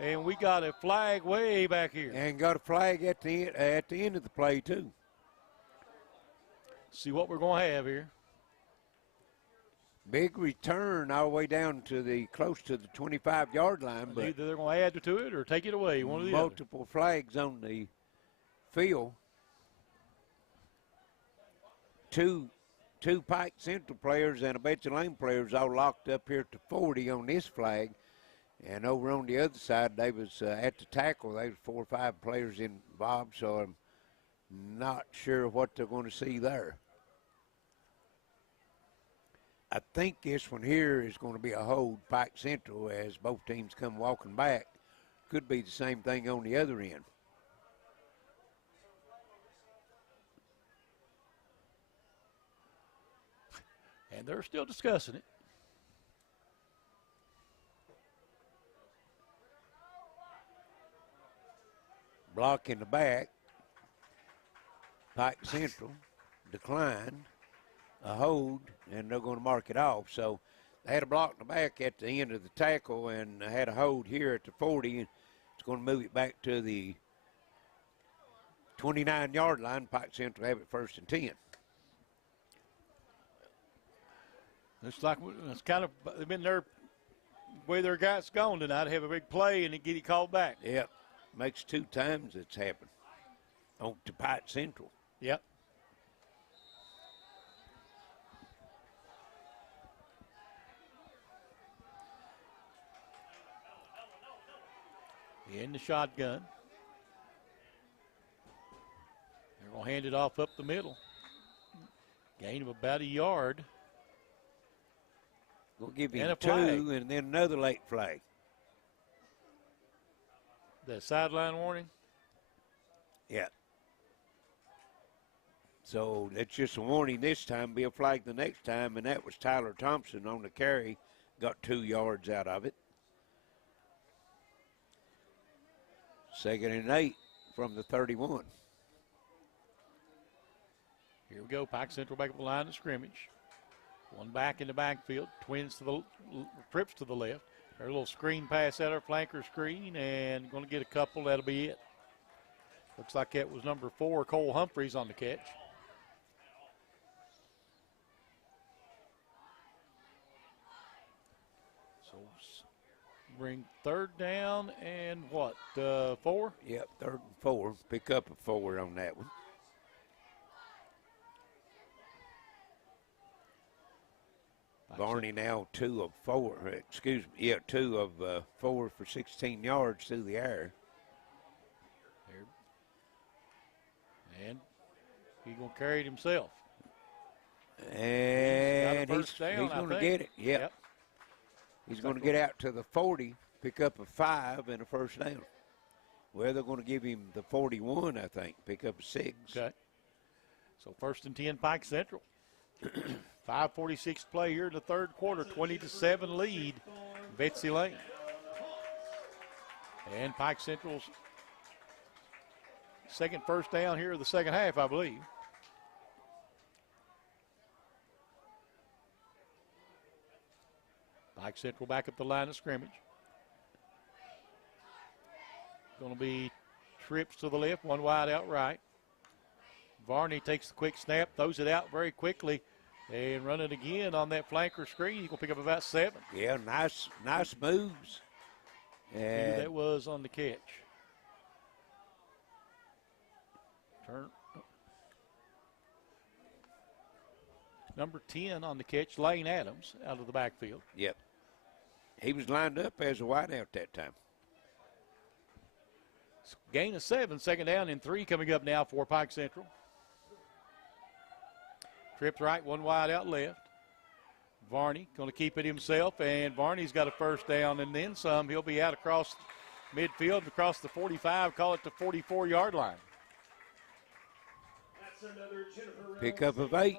And we got a flag way back here. And got a flag at the end of the play, too. See what we're going to have here. Big return all the way down to close to the 25-yard line. But either they're going to add to it or take it away, one or the other. Multiple flags on the field. Two Pike Central players and a Betsy Layne players all locked up here to 40 on this flag. And over on the other side, they was at the tackle. There was 4 or 5 players involved, so I'm not sure what they're going to see there. I think this one here is going to be a hold Pike Central as both teams come walking back. Could be the same thing on the other end. And they're still discussing it. Block in the back. Pike Central declined. A hold, and they're going to mark it off. So they had a block in the back at the end of the tackle and had a hold here at the 40. It's going to move it back to the 29-yard line. Pike Central have it 1st and 10. It's like it's kind of they've been their way their guys gone tonight. Have a big play and then get it called back. Yep, makes 2 times it's happened on to Pike Central. Yep. In the shotgun. They're going to hand it off up the middle. Gain of about a yard. We'll give him 2 and then another late flag. The sideline warning? Yeah. So that's just a warning this time. Be a flag the next time, and that was Tyler Thompson on the carry. Got 2 yards out of it. 2nd and 8 from the 31. Here we go. Pike Central back up the line of scrimmage. One back in the backfield. Twins to the trips to the left. Their little screen pass out, our flanker screen, and going to get a couple. That'll be it. Looks like that was number 4, Cole Humphries, on the catch. So bring 3rd down and what, 4? Yep, 3rd and 4. Pick up a 4 on that one. Barney now 2 of 4. Excuse me, yeah, 2 of 4 for 16 yards through the air. And he's going to carry it himself. And he's going to get it. Yep. He's going to get out to the 40, pick up a 5 and a 1st down. Well, they're going to give him the 41, I think, pick up a 6. Okay. So 1st and 10, Pike Central. 5:46 play here in the 3rd quarter, 20-7 lead, Betsy Layne. And Pike Central's 2nd 1st down here in the 2nd half, I believe. Pike Central back up the line of scrimmage. Going to be trips to the left, one wide out right. Varney takes the quick snap, throws it out very quickly, and run it again on that flanker screen. He's going to pick up about 7. Yeah, nice moves. And that was on the catch. Turn. Number 10 on the catch, Lane Adams, out of the backfield. Yep. He was lined up as a wideout that time. Gain of 7, 2nd down and 3 coming up now for Pike Central. Trips right, one wide out left. Varney going to keep it himself, and Varney's got a 1st down and then some. He'll be out across midfield and across the 45, call it the 44-yard line. Pick up of 8.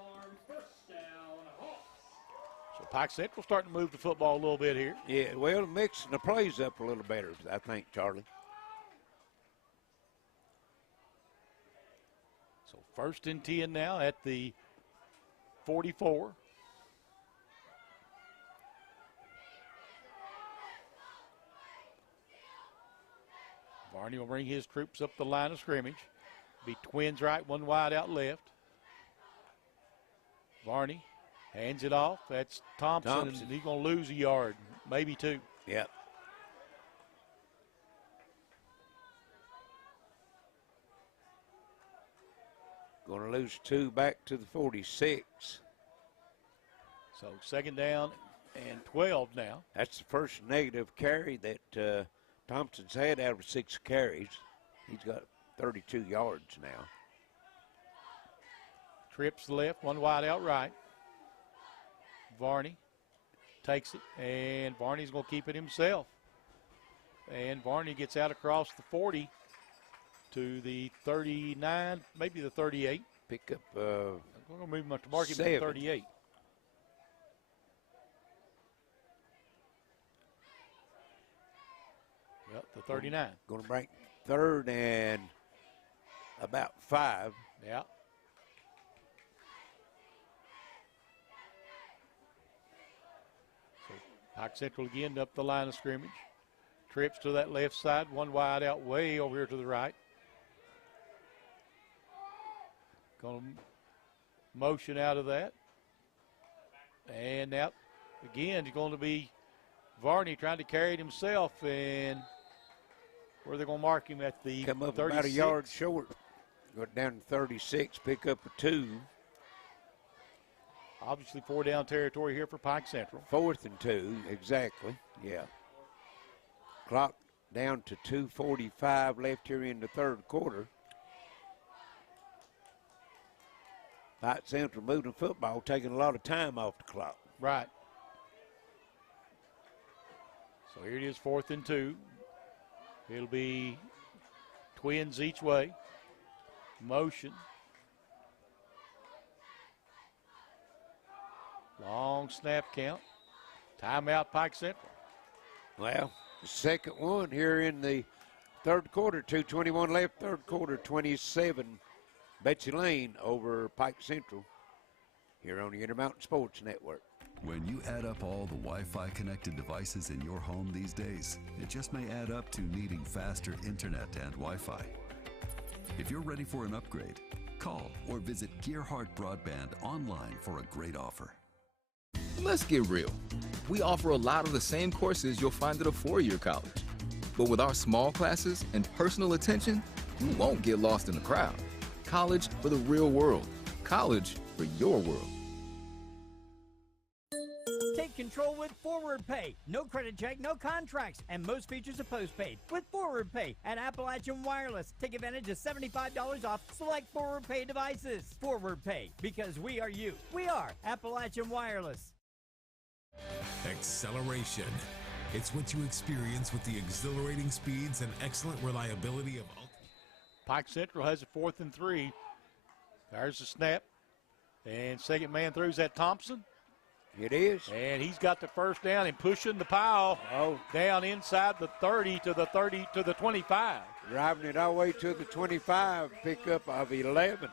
So Pike Central starting to move the football a little bit here. Yeah, well, mixing the plays up a little better, I think, Charlie. So 1st and 10 now at the 44. Varney will bring his troops up the line of scrimmage. Be twins right, one wide out left. Varney hands it off. That's Thompson. And he's going to lose a yard, maybe 2. Yep. Going to lose 2 back to the 46. So 2nd down and 12 now. That's the first negative carry that Thompson's had out of 6 carries. He's got 32 yards now. Trips left, one wide out right. Varney takes it, and Varney's going to keep it himself. And Varney gets out across the 40 to the 39, maybe the 38. Pick up we're going to move him up to mark him at the 38. Yep, the 39. Going to break 3rd and about 5. Yeah. So Pike Central again up the line of scrimmage. Trips to that left side, one wide out way over here to the right. Going to motion out of that. And now, again, it's going to be Varney trying to carry it himself, and where they're going to mark him at the come up 36. about a yard short. Go down to 36, pick up a 2. Obviously 4 down territory here for Pike Central. 4th and 2, exactly, yeah. Clock down to 2:45 left here in the 3rd quarter. Pike Central moving football, taking a lot of time off the clock. Right. So here it is, 4th and 2. It'll be twins each way. Motion. Long snap count. Timeout, Pike Central. Well, the second one here in the 3rd quarter. 2:21 left, 3rd quarter, 27. Betsy Layne over Pike Central here on the Intermountain Sports Network. When you add up all the Wi-Fi connected devices in your home these days, it just may add up to needing faster internet and Wi-Fi. If you're ready for an upgrade, call or visit Gearheart Broadband online for a great offer. Let's get real. We offer a lot of the same courses you'll find at a four-year college. But with our small classes and personal attention, you won't get lost in the crowd. College for the real world. College for your world. Take control with Forward Pay. No credit check, no contracts, and most features are postpaid. With Forward Pay at Appalachian Wireless, take advantage of $75 off select Forward Pay devices. Forward Pay, because we are you. We are Appalachian Wireless. Acceleration. It's what you experience with the exhilarating speeds and excellent reliability of Pike Central has a 4th and 3. There's the snap. And second man through is that Thompson. It is. And he's got the first down and pushing the pile down inside the 30 to the 25. Driving it all the way to the 25, pickup of 11.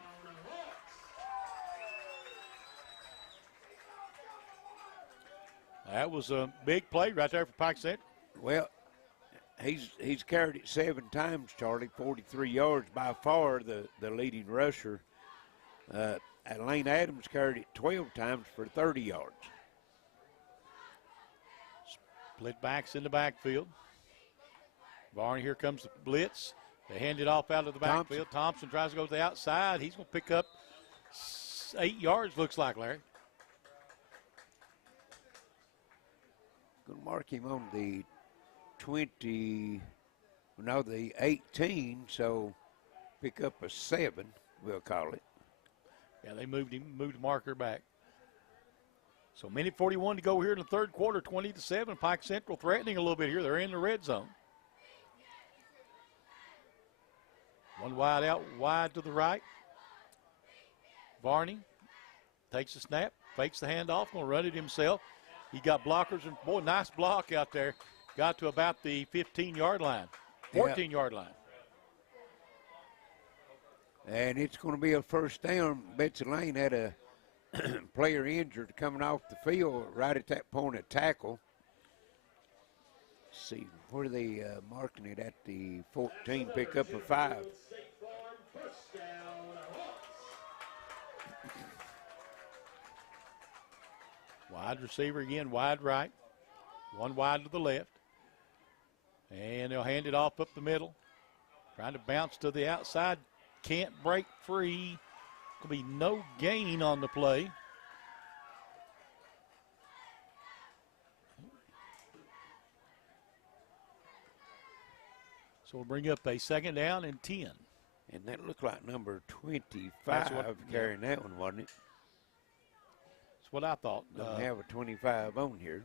That was a big play right there for Pike Central. Well, he's carried it 7 times, Charlie, 43 yards, by far the leading rusher. Lane Adams carried it 12 times for 30 yards. Split backs in the backfield. Varney, here comes the blitz. They hand it off out of the backfield. Thompson tries to go to the outside. He's going to pick up 8 yards, looks like, Larry. Going to mark him on the 18, so pick up a 7, we'll call it. Yeah, they moved the marker back. So minute 41 to go here in the 3rd quarter, 20-7. Pike Central threatening a little bit here. They're in the red zone. One wide out, wide to the right. Varney takes the snap, fakes the handoff, going to run it himself. He got blockers, and boy, nice block out there. Got to about the 15-yard line, 14-yard line. And it's going to be a first down. Betsy Layne had a player injured coming off the field right at that point of tackle. Let's see, where are they marking it at the 14, pick up a 5. Wide receiver again, wide right. One wide to the left. And they'll hand it off up the middle. Trying to bounce to the outside. Can't break free. Will be no gain on the play. So we'll bring up a 2nd down and 10. And that looked like number 25 carrying that one, wasn't it? That's what I thought. Don't have a 25 on here.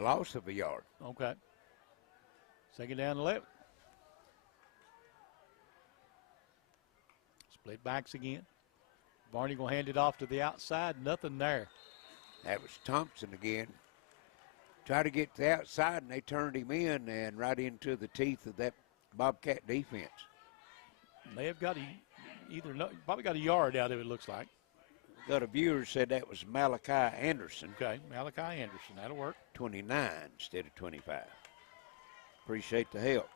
Loss of a yard. Okay. 2nd down 11. Split backs again. Barney going to hand it off to the outside. Nothing there. That was Thompson again. Tried to get to the outside, and they turned him in and right into the teeth of that Bobcat defense. May have got probably got a yard out of it, looks like. Got a viewer said that was Malachi Anderson. Okay, Malachi Anderson. That'll work. 29 instead of 25. Appreciate the help.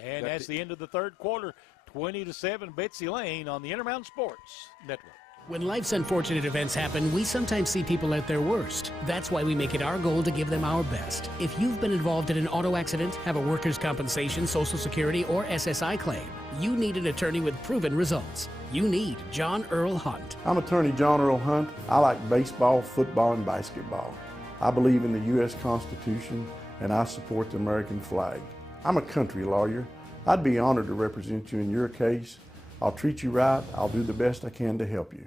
And that's the end of the 3rd quarter. 20-7, Betsy Layne on the Intermountain Sports Network. When life's unfortunate events happen, we sometimes see people at their worst. That's why we make it our goal to give them our best. If you've been involved in an auto accident, have a workers' compensation, Social Security, or SSI claim, you need an attorney with proven results. You need John Earl Hunt. I'm attorney John Earl Hunt. I like baseball, football, and basketball. I believe in the U.S. Constitution, and I support the American flag. I'm a country lawyer. I'd be honored to represent you in your case. I'll treat you right. I'll do the best I can to help you.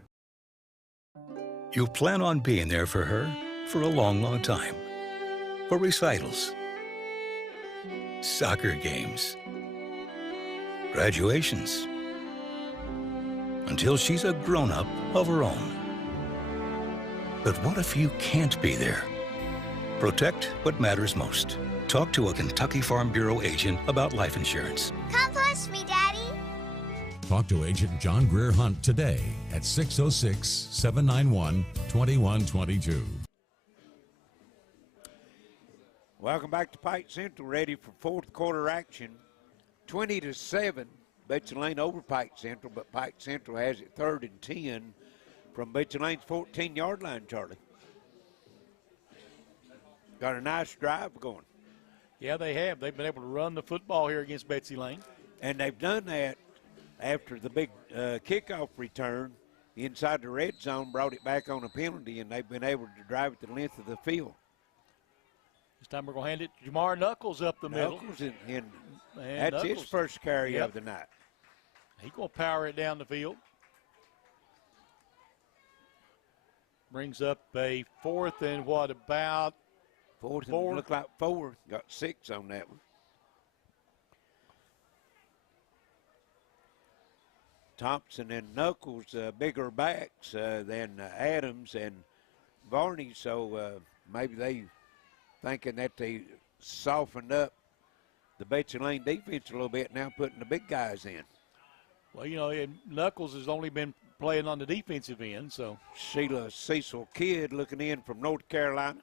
You plan on being there for her for a long, long time. For recitals, soccer games, graduations, until she's a grown-up of her own. But what if you can't be there? Protect what matters most. Talk to a Kentucky Farm Bureau agent about life insurance. Come push me, Daddy. Talk to Agent John Greer Hunt today at 606-791-2122. Welcome back to Pike Central, ready for 4th quarter action. 20-7, Betsy Layne over Pike Central, but Pike Central has it 3rd and 10 from Betsy Layne's 14-yard line, Charlie. Got a nice drive going. Yeah, they have. They've been able to run the football here against Betsy Layne. And they've done that after the big kickoff return inside the red zone, brought it back on a penalty, and they've been able to drive it the length of the field. This time we're going to hand it to Jamar Knuckles up the middle. And that's Knuckles, his first carry of the night. He's going to power it down the field. Brings up a 4th and what about? 4th and look like 4. Got 6 on that one. Thompson and Knuckles bigger backs than Adams and Varney, so maybe they thinking that they softened up the Betsy Layne defense a little bit, now putting the big guys in. Well, you know, Knuckles has only been playing on the defensive end, so. Sheila Cecil Kidd looking in from North Carolina.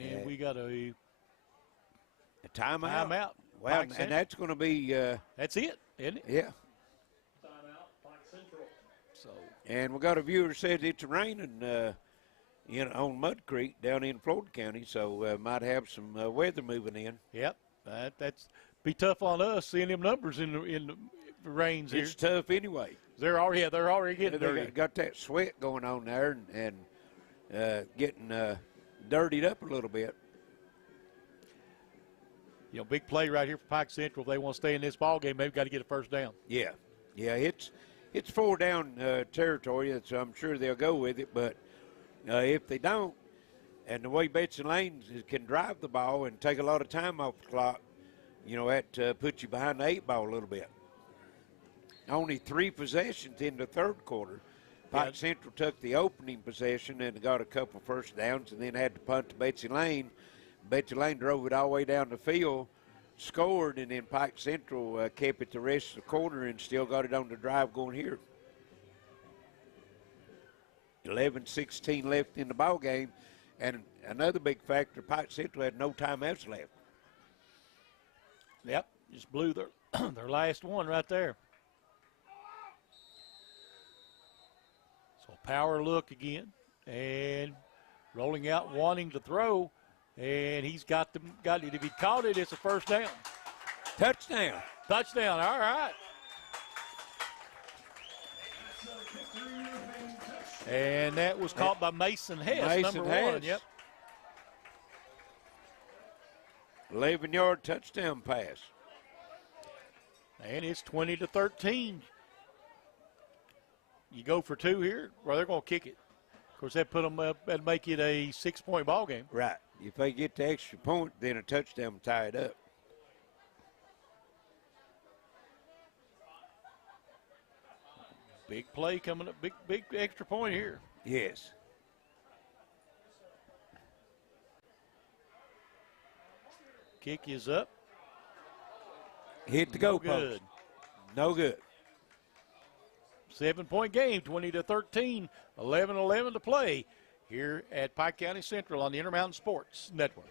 And we got a timeout. Timeout. Well, and that's going to be. That's it, isn't it? Yeah. So. And we got a viewer says it's raining on Mud Creek down in Florida County, so might have some weather moving in. Yep, that's be tough on us seeing them numbers in the rains here. It's tough anyway. They're already getting dirty. They got that sweat going on there and getting dirtied up a little bit. You know, big play right here for Pike Central. If they want to stay in this ball game, they've got to get a first down. Yeah, it's 4 down territory, so I'm sure they'll go with it. But if they don't, and the way Betsy Layne can drive the ball and take a lot of time off the clock, you know, that puts you behind the 8 ball a little bit. Only 3 possessions in the 3rd quarter. Pike Central took the opening possession and got a couple first downs and then had to punt to Betsy Layne. Betsy Layne drove it all the way down the field, scored, and then Pike Central kept it the rest of the quarter and still got it on the drive going here. 11:16 left in the ball game. And another big factor, Pike Central had no timeouts left. Yep, just blew their, their last one right there. So power look again, and rolling out, wanting to throw, and he's got it. If he caught it, it's a first down. Touchdown. Touchdown, all right. And that was caught by Mason Hess, number one. Yep. 11-yard touchdown pass. And it's 20-13. You go for two here, or they're going to kick it. Of course, that put them up and make it a 6-point ball game. Right. If they get the extra point, then a touchdown will tie it up. Big play coming up, big extra point here. Yes. Kick is up. Hit the goal post. No good. 7-point game, 20-13, 11-11 to play here at Pike County Central on the Intermountain Sports Network.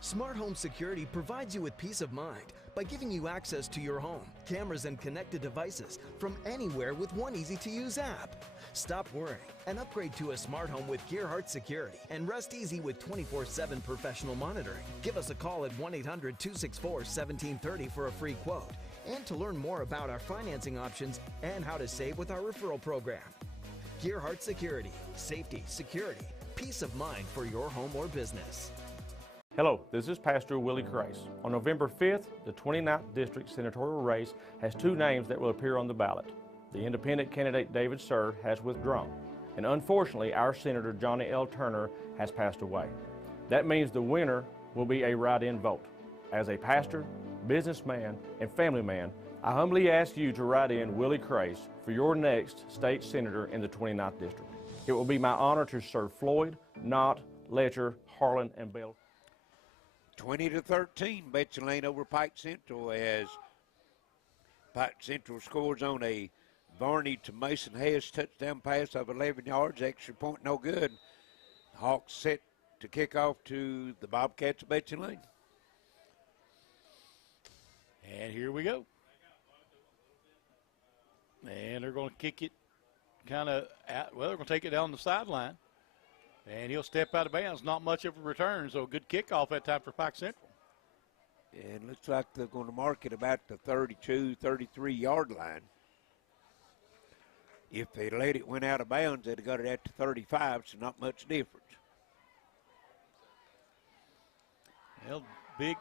Smart Home Security provides you with peace of mind by giving you access to your home, cameras and connected devices from anywhere with one easy-to-use app. Stop worrying and upgrade to a smart home with Gearheart Security and rest easy with 24/7 professional monitoring. Give us a call at 1-800-264-1730 for a free quote and to learn more about our financing options and how to save with our referral program. Gearheart Security, safety, security, peace of mind for your home or business. Hello, this is Pastor Willie Christ. On November 5th, the 29th District Senatorial race has two names that will appear on the ballot. The independent candidate David Sir has withdrawn, and unfortunately our Senator Johnny L. Turner has passed away. That means the winner will be a write-in vote. As a pastor, businessman, and family man, I humbly ask you to write in Willie Christ for your next state senator in the 29th District. It will be my honor to serve Floyd, Knott, Letcher, Harlan, and Bell. 20-13, Betsy Layne over Pike Central as Pike Central scores on a Varney to Mason Hess touchdown pass of 11 yards, extra point no good. Hawks set to kick off to the Bobcats of Betsy Layne. And here we go. And they're going to kick it kind of out. Well, they're going to take it down the sideline. And he'll step out of bounds. Not much of a return, so good kickoff that time for Pike Central. And looks like they're going to mark it about the 32, 33-yard line. If they let it went out of bounds, they'd have got it at the 35, so not much difference. Well, big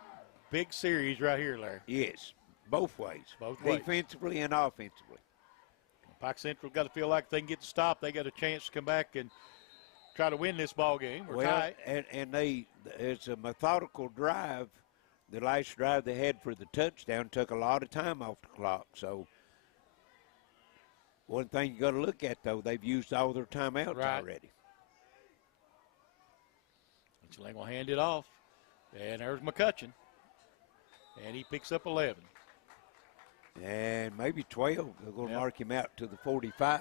series right here, Larry. Yes, both ways. Both ways. Defensively and offensively. Pike Central got to feel like if they can get the stop, they got a chance to come back and try to win this ball game or tie. And it's a methodical drive. The last drive they had for the touchdown took a lot of time off the clock. So one thing you got to look at, though, they've used all their timeouts already. So they're going to hand it off. And there's McCutcheon. And he picks up 11. And maybe 12. They're going to mark him out to the 45.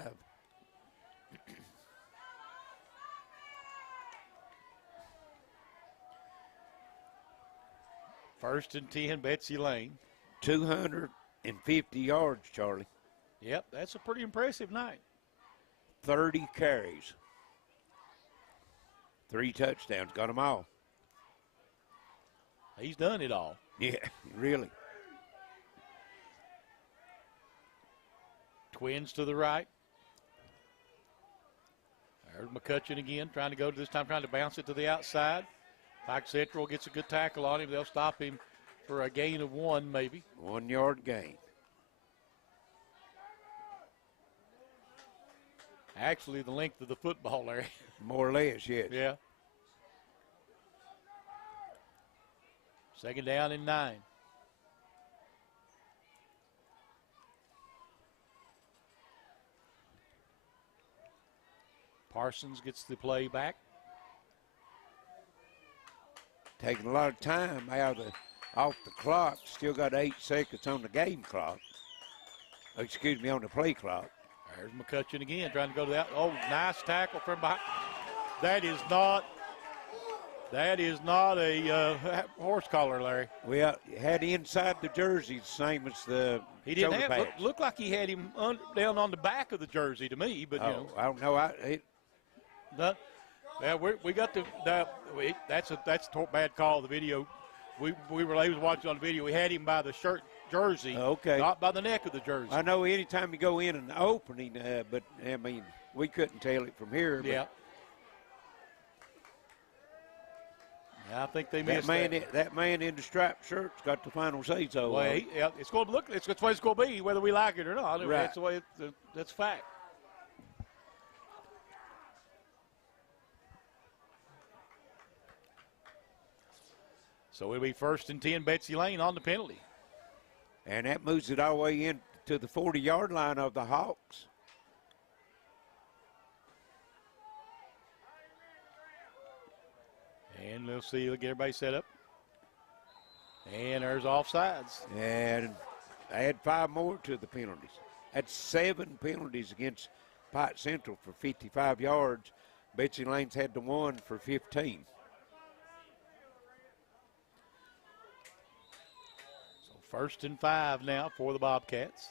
First and 10, Betsy Layne. 250 yards, Charlie. Yep, that's a pretty impressive night. 30 carries. 3 touchdowns, got them all. He's done it all. Yeah, really. Twins to the right. There's McCutcheon again, trying to bounce it to the outside. Pike Central gets a good tackle on him. They'll stop him for a gain of 1, maybe. 1 yard gain. Actually, the length of the football, Larry. More or less, yes. Yeah. Second down and 9. Parsons gets the play back. Taking a lot of time off the clock. Still got 8 seconds on the game clock. Excuse me, on the play clock. There's McCutcheon again, trying to go to that. Oh, nice tackle from behind. That is not a horse collar, Larry. Well, had inside the jersey, same as the He didn't shoulder have. pads. Looked like he had him down on the back of the jersey to me, but you know. I don't know. Yeah, we got that's a bad call. The video, he was watching on the video. We had him by the jersey, Okay. not by the neck of the jersey. I know anytime you go in an opening, but I mean we couldn't tell it from here. But Yeah. I think they missed that man in the striped shirt's got the final say so. Well, it's going to look. It's the way it's going to be, whether we like it or not. Right. That's the way. That's fact. So it'll be 1st and 10, Betsy Layne on the penalty. And that moves it all the way in to the 40-yard line of the Hawks. And we'll see. Look, everybody set up. And there's offsides. And add 5 more to the penalties. That's 7 penalties against Pike Central for 55 yards. Betsy Layne's had the 1 for 15. So 1st and 5 now for the Bobcats.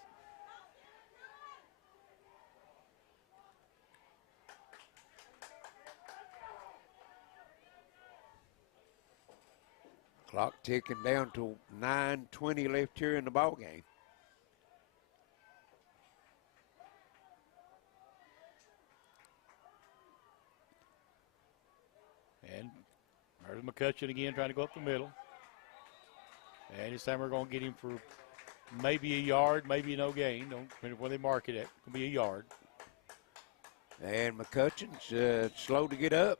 Clock ticking down to 9:20 left here in the ball game. And there's McCutcheon again trying to go up the middle. And this time we're going to get him for maybe a yard, maybe no gain. Don't depend on where they mark it at. It'll be a yard. And McCutcheon's slow to get up.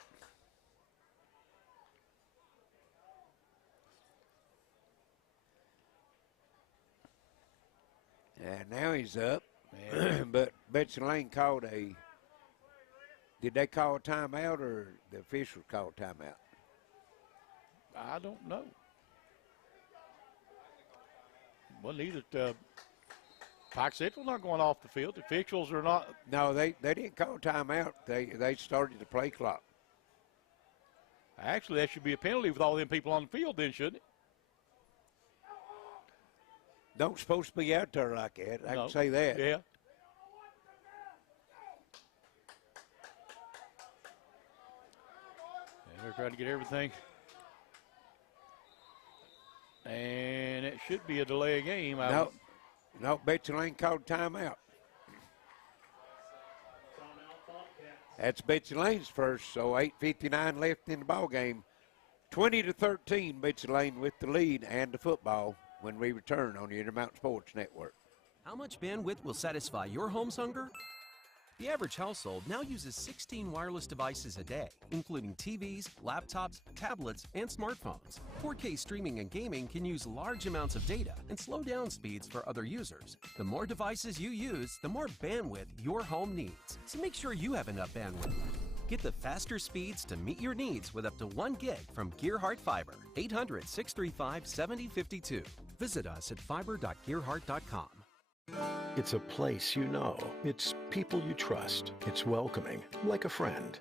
And now he's up. But Betsy Layne called did they call a timeout or the officials called timeout? I don't know. Well, neither. Pike Central not going off the field. The officials are not. No, they didn't call timeout. They started the play clock. Actually, that should be a penalty with all them people on the field then, shouldn't it? Don't supposed to be out there like that. I can say that. Yeah. And they're trying to get everything. And it should be a delay of game. No, Betsy Layne called timeout. That's Betsy Layne's first, so 8:59 left in the ball game. 20-13, Betsy Layne with the lead and the football when we return on the Intermountain Sports Network. How much bandwidth will satisfy your home's hunger? The average household now uses 16 wireless devices a day, including TVs, laptops, tablets, and smartphones. 4K streaming and gaming can use large amounts of data and slow down speeds for other users. The more devices you use, the more bandwidth your home needs. So make sure you have enough bandwidth. Get the faster speeds to meet your needs with up to 1 gig from Gearheart Fiber. 800-635-7052. Visit us at fiber.gearheart.com. It's a place you know. It's people you trust. It's welcoming, like a friend.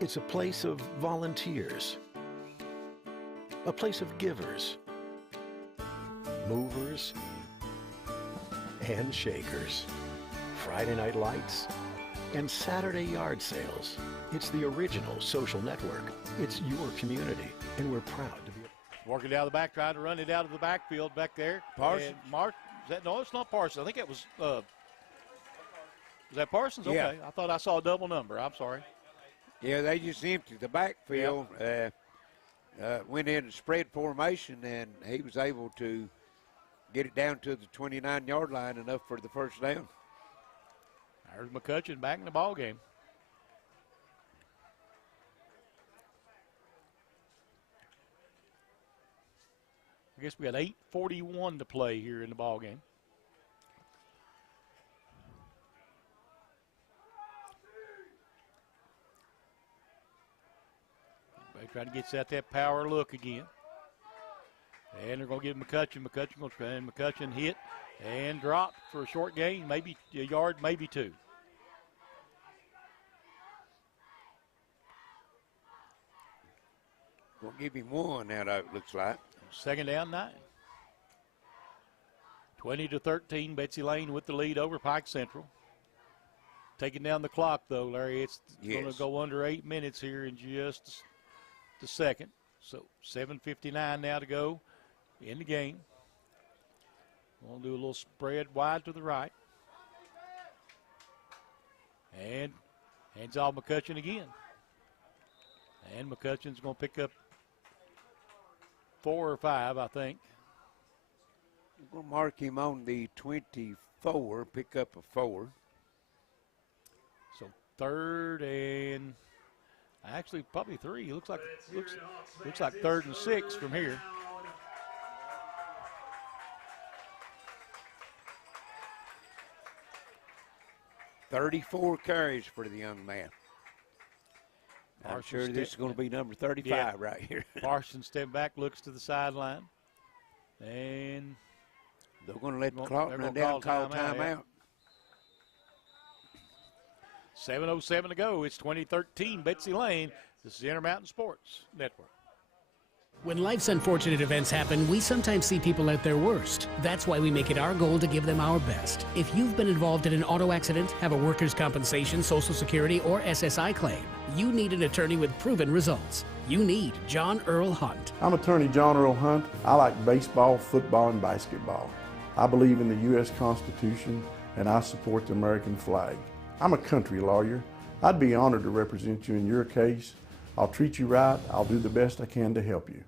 It's a place of volunteers. A place of givers, movers, and shakers. Friday night lights and Saturday yard sales. It's the original social network. It's your community, and we're proud to be working down the back, trying to run it out of the backfield back there. Parsons. No, it's not Parsons. I think it was. Was that Parsons? Yeah. Okay. I thought I saw a double number. I'm sorry. Yeah, they just emptied the backfield. Went in a spread formation, and he was able to get it down to the 29-yard line, enough for the first down. There's McCutcheon back in the ball game. I guess we got 8:41 to play here in the ball game. Everybody trying to get that power look again. And they're going to give McCutcheon. McCutcheon going to try, and McCutcheon hit. And dropped for a short gain, maybe a yard, maybe two. We'll give him one now, it looks like. Second down, 9. 20-13, Betsy Layne with the lead over Pike Central. Taking down the clock, though, Larry. It's going to go under 8 minutes here in just a second. So 7:59 now to go in the game. We'll do a little spread wide to the right. And hands off McCutcheon again. And McCutcheon's going to pick up 4 or 5, I think. We're going to mark him on the 24, pick up a 4. So 3rd and actually probably 3. Looks like 3rd and 6 from here. $34 carries for the young man. I'm sure this is going to be number 35 right here. Parsons step back, looks to the sideline. And they're going to let the clock run down, call timeout. 7:07 to go. It's 2013 Betsy Layne. This is Intermountain Sports Network. When life's unfortunate events happen, we sometimes see people at their worst. That's why we make it our goal to give them our best. If you've been involved in an auto accident, have a workers' compensation, Social Security, or SSI claim, you need an attorney with proven results. You need John Earl Hunt. I'm attorney John Earl Hunt. I like baseball, football, and basketball. I believe in the U.S. Constitution, and I support the American flag. I'm a country lawyer. I'd be honored to represent you in your case. I'll treat you right. I'll do the best I can to help you.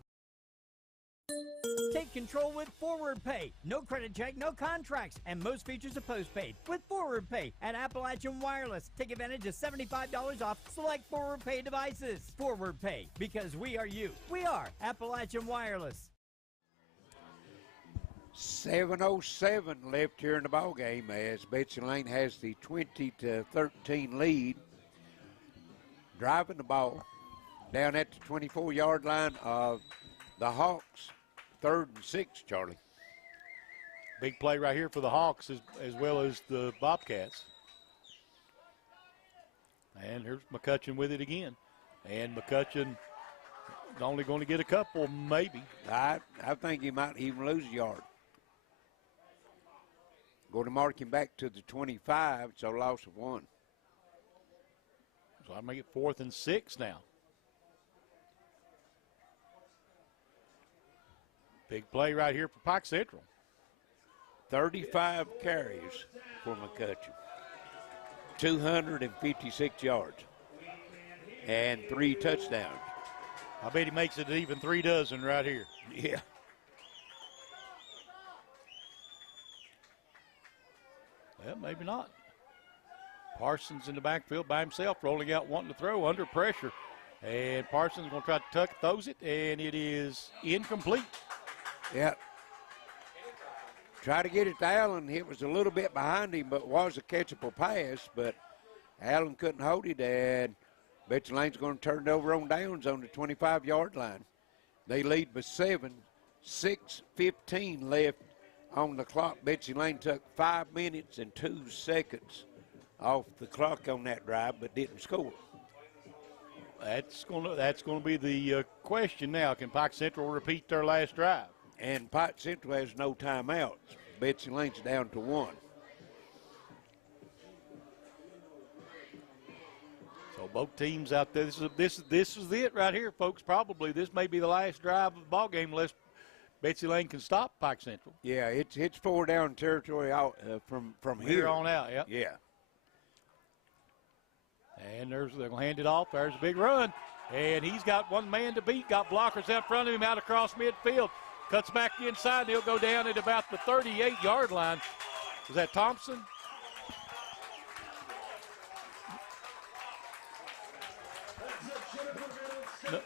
Take control with Forward Pay. No credit check, no contracts, and most features are postpaid. With Forward Pay at Appalachian Wireless, take advantage of $75 off select Forward Pay devices. Forward Pay, because we are you. We are Appalachian Wireless. 7:07 left here in the ball game as Betsy Layne has the 20-13 lead. Driving the ball down at the 24-yard line of the Hawks. 3rd and 6, Charlie. Big play right here for the Hawks as well as the Bobcats. And here's McCutcheon with it again. And McCutcheon is only going to get a couple, maybe. I think he might even lose a yard. Going to mark him back to the 25, so loss of 1. So I make it 4th and 6 now. Big play right here for Pike Central. 35 carries for McCutcheon. 256 yards. And 3 touchdowns. I bet he makes it even 3 dozen right here. Yeah. Well, maybe not. Parsons in the backfield by himself, rolling out, wanting to throw under pressure. And Parsons going to try to throws it, and it is incomplete. Yeah. Try to get it to Allen. It was a little bit behind him, but was a catchable pass. But Allen couldn't hold it, and Betsy Layne's going to turn it over on downs on the 25-yard line. They lead by 7. 6:15 left on the clock. Betsy Layne took 5 minutes and 2 seconds off the clock on that drive, but didn't score. That's going to be the question now. Can Pike Central repeat their last drive? And Pike Central has no timeouts. Betsy Layne's down to 1. So both teams out there. This is it right here, folks. Probably this may be the last drive of the ball game unless Betsy Layne can stop Pike Central. Yeah, it's 4 down territory out from here on out. Yep. Yeah. And they're going to hand it off. There's a big run. And he's got one man to beat. Got blockers out front of him out across midfield. Cuts back inside, and he'll go down at about the 38-yard line. Is that Thompson? No.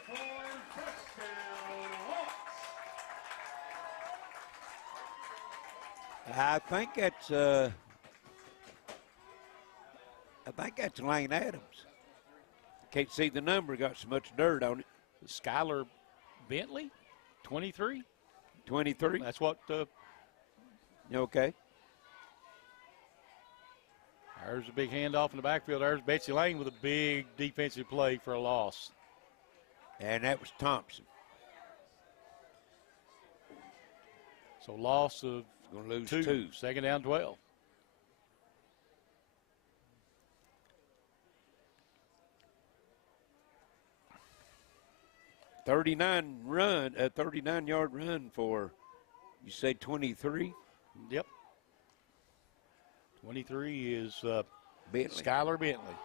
I think that's Lane Adams. Can't see the number, got so much dirt on it. Skylar Bentley, 23. 23. That's what. Okay. There's a big handoff in the backfield. There's Betsy Layne with a big defensive play for a loss. And that was Thompson. So loss of going to lose two. Second down 12. A 39-yard run for, you say 23? Yep. 23 is Bentley. Skylar Bentley.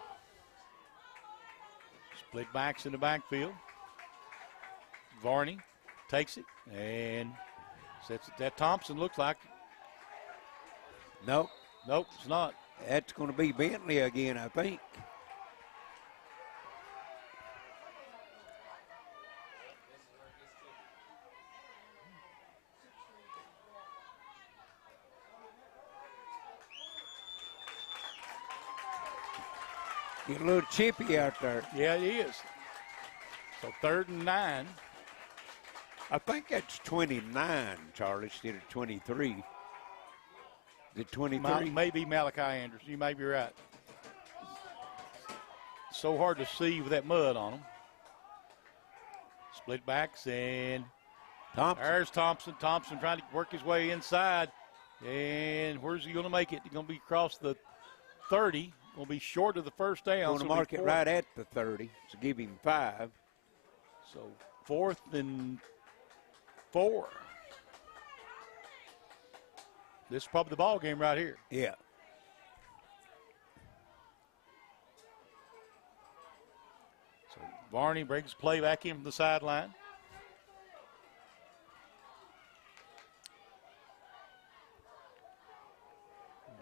Split backs in the backfield. Varney takes it and sets it. That Thompson looks like. Nope, it's not. That's going to be Bentley again, I think. Get a little chippy out there. Yeah, it is. So 3rd and 9. I think that's 29, Charlie, instead of 23. Is it 23? Maybe Malachi Anderson. You may be right. So hard to see with that mud on them. Split backs and Thompson. There's Thompson. Thompson trying to work his way inside. And where's he going to make it? He's going to be across the 30. Going to be short of the first down. Going to mark it right at the 30, so give him 5. So 4th and 4. This is probably the ball game right here. Yeah. So Varney brings play back in from the sideline.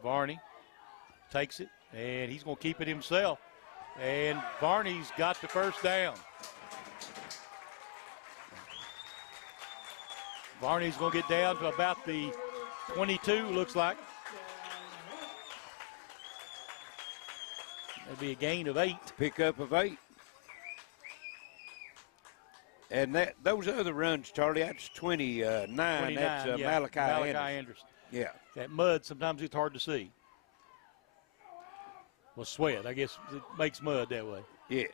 Varney takes it, and he's going to keep it himself. And Varney's got the first down. Varney's going to get down to about the 22, looks like. That'd be a gain of 8. Pickup of 8. And those other runs, Charlie, that's 29. That's Malachi Anderson. Yeah. That mud, sometimes it's hard to see. Well, sweat, I guess it makes mud that way. Yes.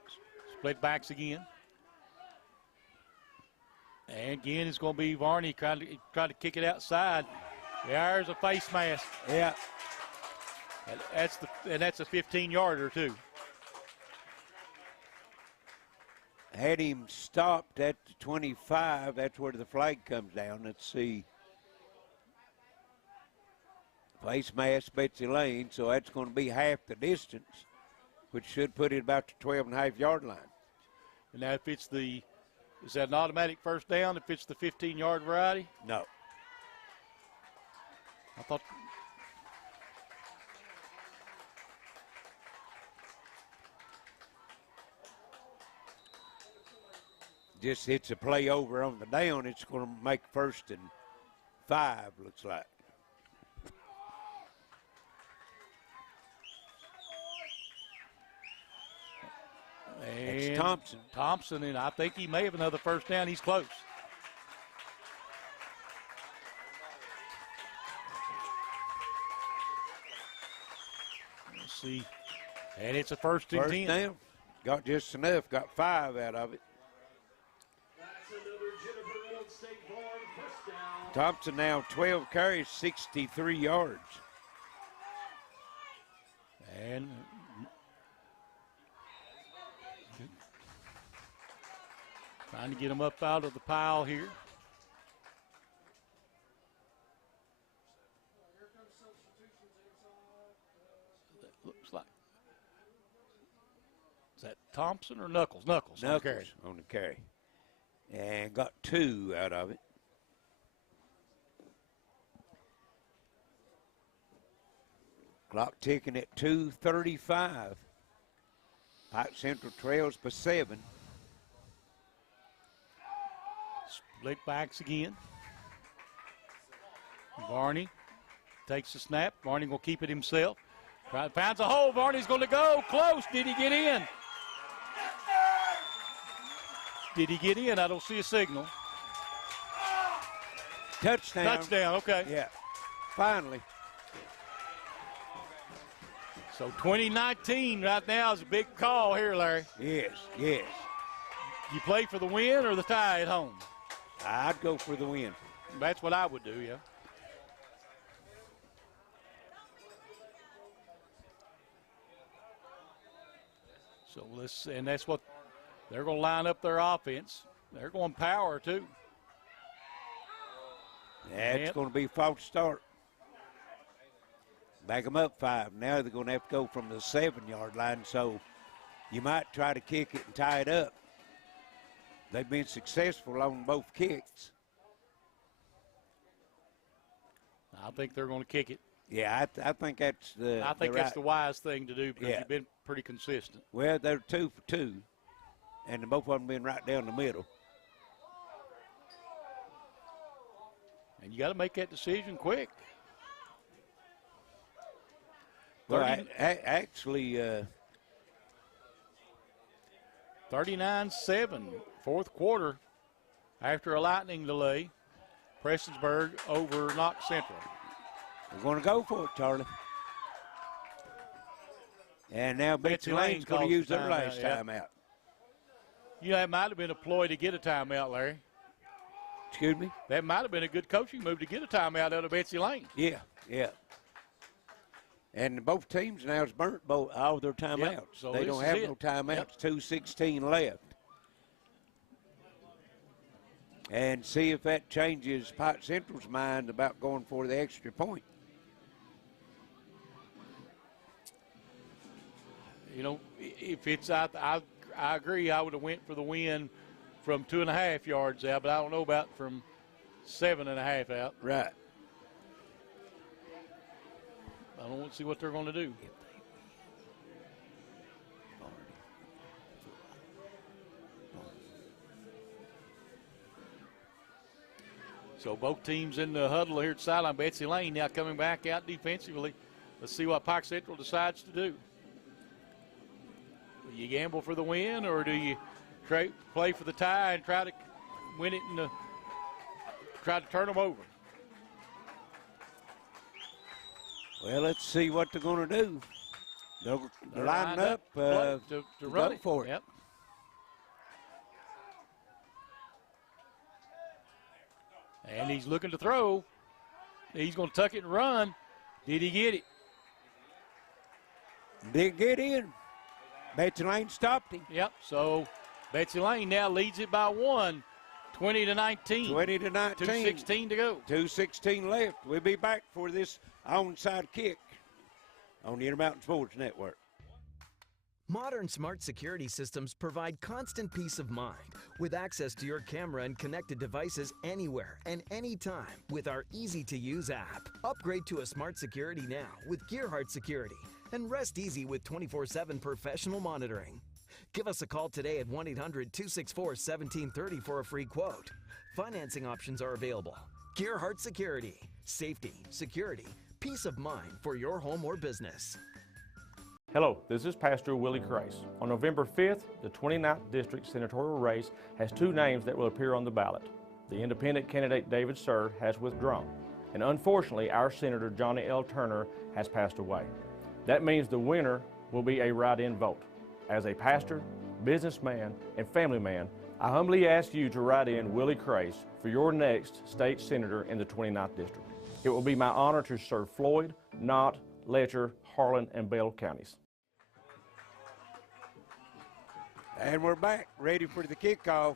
Split backs again. And again, it's going to be Varney trying to kick it outside. There's a face mask. Yeah. And that's a 15-yarder, too. Had him stopped at the 25. That's where the flag comes down. Let's see. Face mask, Betsy Layne, so that's going to be half the distance, which should put it about the 12.5-yard line. And now if it's is that an automatic first down if it's the 15-yard variety? No. I thought. Just hits a play over on the down, it's going to make 1st and 5, looks like. And it's Thompson. Thompson, and I think he may have another first down. He's close. Let's see. And it's a first and 10. First down. Got just enough. Got 5 out of it. Thompson now 12 carries, 63 yards. And trying to get him up out of the pile here. That looks like. Is that Thompson or Knuckles? Knuckles on the carry. On the carry. And got 2 out of it. Clock ticking at 2:35. Pike Central trails by 7. Split backs again. Varney takes the snap. Varney will keep it himself. Finds a hole. Varney's going to go. Close. Did he get in? Did he get in? I don't see a signal. Touchdown. Touchdown, okay. Yeah. Finally. So 2019 right now is a big call here, Larry. Yes, yes. You play for the win or the tie at home? I'd go for the win. That's what I would do, yeah. So and that's what they're going to line up their offense. They're going power too. That's going to be a false start. Back them up 5. Now they're going to have to go from the 7-yard line, so you might try to kick it and tie it up. They've been successful on both kicks. I think they're going to kick it. Yeah, I think that's the. I think that's the wise thing to do because Yeah. you've been pretty consistent. Well, they're 2 for 2, and both of them been right down the middle. And you got to make that decision quick. Well, actually, 39-7, fourth quarter. After a lightning delay, Prestonsburg over Knox Central. We're going to go for it, Charlie. And now Betsy Layne's going to use their last timeout. You know, that might have been a ploy to get a timeout, Larry. Excuse me? That might have been a good coaching move to get a timeout out of Betsy Layne. Yeah, yeah. And both teams now has burnt all their timeouts. Yep, so they don't have no timeouts. Yep. 2:16 left. And see if that changes Pike Central's mind about going for the extra point. You know, if it's out, I agree. I would have went for the win from 2.5 yards out, but I don't know about from 7.5 out. Right. I don't want to see what they're going to do. So both teams in the huddle here at sideline. Betsy Layne now coming back out defensively. Let's see what Pike Central decides to do. Do you gamble for the win, or do you play for the tie and try to win it and try to turn them over? Well, let's see what they're going to do. They're lining up to run go for it. Yep. And he's looking to throw. He's going to tuck it and run. Did he get it? Did get in. Betsy Layne stopped him. Yep. So Betsy Layne now leads it by 1, 20-19. 20-19. 2:16 to go. 2:16 left. We'll be back for this onside kick on the Intermountain Sports Network. Modern smart security systems provide constant peace of mind with access to your camera and connected devices anywhere and anytime with our easy-to-use app. Upgrade to a smart security now with Gearheart Security and rest easy with 24/7 professional monitoring. Give us a call today at 1-800-264-1730 for a free quote. Financing options are available. Gearheart Security. Safety, security, peace of mind for your home or business. Hello, this is Pastor Willie Kreis. On November 5th, the 29th District Senatorial race has 2 names that will appear on the ballot. The independent candidate David Sir has withdrawn, and unfortunately our Senator Johnny L. Turner has passed away. That means the winner will be a write-in vote. As a pastor, businessman, and family man, I humbly ask you to write in Willie Kreis for your next state senator in the 29th District. It will be my honor to serve Floyd, Knott, Letcher, Harlan, and Bell counties. And we're back, ready for the kickoff.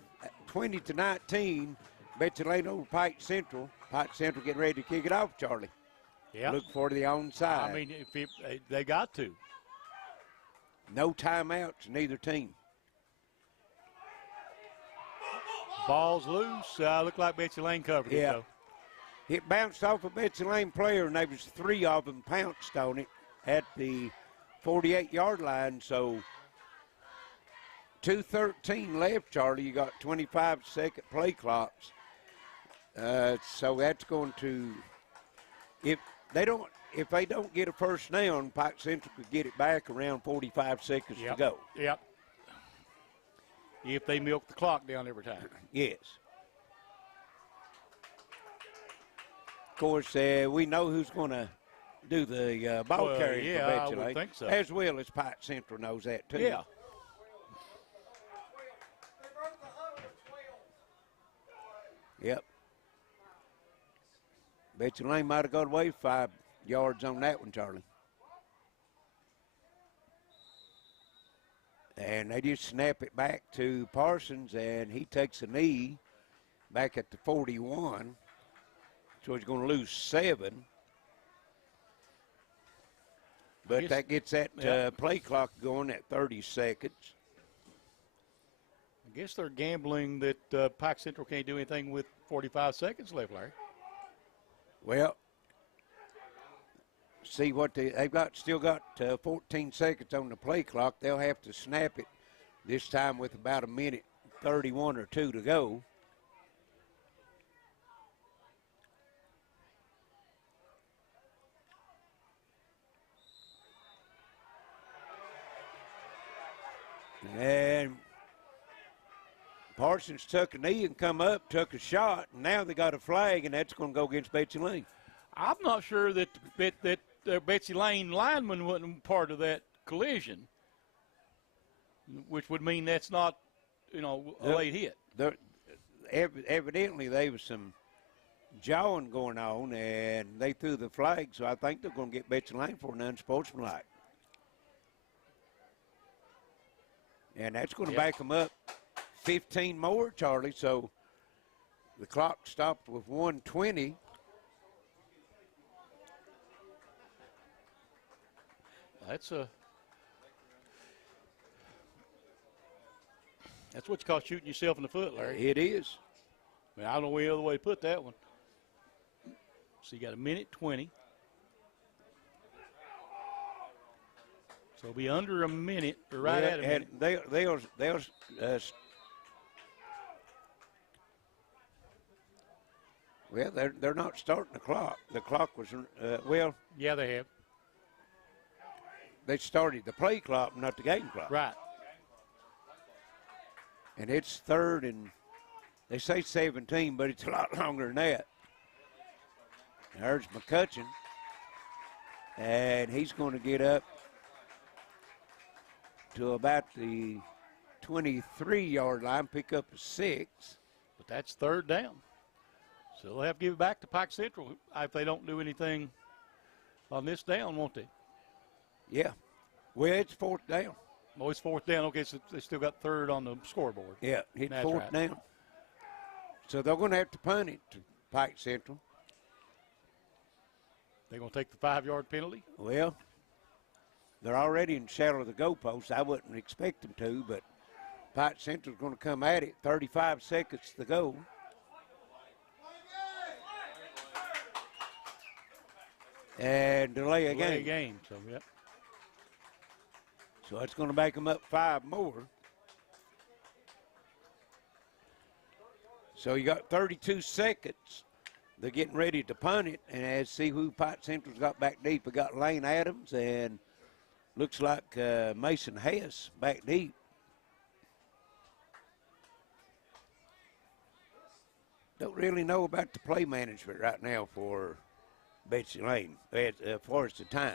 20-19, Betsy Layne over Pike Central. Pike Central getting ready to kick it off, Charlie. Yeah. Look for the onside. I mean, they got to. No timeouts, neither team. Ball's loose. Looked like Betsy Layne covered it, though. It bounced off a Betsy Layne player, and there was 3 of them pounced on it at the 48-yard line. So 2:13 left, Charlie. You got 25-second play clocks. So that's going to, if they don't get a first down, Pike Central could get it back around 45 seconds to go. Yep. If they milk the clock down every time. Yes. Of course, we know who's going to do the ball carrying yeah, for Betsy I would Layne, think so. as well as Pike Central knows that too. Yeah. Yep. Betsy Layne might have got away 5 yards on that one, Charlie. And they just snap it back to Parsons, and he takes a knee back at the 41. So he's going to lose 7. But that gets that play clock going at 30 seconds. I guess they're gambling that Pike Central can't do anything with 45 seconds left, Larry. Well, see what they've still got 14 seconds on the play clock. They'll have to snap it this time with about a minute 31 or 2 to go. And Parsons took a knee and come up, took a shot, and now they got a flag, and that's going to go against Betsy Layne. I'm not sure that Betsy Layne lineman wasn't part of that collision, which would mean that's not, a late hit. Evidently, there was some jawing going on, and they threw the flag, so I think they're going to get Betsy Layne for an unsportsmanlike. And that's going to back them up 15 more, Charlie. So the clock stopped with 1:20. That's what you call shooting yourself in the foot, Larry. It is. I mean, I don't know any other way to put that one. So you got a minute 20. So it'll be under a minute, or right at a minute. They'll well, they're not starting the clock. The clock was yeah, they have. They started the play clock, not the game clock. Right. And it's 3rd and they say 17, but it's a lot longer than that. There's McCutcheon, and he's going to get up to about the 23-yard line, pick up a 6. But that's 3rd down. So they'll have to give it back to Pike Central if they don't do anything on this down, won't they? Yeah. Well, it's 4th down. Oh, it's 4th down. Okay, so they still got 3rd on the scoreboard. Yeah, it's That's 4th right. down. So they're going to have to punt it to Pike Central. They're going to take the 5-yard penalty? Well, they're already in the shadow of the goalpost. I wouldn't expect them to, but Pike Central's going to come at it. 35 seconds to go. And delay a game. So, yep. So it's going to make them up 5 more. So you got 32 seconds. They're getting ready to punt it, and see who Pike Central's got back deep. We got Lane Adams and looks like Mason Hess back deep. Don't really know about the play management right now for Betsy Layne as far as the time.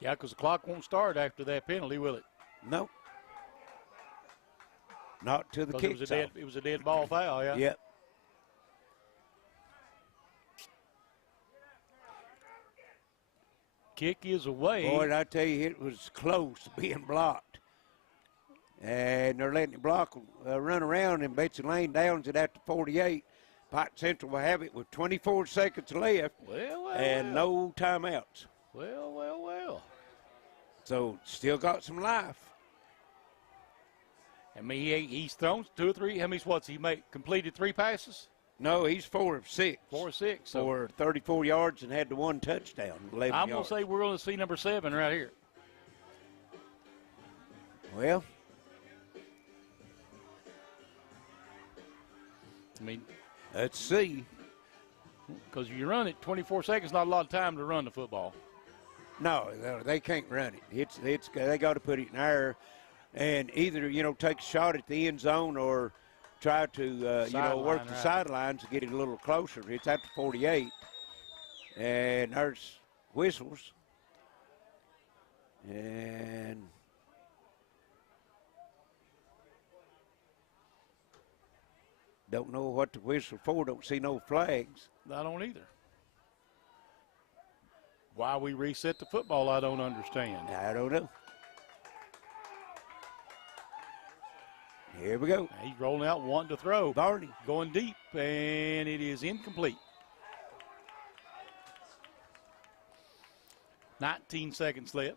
Yeah, because the clock won't start after that penalty, will it? No. Not to the kick. It was a dead ball foul, yeah. Yep. Kick is away. Boy, I tell you, it was close to being blocked. And they're letting it run around, and Betsy Layne downs it at the 48. Pike Central will have it with 24 seconds left and no timeouts. Well. So still got some life. I mean, he's thrown 2 or 3. How many what's he make? Completed 3 passes? No, he's 4 of 6. 4 of 6. For 34 yards and had the 1 touchdown. 11 I'm yards. going to say we're going to see number 7 right here. Well, I mean, let's see. Because you run it 24 seconds, not a lot of time to run the football. No, they can't run it. They got to put it in air, and either take a shot at the end zone or try to, work the sidelines to get it a little closer. It's at the 48. And there's whistles. And don't know what to whistle for. Don't see no flags. I don't either. Why we reset the football, I don't understand. I don't know. Here we go. He's rolling out, wanting to throw. Varney going deep, and it is incomplete. 19 seconds left.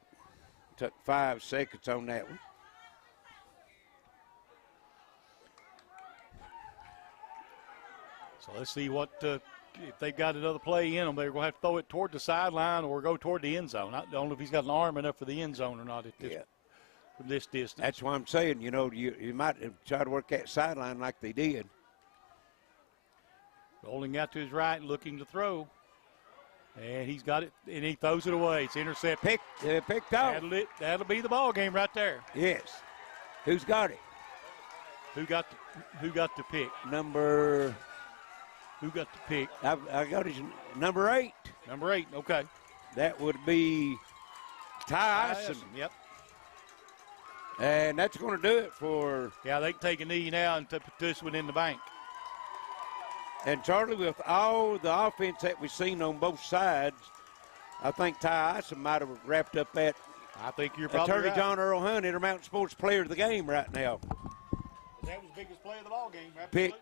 Took 5 seconds on that one. So let's see what if they've got another play in them. They're going to have to throw it toward the sideline or go toward the end zone. I don't know if he's got an arm enough for the end zone or not at this, from this distance. That's why I'm saying, you might try to work that sideline like they did. Rolling out to his right, looking to throw. And he's got it, and he throws it away. It's intercepted. Picked out. That'll be the ball game right there. Yes. Who's got it? Who got the pick? Who got the pick? I got his number 8. Number 8, okay. That would be Ty Ison. Yep. And that's going to do it for. Yeah, they can take a knee now and put this one in the bank. And Charlie, with all the offense that we've seen on both sides, I think Ty Ison might have wrapped up that. I think you're probably Attorney right. John Earl Hunt, Intermountain Sports Player of the Game right now. That was the biggest play of the ball game.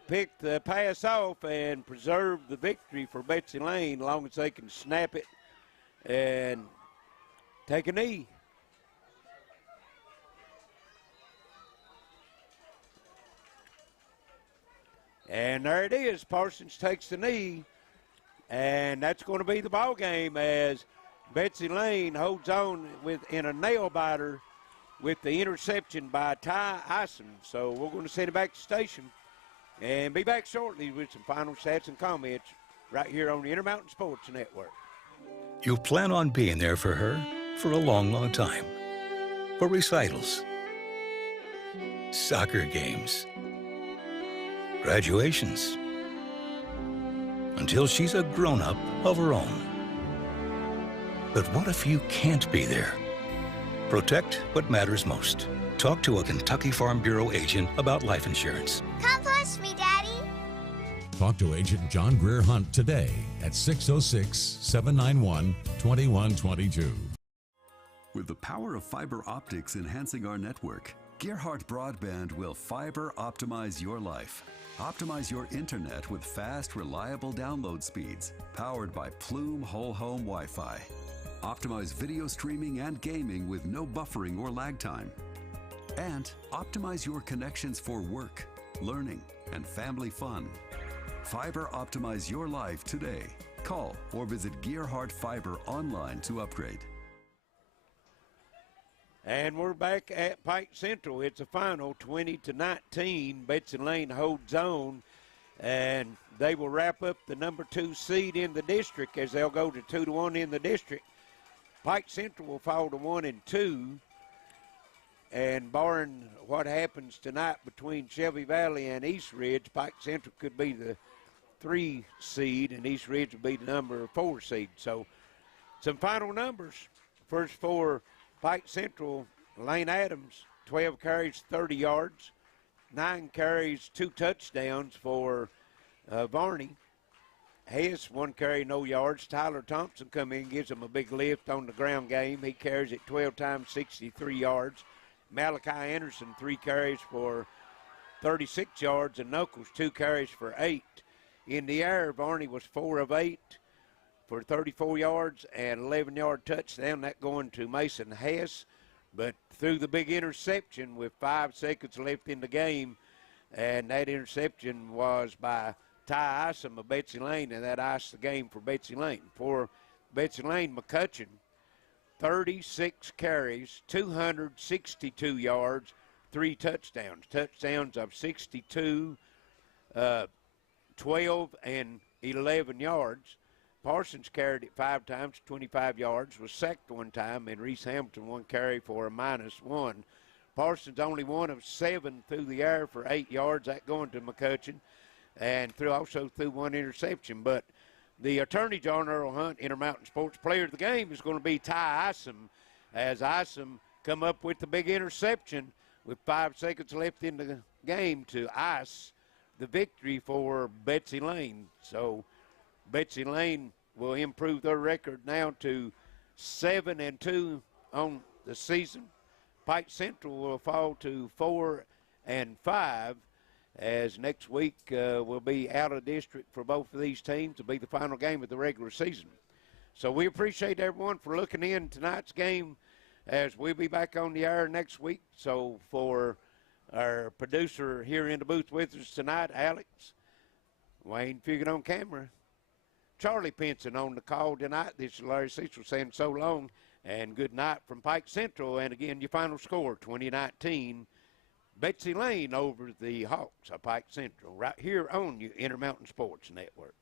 Pick the pass off and preserve the victory for Betsy Layne, as long as they can snap it and take a knee. And there it is. Parsons takes the knee, and that's going to be the ball game as Betsy Layne holds on in a nail biter with the interception by Ty Ison. So we're going to send it back to the station and be back shortly with some final stats and comments right here on the Intermountain Sports Network. You plan on being there for her for a long, long time. For recitals, soccer games, graduations, until she's a grown-up of her own. But what if you can't be there? Protect what matters most. Talk to a Kentucky Farm Bureau agent about life insurance. Come push me, Daddy. Talk to Agent John Greer Hunt today at 606-791-2122. With the power of fiber optics enhancing our network, Gearheart Broadband will fiber optimize your life. Optimize your internet with fast, reliable download speeds, powered by Plume Whole Home Wi-Fi. Optimize video streaming and gaming with no buffering or lag time. And optimize your connections for work, learning, and family fun. Fiber optimize your life today. Call or visit Gearheart Fiber online to upgrade. And we're back at Pike Central. It's a final 20-19. Betsy Layne holds on, and they will wrap up the number 2 seed in the district as they'll go to 2-1 in the district. Pike Central will fall to 1-2, and barring what happens tonight between Shelby Valley and East Ridge, Pike Central could be the 3 seed, and East Ridge will be the number 4 seed. So some final numbers. First for Pike Central, Lane Adams, 12 carries, 30 yards, 9 carries, 2 touchdowns for Varney. Hess, 1 carry, no yards. Tyler Thompson come in, gives him a big lift on the ground game. He carries it 12 times, 63 yards. Malachi Anderson, 3 carries for 36 yards, and Knuckles, 2 carries for 8. In the air, Varney was 4 of 8 for 34 yards and 11-yard touchdown. That going to Mason Hess, but threw the big interception with 5 seconds left in the game, and that interception was by Ty Ison of Betsy Layne, and that iced the game for Betsy Layne. For Betsy Layne, McCutcheon, 36 carries, 262 yards, 3 touchdowns. Touchdowns of 62, 12, and 11 yards. Parsons carried it 5 times, 25 yards, was sacked 1 time, and Reese Hamilton 1 carry for a -1. Parsons only one of 7 through the air for 8 yards, that going to McCutcheon, and also threw 1 interception. But the Attorney John Earl Hunt Intermountain Sports Player of the Game is going to be Ty Isom, as Isom come up with the big interception with 5 seconds left in the game to ice the victory for Betsy Layne. So Betsy Layne will improve their record now to 7-2 on the season. Pike Central will fall to 4-5, as next week will be out of district for both of these teams. It'll be the final game of the regular season. So we appreciate everyone for looking in tonight's game, as we'll be back on the air next week. So for our producer here in the booth with us tonight, Alex, Wayne Fugit on camera, Charlie Pinson on the call tonight. This is Larry Cecil saying so long and good night from Pike Central. And again, your final score, 2019, Betsy Layne over the Hawks of Pike Central, right here on your Intermountain Sports Network.